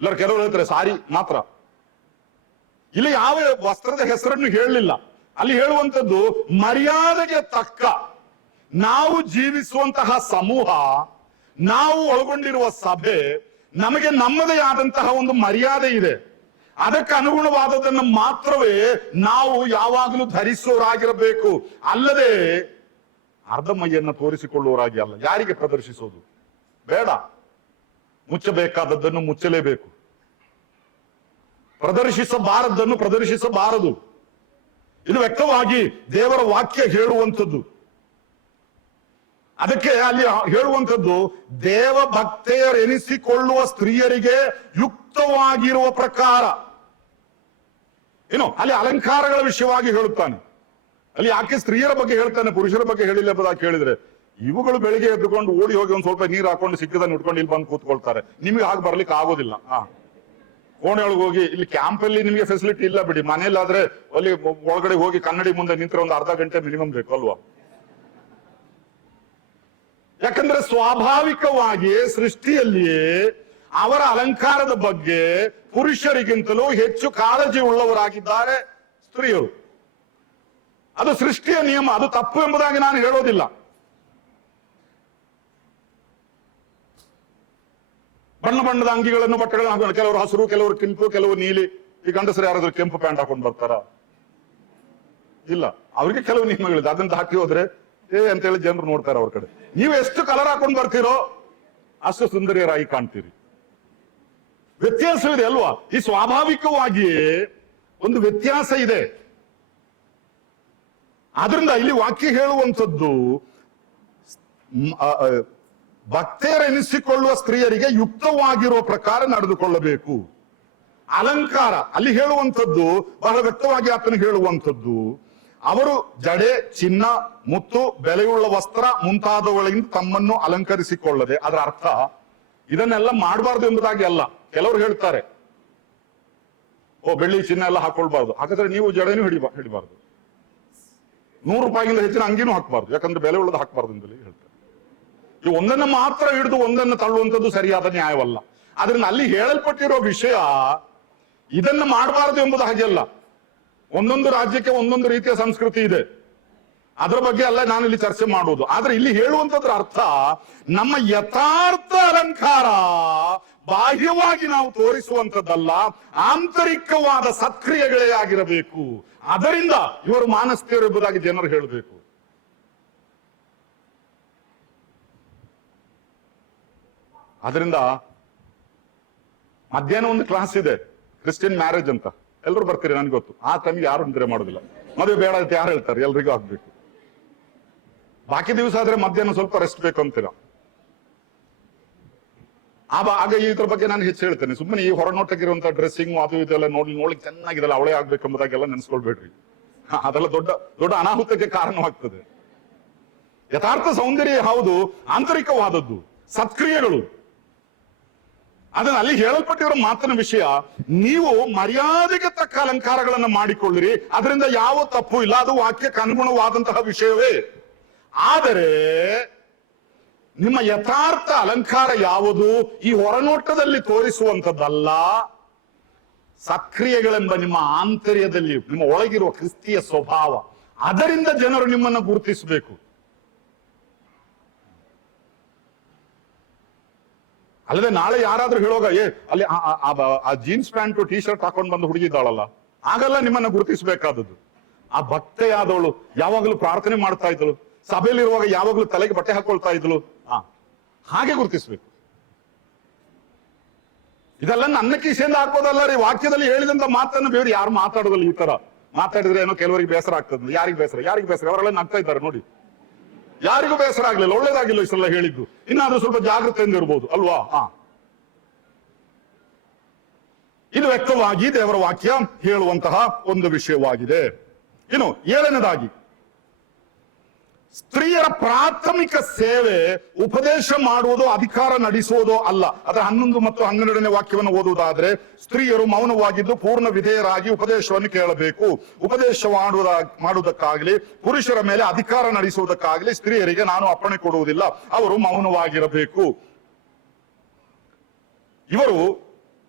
ಇಲ್ಲ ಕೆಲವರು ಹೇಳ್ತಾರೆ ಸಾರಿ ಮಾತ್ರ. ಇಲ್ಲಿ ಯಾವ ವಸ್ತ್ರದ ಹೆಸರನ್ನು ಹೇಳಲಿಲ್ಲ. ಅಲ್ಲಿ ಹೇಳುವಂಥದ್ದು ಮರ್ಯಾದೆಗೆ ತಕ್ಕ ನಾವು ಜೀವಿಸುವಂತಹ ಸಮೂಹ, ನಾವು ಒಳಗೊಂಡಿರುವ ಸಭೆ, ನಮಗೆ ನಮ್ಮದೇ ಆದಂತಹ ಒಂದು ಮರ್ಯಾದೆ ಇದೆ. ಅದಕ್ಕೆ ಅನುಗುಣವಾದದನ್ನು ಮಾತ್ರವೇ ನಾವು ಯಾವಾಗಲೂ ಧರಿಸುವವರಾಗಿರಬೇಕು. ಅಲ್ಲದೆ ಅರ್ಧ ಮೈಯನ್ನು ತೋರಿಸಿಕೊಳ್ಳುವವರಾಗಿ ಅಲ್ಲ. ಯಾರಿಗೆ ಪ್ರದರ್ಶಿಸೋದು ಬೇಡ, ಮುಚ್ಚಬೇಕಾದದ್ದನ್ನು ಮುಚ್ಚಲೇಬೇಕು, ಪ್ರದರ್ಶಿಸಬಾರದನ್ನು ಪ್ರದರ್ಶಿಸಬಾರದು. ಇದು ವ್ಯಕ್ತವಾಗಿ ದೇವರ ವಾಕ್ಯ ಹೇಳುವಂಥದ್ದು. ಅದಕ್ಕೆ ಅಲ್ಲಿ ಹೇಳುವಂಥದ್ದು ದೇವ ಭಕ್ತೆಯರೆನಿಸಿಕೊಳ್ಳುವ ಸ್ತ್ರೀಯರಿಗೆ ಯುಕ್ತವಾಗಿರುವ ಪ್ರಕಾರ. ಏನು ಅಲ್ಲಿ ಅಲಂಕಾರಗಳ ವಿಷಯವಾಗಿ ಹೇಳುತ್ತಾನೆ. ಅಲ್ಲಿ ಯಾಕೆ ಸ್ತ್ರೀಯರ ಬಗ್ಗೆ ಹೇಳ್ತಾನೆ, ಪುರುಷರ ಬಗ್ಗೆ ಹೇಳಿಲ್ಲ ಎಂಬುದಾಗಿ ಕೇಳಿದ್ರೆ, ಇವುಗಳು ಬೆಳಿಗ್ಗೆ ಎದ್ದುಕೊಂಡು ಓಡಿ ಹೋಗಿ ಒಂದ್ ಸ್ವಲ್ಪ ನೀರು ಹಾಕೊಂಡು ಸಿಕ್ಕಿದನ್ನು ಉಟ್ಕೊಂಡು ಇಲ್ಲಿ ಬಂದು ಕೂತ್ಕೊಳ್ತಾರೆ. ನಿಮಗೆ ಹಾಗೆ ಬರ್ಲಿಕ್ಕೆ ಆಗೋದಿಲ್ಲ. ಕೋಣೆಯೊಳಗೆ ಹೋಗಿ, ಇಲ್ಲಿ ಕ್ಯಾಂಪ್ ಅಲ್ಲಿ ನಿಮಗೆ ಫೆಸಿಲಿಟಿ ಇಲ್ಲ ಬಿಡಿ, ಮನೇಲಾದ್ರೆ ಅಲ್ಲಿ ಒಳಗಡೆ ಹೋಗಿ ಕನ್ನಡಿ ಮುಂದೆ ನಿಂತಿರೋ ಒಂದು ಅರ್ಧ ಗಂಟೆ ಮಿನಿಮಮ್ ಬೇಕು ಅಲ್ವಾ? ಯಾಕಂದ್ರೆ ಸ್ವಾಭಾವಿಕವಾಗಿ ಸೃಷ್ಟಿಯಲ್ಲಿಯೇ ಅವರ ಅಲಂಕಾರದ ಬಗ್ಗೆ ಪುರುಷರಿಗಿಂತಲೂ ಹೆಚ್ಚು ಕಾಳಜಿ ಉಳ್ಳವರಾಗಿದ್ದಾರೆ ಸ್ತ್ರೀಯರು. ಅದು ಸೃಷ್ಟಿಯ ನಿಯಮ, ಅದು ತಪ್ಪು ಎಂಬುದಾಗಿ ನಾನು ಹೇಳೋದಿಲ್ಲ. ಬಣ್ಣ ಬಣ್ಣದ ಅಂಗಿಗಳನ್ನು, ಬಟ್ಟೆಗಳನ್ನು ಹಾಕೊಂಡು, ಕೆಲವರು ಹಸಿರು, ಕೆಲವರು ಕೆಂಪು, ಕೆಲವರು ನೀಲಿ. ಈ ಗಂಡಸರು ಯಾರಾದ್ರೂ ಕೆಂಪು ಪ್ಯಾಂಟ್ ಹಾಕೊಂಡು ಬರ್ತಾರ? ಇಲ್ಲ. ಅವ್ರಿಗೆ ಕೆಲವು ನಿಯಮಗಳಿದೆ, ಅದನ್ನ ಹಾಕಿ ಹೋದ್ರೆ ಅಂತೇಳಿ ಜನರು ನೋಡ್ತಾರೆ ಅವ್ರ ಕಡೆ. ನೀವು ಎಷ್ಟು ಕಲರ್ ಹಾಕೊಂಡು ಬರ್ತೀರೋ ಅಷ್ಟು ಸುಂದರಿಯರಾಗಿ ಕಾಣ್ತೀರಿ. ವ್ಯತ್ಯಾಸವಿದೆ ಅಲ್ವಾ? ಈ ಸ್ವಾಭಾವಿಕವಾಗಿಯೇ ಒಂದು ವ್ಯತ್ಯಾಸ ಇದೆ. ಆದ್ರಿಂದ ಇಲ್ಲಿ ವಾಕ್ಯ ಹೇಳುವಂಥದ್ದು ಭಕ್ತೆಯರೆನಿಸಿಕೊಳ್ಳುವ ಸ್ತ್ರೀಯರಿಗೆ ಯುಕ್ತವಾಗಿರುವ ಪ್ರಕಾರ ನಡೆದುಕೊಳ್ಳಬೇಕು. ಅಲಂಕಾರ ಅಲ್ಲಿ ಹೇಳುವಂಥದ್ದು ಬಹಳ ವ್ಯಕ್ತವಾಗಿ ಆತನು ಹೇಳುವಂಥದ್ದು, ಅವರು ಜಡೆ, ಚಿನ್ನ, ಮುತ್ತು, ಬೆಲೆಯುಳ್ಳ ವಸ್ತ್ರ ಮುಂತಾದವುಗಳಿಂದ ತಮ್ಮನ್ನು ಅಲಂಕರಿಸಿಕೊಳ್ಳದೆ. ಅದರ ಅರ್ಥ ಇದನ್ನೆಲ್ಲ ಮಾಡಬಾರ್ದು ಎಂಬುದಾಗಿ ಅಲ್ಲ. ಕೆಲವರು ಹೇಳ್ತಾರೆ ಬೆಳ್ಳಿ ಚಿನ್ನ ಎಲ್ಲ ಹಾಕೊಳ್ಬಾರ್ದು. ಹಾಗಾದ್ರೆ ನೀವು ಜಡೆನೂ ಹಿಡಿಬಾರ್ದು, 100 ರೂಪಾಯಿಗಿಂತ ಹೆಚ್ಚಿನ ಅಂಗಿನೂ ಹಾಕಬಾರ್ದು, ಯಾಕಂದ್ರೆ ಬೆಲೆ ಉಳ್ಳದ ಹಾಕಬಾರ್ದು ಅಂತೇಳಿ ಹೇಳ್ತಾರೆ. ಈ ಒಂದನ್ನು ಮಾತ್ರ ಹಿಡಿದು ಒಂದನ್ನು ತಳ್ಳುವಂಥದ್ದು ಸರಿಯಾದ ನ್ಯಾಯವಲ್ಲ. ಆದ್ರಿಂದ ಅಲ್ಲಿ ಹೇಳಲ್ಪಟ್ಟಿರೋ ವಿಷಯ ಇದನ್ನು ಮಾಡಬಾರದು ಎಂಬುದು ಹಾಗೆ ಅಲ್ಲ. ಒಂದೊಂದು ರಾಜ್ಯಕ್ಕೆ ಒಂದೊಂದು ರೀತಿಯ ಸಂಸ್ಕೃತಿ ಇದೆ, ಅದರ ಬಗ್ಗೆ ಅಲ್ಲ ನಾನು ಇಲ್ಲಿ ಚರ್ಚೆ ಮಾಡುವುದು. ಆದ್ರೆ ಇಲ್ಲಿ ಹೇಳುವಂತದ್ರ ಅರ್ಥ, ನಮ್ಮ ಯಥಾರ್ಥ ಅಲಂಕಾರ ಬಾಹ್ಯವಾಗಿ ನಾವು ತೋರಿಸುವಂತದ್ದಲ್ಲ, ಆಂತರಿಕವಾದ ಸತ್ಕ್ರಿಯೆಗಳೇ ಆಗಿರಬೇಕು. ಅದರಿಂದ ಇವರು ಮಾನಸ್ಥೆಯರು ಎಂಬುದಾಗಿ ಜನರು ಹೇಳಬೇಕು. ಅದರಿಂದ ಮಧ್ಯಾಹ್ನ ಒಂದು ಕ್ಲಾಸ್ ಇದೆ, ಕ್ರಿಶ್ಚಿಯನ್ ಮ್ಯಾರೇಜ್ ಅಂತ ಎಲ್ಲರೂ ಬರ್ತೀರಿ, ನನ್ಗೆ ಗೊತ್ತು. ಆ ಟೈಮ್ಗೆ ಯಾರು ನಿದ್ರೆ ಮಾಡೋದಿಲ್ಲ. ಮದುವೆ ಬೇಡ ಅಂತ ಯಾರು ಹೇಳ್ತಾರೆ? ಎಲ್ರಿಗೂ ಆಗ್ಬೇಕು. ಬಾಕಿ ದಿವಸ ಆದ್ರೆ ಮಧ್ಯಾಹ್ನ ಸ್ವಲ್ಪ ರೆಸ್ಟ್ ಬೇಕು ಅಂತೀರ. ಆಗ ಇದ್ರ ಬಗ್ಗೆ ನಾನು ಹೆಚ್ಚು ಹೇಳ್ತೇನೆ. ಸುಮ್ಮನೆ ಈ ಹೊರನೋಟಕ್ಕಿರುವಂತ ಡ್ರೆಸ್ಸಿಂಗ್ ಅದು ಇದೆಲ್ಲ ನೋಡ್ಲಿಕ್ಕೆ ಚೆನ್ನಾಗಿದೆಲ್ಲ, ಅವಳೇ ಆಗ್ಬೇಕೆಂಬುದಾಗೆಲ್ಲ ನೆನ್ಸ್ಕೊಳ್ಬೇಡ್ರಿ. ಅದೆಲ್ಲ ದೊಡ್ಡ ದೊಡ್ಡ ಅನಾಹುತಕ್ಕೆ ಕಾರಣವಾಗ್ತದೆ. ಯಥಾರ್ಥ ಸೌಂದರ್ಯ ಹೌದು, ಆಂತರಿಕವಾದದ್ದು, ಸತ್ಕ್ರಿಯೆಗಳು. ಅದನ್ನ ಅಲ್ಲಿ ಹೇಳಲ್ಪಟ್ಟಿರೋ ಮಾತಿನ ವಿಷಯ, ನೀವು ಮರ್ಯಾದೆಗೆ ತಕ್ಕ ಅಲಂಕಾರಗಳನ್ನು ಮಾಡಿಕೊಳ್ಳಿರಿ, ಅದರಿಂದ ಯಾವ ತಪ್ಪು ಇಲ್ಲ, ಅದು ವಾಕ್ಯಕ್ಕೆ ಅನುಗುಣವಾದಂತಹ ವಿಷಯವೇ. ಆದರೆ ನಿಮ್ಮ ಯಥಾರ್ಥ ಅಲಂಕಾರ ಯಾವುದು? ಈ ಹೊರನೋಟದಲ್ಲಿ ತೋರಿಸುವಂಥದ್ದಲ್ಲ, ಸಕ್ರಿಯೆಗಳೆಂಬ ನಿಮ್ಮ ಆಂತರ್ಯದಲ್ಲಿ, ನಿಮ್ಮ ಒಳಗಿರುವ ಕ್ರಿಸ್ತಿಯ ಸ್ವಭಾವ, ಅದರಿಂದ ಜನರು ನಿಮ್ಮನ್ನು ಗುರುತಿಸಬೇಕು. ಅಲ್ಲದೆ ನಾಳೆ ಯಾರಾದ್ರೂ ಹೇಳೋಗ, ಅಲ್ಲಿ ಆ ಜೀನ್ಸ್ ಪ್ಯಾಂಟ್ ಟೀ ಶರ್ಟ್ ಹಾಕೊಂಡು ಬಂದು ಹುಡುಗಿದ್ದಾಳಲ್ಲ, ಆಗಲ್ಲ ನಿಮ್ಮನ್ನ ಗುರುತಿಸಬೇಕಾದದ್ದು. ಆ ಭಕ್ತೆಯಾದವಳು ಯಾವಾಗಲೂ ಪ್ರಾರ್ಥನೆ ಮಾಡ್ತಾ ಇದ್ದಳು, ಸಭೆಯಲ್ಲಿರುವಾಗ ಯಾವಾಗಲೂ ತಲೆಗೆ ಬಟ್ಟೆ ಹಾಕೊಳ್ತಾ ಇದ್ಳು, ಹಾಗೆ ಗುರುತಿಸ್ಬೇಕು. ಇದೆಲ್ಲ ನನ್ನ ಕಿಸೆಯಿಂದ ಹಾಕೋದಲ್ಲ ರೀ. ವಾಕ್ಯದಲ್ಲಿ ಹೇಳಿದಂತ ಮಾತನ್ನು ಬೇರೆ ಯಾರು ಮಾತಾಡೋದಲ್ಲ. ಈ ತರ ಮಾತಾಡಿದ್ರೆ ಏನೋ ಕೆಲವರಿಗೆ ಬೇಸರ ಆಗ್ತದೆ. ಯಾರಿಗೆ ಬೇಸರ? ಅವರೆಲ್ಲ ನಗ್ತಾ ಇದ್ದಾರೆ ನೋಡಿ. ಯಾರಿಗೂ ಬೇಸರ ಆಗ್ಲಿಲ್ಲ, ಒಳ್ಳೇದಾಗಿಲ್ಲ ಇಷ್ಟೆಲ್ಲ ಹೇಳಿದ್ದು. ಇನ್ನಾದ್ರೂ ಸ್ವಲ್ಪ ಜಾಗೃತೆಯಿಂದ ಇರ್ಬೋದು ಅಲ್ವಾ? ಇದು ವ್ಯಕ್ತವಾಗಿ ದೇವರ ವಾಕ್ಯ ಹೇಳುವಂತಹ ಒಂದು ವಿಷಯವಾಗಿದೆ. ಇನ್ನು 7ನೇದಾಗಿ, ಸ್ತ್ರೀಯರ ಪ್ರಾಥಮಿಕ ಸೇವೆ ಉಪದೇಶ ಮಾಡುವುದು, ಅಧಿಕಾರ ನಡೆಸುವುದೋ ಅಲ್ಲ. ಅದರ 11 ಮತ್ತು 12ನೇ ವಾಕ್ಯವನ್ನು ಓದುವುದಾದ್ರೆ, ಸ್ತ್ರೀಯರು ಮೌನವಾಗಿದ್ದು ಪೂರ್ಣ ವಿಧೇಯರಾಗಿ ಉಪದೇಶವನ್ನು ಕೇಳಬೇಕು. ಉಪದೇಶ ಮಾಡುವುದಕ್ಕಾಗಲಿ ಪುರುಷರ ಮೇಲೆ ಅಧಿಕಾರ ನಡೆಸುವುದಕ್ಕಾಗಲಿ ಸ್ತ್ರೀಯರಿಗೆ ನಾನು ಅಪ್ಪಣೆ ಕೊಡುವುದಿಲ್ಲ, ಅವರು ಮೌನವಾಗಿರಬೇಕು. ಇವರು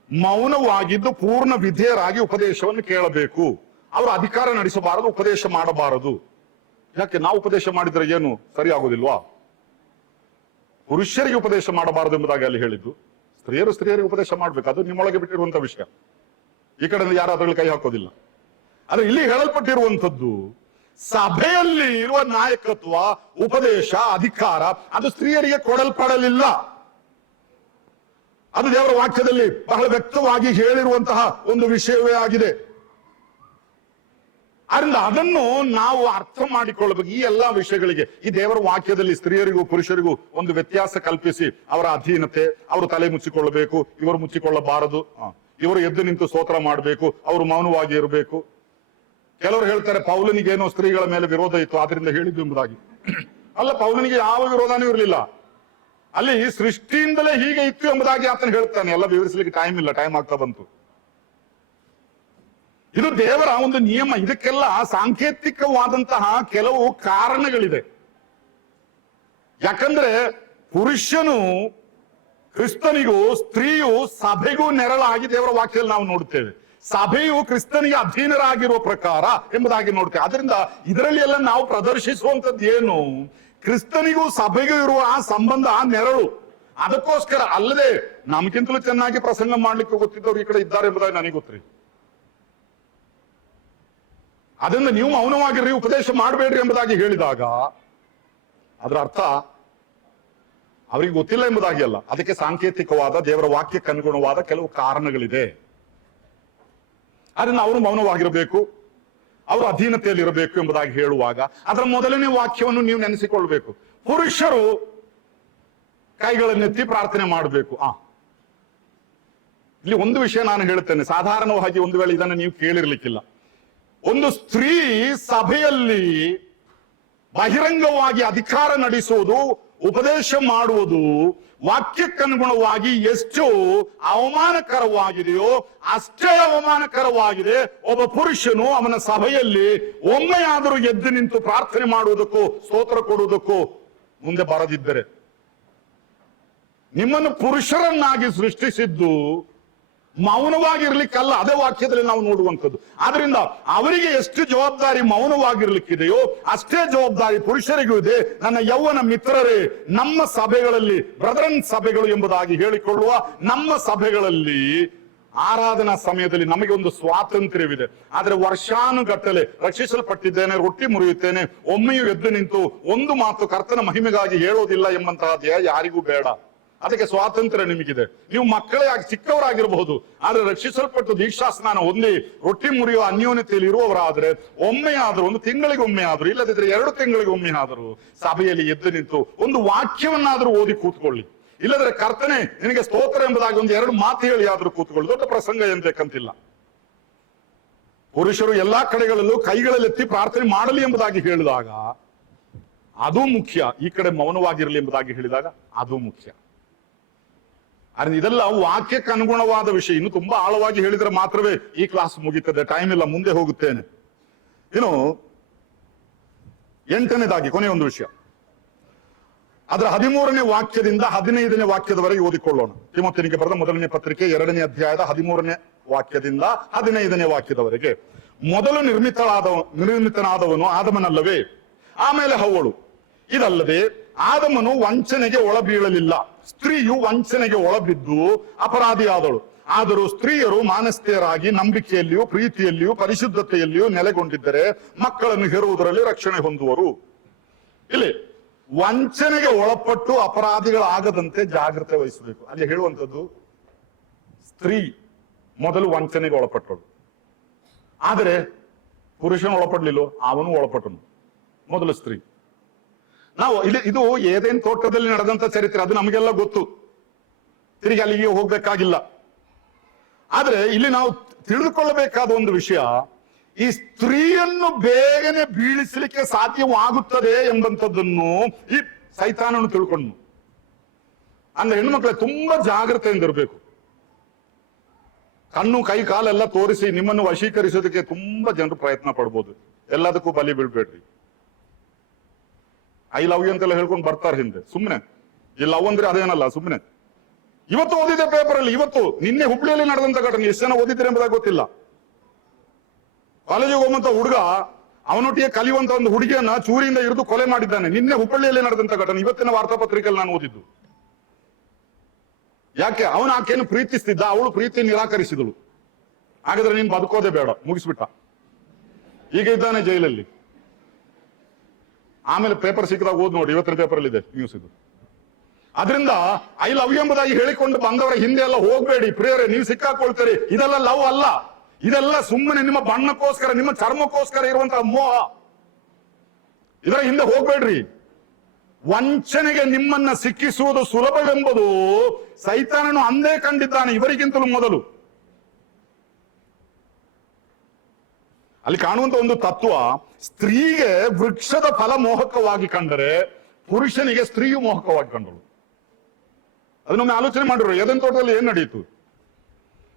ಮೌನವಾಗಿದ್ದು ಪೂರ್ಣ ವಿಧೇಯರಾಗಿ ಉಪದೇಶವನ್ನು ಕೇಳಬೇಕು. ಅವರು ಅಧಿಕಾರ ನಡೆಸಬಾರದು, ಉಪದೇಶ ಮಾಡಬಾರದು. ಯಾಕೆ? ನಾವು ಉಪದೇಶ ಮಾಡಿದ್ರೆ ಏನು ಸರಿ ಆಗುದಿಲ್ವಾ? ಪುರುಷರಿಗೆ ಉಪದೇಶ ಮಾಡಬಾರದು ಎಂಬುದಾಗಿ ಅಲ್ಲಿ ಹೇಳಿದ್ದು. ಸ್ತ್ರೀಯರಿಗೆ ಉಪದೇಶ ಮಾಡ್ಬೇಕು, ಅದು ನಿಮ್ಮೊಳಗೆ ಬಿಟ್ಟಿರುವಂತ ವಿಷಯ. ಈ ಕಡೆ ಯಾರು ಅದರಲ್ಲಿ ಕೈ ಹಾಕೋದಿಲ್ಲ. ಆದ್ರೆ ಇಲ್ಲಿ ಹೇಳಲ್ಪಟ್ಟಿರುವಂತದ್ದು, ಸಭೆಯಲ್ಲಿ ಇರುವ ನಾಯಕತ್ವ, ಉಪದೇಶ, ಅಧಿಕಾರ ಅದು ಸ್ತ್ರೀಯರಿಗೆ ಕೊಡಲ್ಪಡಲಿಲ್ಲ. ಅದು ದೇವರ ವಾಕ್ಯದಲ್ಲಿ ಬಹಳ ವ್ಯಕ್ತವಾಗಿ ಹೇಳಿರುವಂತಹ ಒಂದು ವಿಷಯವೇ ಆಗಿದೆ. ಅದರಿಂದ ಅದನ್ನು ನಾವು ಅರ್ಥ ಮಾಡಿಕೊಳ್ಳಬೇಕು. ಈ ಎಲ್ಲಾ ವಿಷಯಗಳಿಗೆ ಈ ದೇವರ ವಾಕ್ಯದಲ್ಲಿ ಸ್ತ್ರೀಯರಿಗೂ ಪುರುಷರಿಗೂ ಒಂದು ವ್ಯತ್ಯಾಸ ಕಲ್ಪಿಸಿ, ಅವರ ಅಧೀನತೆ, ಅವರು ತಲೆ ಮುಚ್ಚಿಕೊಳ್ಳಬೇಕು, ಇವರು ಮುಚ್ಚಿಕೊಳ್ಳಬಾರದು, ಇವರು ಎದ್ದು ನಿಂತು ಸ್ತೋತ್ರ ಮಾಡಬೇಕು, ಅವರು ಮೌನವಾಗಿ ಇರಬೇಕು. ಕೆಲವರು ಹೇಳ್ತಾರೆ ಪೌಲನಿಗೇನೋ ಸ್ತ್ರೀಗಳ ಮೇಲೆ ವಿರೋಧ ಇತ್ತು ಆದ್ರಿಂದ ಹೇಳಿದ್ದು ಎಂಬುದಾಗಿ. ಅಲ್ಲ, ಪೌಲನಿಗೆ ಯಾವ ವಿರೋಧನೂ ಇರಲಿಲ್ಲ. ಅಲ್ಲಿ ಸೃಷ್ಟಿಯಿಂದಲೇ ಹೀಗೆ ಇತ್ತು ಎಂಬುದಾಗಿ ಆತನು ಹೇಳ್ತಾನೆ. ಎಲ್ಲ ವಿವರಿಸಲಿಕ್ಕೆ ಟೈಮ್ ಇಲ್ಲ, ಟೈಮ್ ಆಗ್ತಾ ಬಂತು. ಇದು ದೇವರ ಒಂದು ನಿಯಮ. ಇದಕ್ಕೆಲ್ಲ ಸಾಂಕೇತಿಕವಾದಂತಹ ಕೆಲವು ಕಾರಣಗಳಿದೆ. ಯಾಕಂದ್ರೆ ಪುರುಷನು ಕ್ರಿಸ್ತನಿಗೂ ಸ್ತ್ರೀಯು ಸಭೆಗೂ ನೆರಳಾಗಿ ದೇವರ ವಾಕ್ಯದಲ್ಲಿ ನಾವು ನೋಡುತ್ತೇವೆ. ಸಭೆಯು ಕ್ರಿಸ್ತನಿಗೆ ಅಧೀನರಾಗಿರುವ ಪ್ರಕಾರ ಎಂಬುದಾಗಿ ನೋಡ್ತೇವೆ. ಅದರಿಂದ ಇದರಲ್ಲಿ ಎಲ್ಲ ನಾವು ಪ್ರದರ್ಶಿಸುವಂತದ್ದು ಏನು? ಕ್ರಿಸ್ತನಿಗೂ ಸಭೆಗೂ ಇರುವ ಆ ಸಂಬಂಧ, ಆ ನೆರಳು. ಅದಕ್ಕೋಸ್ಕರ ಅಲ್ಲದೆ ನಮ್ಗಿಂತಲೂ ಚೆನ್ನಾಗಿ ಪ್ರಸಂಗ ಮಾಡ್ಲಿಕ್ಕೆ ಗೊತ್ತಿದ್ದವ್ರು ಈ ಕಡೆ ಇದ್ದಾರೆ ಎಂಬುದಾಗಿ ನನಗೆ ಗೊತ್ತ್ರಿ. ಅದರಿಂದ ನೀವು ಮೌನವಾಗಿರ್ರಿ, ಉಪದೇಶ ಮಾಡಬೇಡ್ರಿ ಎಂಬುದಾಗಿ ಹೇಳಿದಾಗ ಅದರ ಅರ್ಥ ಅವರಿಗೆ ಗೊತ್ತಿಲ್ಲ ಎಂಬುದಾಗಿ ಅಲ್ಲ. ಅದಕ್ಕೆ ಸಾಂಕೇತಿಕವಾದ ದೇವರ ವಾಕ್ಯಕ್ಕೆ ಅನುಗುಣವಾದ ಕೆಲವು ಕಾರಣಗಳಿದೆ. ಅದನ್ನ ಅವರು ಮೌನವಾಗಿರಬೇಕು, ಅವರು ಅಧೀನತೆಯಲ್ಲಿ ಇರಬೇಕು ಎಂಬುದಾಗಿ ಹೇಳುವಾಗ ಅದರ ಮೊದಲನೇ ವಾಕ್ಯವನ್ನು ನೀವು ನೆನೆಸಿಕೊಳ್ಬೇಕು. ಪುರುಷರು ಕೈಗಳನ್ನೆತ್ತಿ ಪ್ರಾರ್ಥನೆ ಮಾಡಬೇಕು. ಇಲ್ಲಿ ಒಂದು ವಿಷಯ ನಾನು ಹೇಳುತ್ತೇನೆ. ಸಾಧಾರಣವಾಗಿ ಒಂದು ವೇಳೆ ಇದನ್ನು ನೀವು ಕೇಳಿರ್ಲಿಕ್ಕಿಲ್ಲ. ಒಂದು ಸ್ತ್ರೀ ಸಭೆಯಲ್ಲಿ ಬಹಿರಂಗವಾಗಿ ಅಧಿಕಾರ ನಡೆಸುವುದು, ಉಪದೇಶ ಮಾಡುವುದು ವಾಕ್ಯಕ್ಕನುಗುಣವಾಗಿ ಎಷ್ಟು ಅವಮಾನಕರವಾಗಿದೆಯೋ ಅಷ್ಟೇ ಅವಮಾನಕರವಾಗಿದೆ ಒಬ್ಬ ಪುರುಷನು ಅವನ ಸಭೆಯಲ್ಲಿ ಒಮ್ಮೆಯಾದರೂ ಎದ್ದು ನಿಂತು ಪ್ರಾರ್ಥನೆ ಮಾಡುವುದಕ್ಕೂ ಸ್ತೋತ್ರ ಕೊಡುವುದಕ್ಕೂ ಮುಂದೆ ಬರದಿದ್ದರೆ. ನಿಮ್ಮನ್ನು ಪುರುಷರನ್ನಾಗಿ ಸೃಷ್ಟಿಸಿದ್ದು ಮೌನವಾಗಿರ್ಲಿಕ್ಕಲ್ಲ, ಅದೇ ವಾಕ್ಯದಲ್ಲಿ ನಾವು ನೋಡುವಂಥದ್ದು. ಆದ್ರಿಂದ ಅವರಿಗೆ ಎಷ್ಟು ಜವಾಬ್ದಾರಿ ಮೌನವಾಗಿರ್ಲಿಕ್ಕಿದೆಯೋ ಅಷ್ಟೇ ಜವಾಬ್ದಾರಿ ಪುರುಷರಿಗೂ ಇದೆ. ನನ್ನ ಯೌವನ ಮಿತ್ರರೇ, ನಮ್ಮ ಸಭೆಗಳಲ್ಲಿ, ಬ್ರದರನ್ ಸಭೆಗಳು ಎಂಬುದಾಗಿ ಹೇಳಿಕೊಳ್ಳುವ ನಮ್ಮ ಸಭೆಗಳಲ್ಲಿ ಆರಾಧನಾ ಸಮಯದಲ್ಲಿ ನಮಗೆ ಒಂದು ಸ್ವಾತಂತ್ರ್ಯವಿದೆ. ಆದ್ರೆ ವರ್ಷಾನುಗಟ್ಟಲೆ ರಕ್ಷಿಸಲ್ಪಟ್ಟಿದ್ದೇನೆ, ರೊಟ್ಟಿ ಮುರಿಯುತ್ತೇನೆ, ಒಮ್ಮೆಯೂ ಎದ್ದು ನಿಂತು ಒಂದು ಮಾತು ಕರ್ತನ ಮಹಿಮೆಗಾಗಿ ಹೇಳೋದಿಲ್ಲ ಎಂಬಂತಹ ದೇಹ ಯಾರಿಗೂ ಬೇಡ. ಅದಕ್ಕೆ ಸ್ವಾತಂತ್ರ್ಯ ನಿಮಗಿದೆ. ನೀವು ಮಕ್ಕಳೇ ಆಗಿ ಚಿಕ್ಕವರಾಗಿರಬಹುದು, ಆದ್ರೆ ರಕ್ಷಿಸಲ್ಪಟ್ಟು ದೀಕ್ಷಾ ಸ್ನಾನ ಹೊಂದಿ ರೊಟ್ಟಿ ಮುರಿಯುವ ಅನ್ಯೋನ್ಯತೆಯಲ್ಲಿ ಇರುವವರಾದ್ರೆ ಒಮ್ಮೆ ಆದ್ರೂ, ಒಂದು ತಿಂಗಳಿಗೆ ಒಮ್ಮೆ ಆದ್ರೂ, ಇಲ್ಲದಿದ್ರೆ 2 ತಿಂಗಳಿಗೆ ಒಮ್ಮೆ ಆದರೂ ಸಭೆಯಲ್ಲಿ ಎದ್ದು ನಿಂತು ಒಂದು ವಾಕ್ಯವನ್ನಾದ್ರೂ ಓದಿ ಕೂತ್ಕೊಳ್ಳಿ. ಇಲ್ಲದ್ರೆ ಕರ್ತನೆ ನಿನಗೆ ಸ್ತೋತ್ರ ಎಂಬುದಾಗಿ ಒಂದು 2 ಮಾತು ಹೇಳಿ ಆದ್ರೂ ಕೂತ್ಕೊಳ್ಳಿ. ದೊಡ್ಡ ಪ್ರಸಂಗ ಏನ್ ಬೇಕಂತಿಲ್ಲ. ಪುರುಷರು ಎಲ್ಲಾ ಕಡೆಗಳಲ್ಲೂ ಕೈಗಳಲ್ಲೆತ್ತಿ ಪ್ರಾರ್ಥನೆ ಮಾಡಲಿ ಎಂಬುದಾಗಿ ಹೇಳಿದಾಗ ಅದು ಮುಖ್ಯ. ಈ ಕಡೆ ಮೌನವಾಗಿರಲಿ ಎಂಬುದಾಗಿ ಹೇಳಿದಾಗ ಅದು ಮುಖ್ಯ. ಆದ್ರೆ ಇದೆಲ್ಲ ವಾಕ್ಯಕ್ಕೆ ಅನುಗುಣವಾದ ವಿಷಯ. ಇನ್ನು ತುಂಬಾ ಆಳವಾಗಿ ಹೇಳಿದ್ರೆ ಮಾತ್ರವೇ ಈ ಕ್ಲಾಸ್ ಮುಗಿತದೆ, ಟೈಮ್ ಇಲ್ಲ, ಮುಂದೆ ಹೋಗುತ್ತೇನೆ. ಇನ್ನು 8ನೇದಾಗಿ ಕೊನೆಯೊಂದು ವಿಷಯ, ಅದರ 13ನೇ ವಾಕ್ಯದಿಂದ 15ನೇ ವಾಕ್ಯದವರೆಗೆ ಓದಿಕೊಳ್ಳೋಣ. ತಿಮೋಥೆಯನಿಗೆ ಬರೆದ ಮೊದಲನೇ ಪತ್ರಿಕೆ 2ನೇ ಅಧ್ಯಾಯದ 13ನೇ ವಾಕ್ಯದಿಂದ 15ನೇ ವಾಕ್ಯದವರೆಗೆ. ಮೊದಲು ನಿರ್ಮಿತನಾದವನು ಆದಮನಲ್ಲವೇ, ಆಮೇಲೆ ಹವ್ವಳು. ಇದಲ್ಲದೆ ಆದಮನು ವಂಚನೆಗೆ ಒಳಬೀಳಲಿಲ್ಲ, ಸ್ತ್ರೀಯು ವಂಚನೆಗೆ ಒಳಬಿದ್ದು ಅಪರಾಧಿಯಾದಳು. ಆದರೂ ಸ್ತ್ರೀಯರು ಮಾನಸ್ಥೆಯರಾಗಿ ನಂಬಿಕೆಯಲ್ಲಿಯೂ ಪ್ರೀತಿಯಲ್ಲಿಯೂ ಪರಿಶುದ್ಧತೆಯಲ್ಲಿಯೂ ನೆಲೆಗೊಂಡಿದ್ದರೆ ಮಕ್ಕಳನ್ನು ಹೆರುವುದರಲ್ಲಿ ರಕ್ಷಣೆ ಹೊಂದುವರು. ಇಲ್ಲಿ ವಂಚನೆಗೆ ಒಳಪಟ್ಟು ಅಪರಾಧಿಗಳಾಗದಂತೆ ಜಾಗ್ರತೆ ವಹಿಸಬೇಕು. ಅಲ್ಲಿ ಹೇಳುವಂಥದ್ದು ಸ್ತ್ರೀ ಮೊದಲು ವಂಚನೆಗೆ ಒಳಪಟ್ಟಳು, ಆದರೆ ಪುರುಷನ ಒಳಪಡ್ಲಿಲ್ಲ, ಅವನು ಒಳಪಟ್ಟನು. ಮೊದಲು ಸ್ತ್ರೀ. ನಾವು ಇದು ಏದೇನ್ ತೋಟದಲ್ಲಿ ನಡೆದಂತ ಚರಿತ್ರೆ, ಅದು ನಮಗೆಲ್ಲ ಗೊತ್ತು, ತಿರುಗಿ ಅಲ್ಲಿಗೆ ಹೋಗ್ಬೇಕಾಗಿಲ್ಲ. ಆದ್ರೆ ಇಲ್ಲಿ ನಾವು ತಿಳಿದುಕೊಳ್ಳಬೇಕಾದ ಒಂದು ವಿಷಯ, ಈ ಸ್ತ್ರೀಯನ್ನು ಬೇಗನೆ ಬೀಳಿಸಲಿಕ್ಕೆ ಸಾಧ್ಯವಾಗುತ್ತದೆ ಎಂಬಂಥದ್ದನ್ನು ಈ ಸೈತಾನನು ತಿಳ್ಕೊಂಡು, ಅಂದ್ರೆ ಹೆಣ್ಮಕ್ಳೆ ತುಂಬಾ ಜಾಗ್ರತೆಯಿಂದ ಇರಬೇಕು. ಕಣ್ಣು ಕೈ ಕಾಲೆಲ್ಲ ತೋರಿಸಿ ನಿಮ್ಮನ್ನು ವಶೀಕರಿಸೋದಕ್ಕೆ ತುಂಬಾ ಜನರು ಪ್ರಯತ್ನ ಪಡ್ಬೋದು. ಎಲ್ಲದಕ್ಕೂ ಬಲಿ ಬೀಳ್ಬೇಡ್ರಿ. ಐ ಲವ್ ಯು ಅಂತೆಲ್ಲ ಹೇಳ್ಕೊಂಡು ಬರ್ತಾರೆ ಹಿಂದೆ. ಸುಮ್ಮನೆ ಈ ಲವ್ ಅಂದ್ರೆ ಅದೇನಲ್ಲ, ಸುಮ್ಮನೆ. ಇವತ್ತು ಓದಿದೆ ಪೇಪರ್ ಅಲ್ಲಿ, ಇವತ್ತು ನಿನ್ನೆ ಹುಬ್ಳಿಯಲ್ಲಿ ನಡೆದಂತ ಘಟನೆ. ಎಷ್ಟು ಜನ ಓದಿದ್ದೀರಿ ಎಂಬುದಾಗಿ ಗೊತ್ತಿಲ್ಲ. ಕಾಲೇಜಿಗೆ ಹೋಗುವಂತ ಹುಡುಗ ಅವನೊಟ್ಟಿಗೆ ಕಲಿಯುವಂತ ಒಂದು ಹುಡುಗಿಯನ್ನ ಚೂರಿಯಿಂದ ಹಿಡಿದು ಕೊಲೆ ಮಾಡಿದ್ದಾನೆ. ನಿನ್ನೆ ಹುಬ್ಬಳ್ಳಿಯಲ್ಲಿ ನಡೆದಂತ ಘಟನೆ, ಇವತ್ತಿನ ವಾರ್ತಾಪತ್ರಿಕೆಯಲ್ಲಿ ನಾನು ಓದಿದ್ದು. ಯಾಕೆ? ಅವನು ಆಕೆಯನ್ನು ಪ್ರೀತಿಸ್ತಿದ್ದ, ಅವಳು ಪ್ರೀತಿ ನಿರಾಕರಿಸಿದಳು. ಹಾಗಾದ್ರೆ ನೀನ್ ಬದುಕೋದೇ ಬೇಡ, ಮುಗಿಸ್ಬಿಟ್ಟ. ಈಗ ಇದ್ದಾನೆ ಜೈಲಲ್ಲಿ. ಆಮೇಲೆ ಪೇಪರ್ ಸಿಕ್ಕಿದಾಗ ಓದ್ ನೋಡಿ, ಇವತ್ತಿನ ಪೇಪರ್ ಅಲ್ಲಿ ಇದೆ ನ್ಯೂಸ್ ಇದು. ಅದರಿಂದ ಐ ಲವ್ ಯು ಎಂಬುದಾಗಿ ಹೇಳಿಕೊಂಡು ಬಂದವರ ಹಿಂದೆ ಎಲ್ಲ ಹೋಗ್ಬೇಡಿ ಪ್ರಿಯರೇ, ನೀವು ಸಿಕ್ಕಾಕೊಳ್ತೀರಿ. ಇದೆಲ್ಲ ಲವ್ ಅಲ್ಲ, ಇದೆಲ್ಲ ಸುಮ್ಮನೆ ನಿಮ್ಮ ಬಣ್ಣಕ್ಕೋಸ್ಕರ, ನಿಮ್ಮ ಚರ್ಮಕ್ಕೋಸ್ಕರ ಇರುವಂತಹ ಮೋಹ. ಇದರ ಹಿಂದೆ ಹೋಗ್ಬೇಡ್ರಿ. ವಂಚನೆಗೆ ನಿಮ್ಮನ್ನ ಸಿಕ್ಕಿಸುವುದು ಸುಲಭವೆಂಬುದು ಸೈತಾನನು ಅಂದೇ ಕಂಡಿದ್ದಾನೆ, ಇವರಿಗಿಂತಲೂ ಮೊದಲು. ಅಲ್ಲಿ ಕಾಣುವಂತ ಒಂದು ತತ್ವ, ಸ್ತ್ರೀಗೆ ವೃಕ್ಷದ ಫಲ ಮೋಹಕವಾಗಿ ಕಂಡರೆ ಪುರುಷನಿಗೆ ಸ್ತ್ರೀಯು ಮೋಹಕವಾಗಿ ಕಂಡಳು. ಅದನ್ನೊಮ್ಮೆ ಆಲೋಚನೆ ಮಾಡಿದ್ರು. ಏದೆನ್ ತೋಟದಲ್ಲಿ ಏನ್ ನಡೆಯಿತು?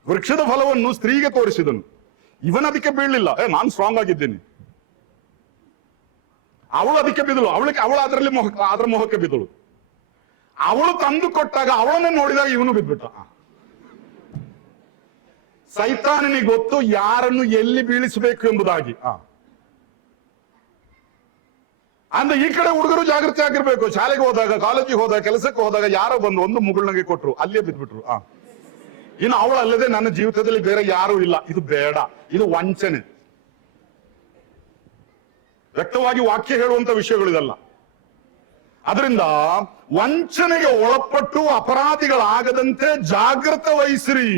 ವೃಕ್ಷದ ಫಲವನ್ನು ಸ್ತ್ರೀಗೆ ತೋರಿಸಿದನು, ಇವನ ಅದಕ್ಕೆ ಬೀಳಲಿಲ್ಲ. ನಾನು ಸ್ಟ್ರಾಂಗ್ ಆಗಿದ್ದೇನೆ. ಅವಳು ಅದಕ್ಕೆ ಬಿದ್ದಳು, ಅವಳು ಅದರಲ್ಲಿ ಅದರ ಮೋಹಕ್ಕೆ ಬಿದ್ದಳು. ಅವಳು ತಂದು ಕೊಟ್ಟಾಗ ಅವಳನ್ನೇ ನೋಡಿದಾಗ ಇವನು ಬಿದ್ಬಿಟ್ಟ. ಸೈತಾನನಿಗೆ ಗೊತ್ತು ಯಾರನ್ನು ಎಲ್ಲಿ ಬೀಳಿಸಬೇಕು ಎಂಬುದಾಗಿ. ಅಂದ್ರೆ ಈ ಕಡೆ ಹುಡುಗರು ಜಾಗೃತಿ ಆಗಿರ್ಬೇಕು. ಶಾಲೆಗೆ ಹೋದಾಗ, ಕಾಲೇಜಿಗೆ ಹೋದಾಗ, ಕೆಲಸಕ್ಕೆ ಹೋದಾಗ ಯಾರೋ ಬಂದು ಒಂದು ಮುಗುಳ್ನಗೆ ಕೊಟ್ರು, ಅಲ್ಲೇ ಬಿದ್ಬಿಟ್ರು. ಇನ್ನು ಅವಳಲ್ಲದೆ ನನ್ನ ಜೀವಿತದಲ್ಲಿ ಬೇರೆ ಯಾರು ಇಲ್ಲ. ಇದು ಬೇಡ, ಇದು ವಂಚನೆ. ವ್ಯಕ್ತವಾಗಿ ವಾಕ್ಯ ಹೇಳುವಂತ ವಿಷಯಗಳಿದಲ್ಲ. ಅದರಿಂದ ವಂಚನೆಗೆ ಒಳಪಟ್ಟು ಅಪರಾಧಿಗಳಾಗದಂತೆ ಜಾಗೃತ ವಹಿಸಿರಿ.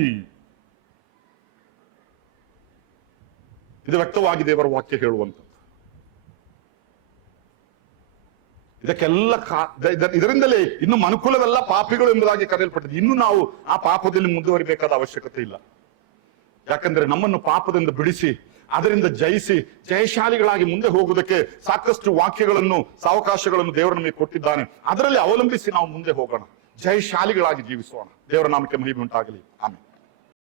ಇದು ವ್ಯಕ್ತವಾಗಿ ದೇವರ ವಾಕ್ಯ ಹೇಳುವಂಥದ್ದು. ಇದಕ್ಕೆಲ್ಲ ಇದರಿಂದಲೇ ಇನ್ನು ಮನುಕುಲವೆಲ್ಲ ಪಾಪಿಗಳು ಎಂಬುದಾಗಿ ಕರೆಯಲ್ಪಟ್ಟಿದೆ. ಇನ್ನು ನಾವು ಆ ಪಾಪದಲ್ಲಿ ಮುಂದುವರಿಬೇಕಾದ ಅವಶ್ಯಕತೆ ಇಲ್ಲ. ಯಾಕಂದ್ರೆ ನಮ್ಮನ್ನು ಪಾಪದಿಂದ ಬಿಡಿಸಿ ಅದರಿಂದ ಜಯಿಸಿ ಜಯಶಾಲಿಗಳಾಗಿ ಮುಂದೆ ಹೋಗುವುದಕ್ಕೆ ಸಾಕಷ್ಟು ವಾಕ್ಯಗಳನ್ನು, ಸಾವಕಾಶಗಳನ್ನು ದೇವರು ನಮಗೆ ಕೊಟ್ಟಿದ್ದಾನೆ. ಅದರಲ್ಲಿ ಅವಲಂಬಿಸಿ ನಾವು ಮುಂದೆ ಹೋಗೋಣ, ಜಯಶಾಲಿಗಳಾಗಿ ಜೀವಿಸೋಣ. ದೇವರ ನಾಮಕ್ಕೆ ಮಹಿಮೆ ಉಂಟಾಗಲಿ. ಆಮೇಲೆ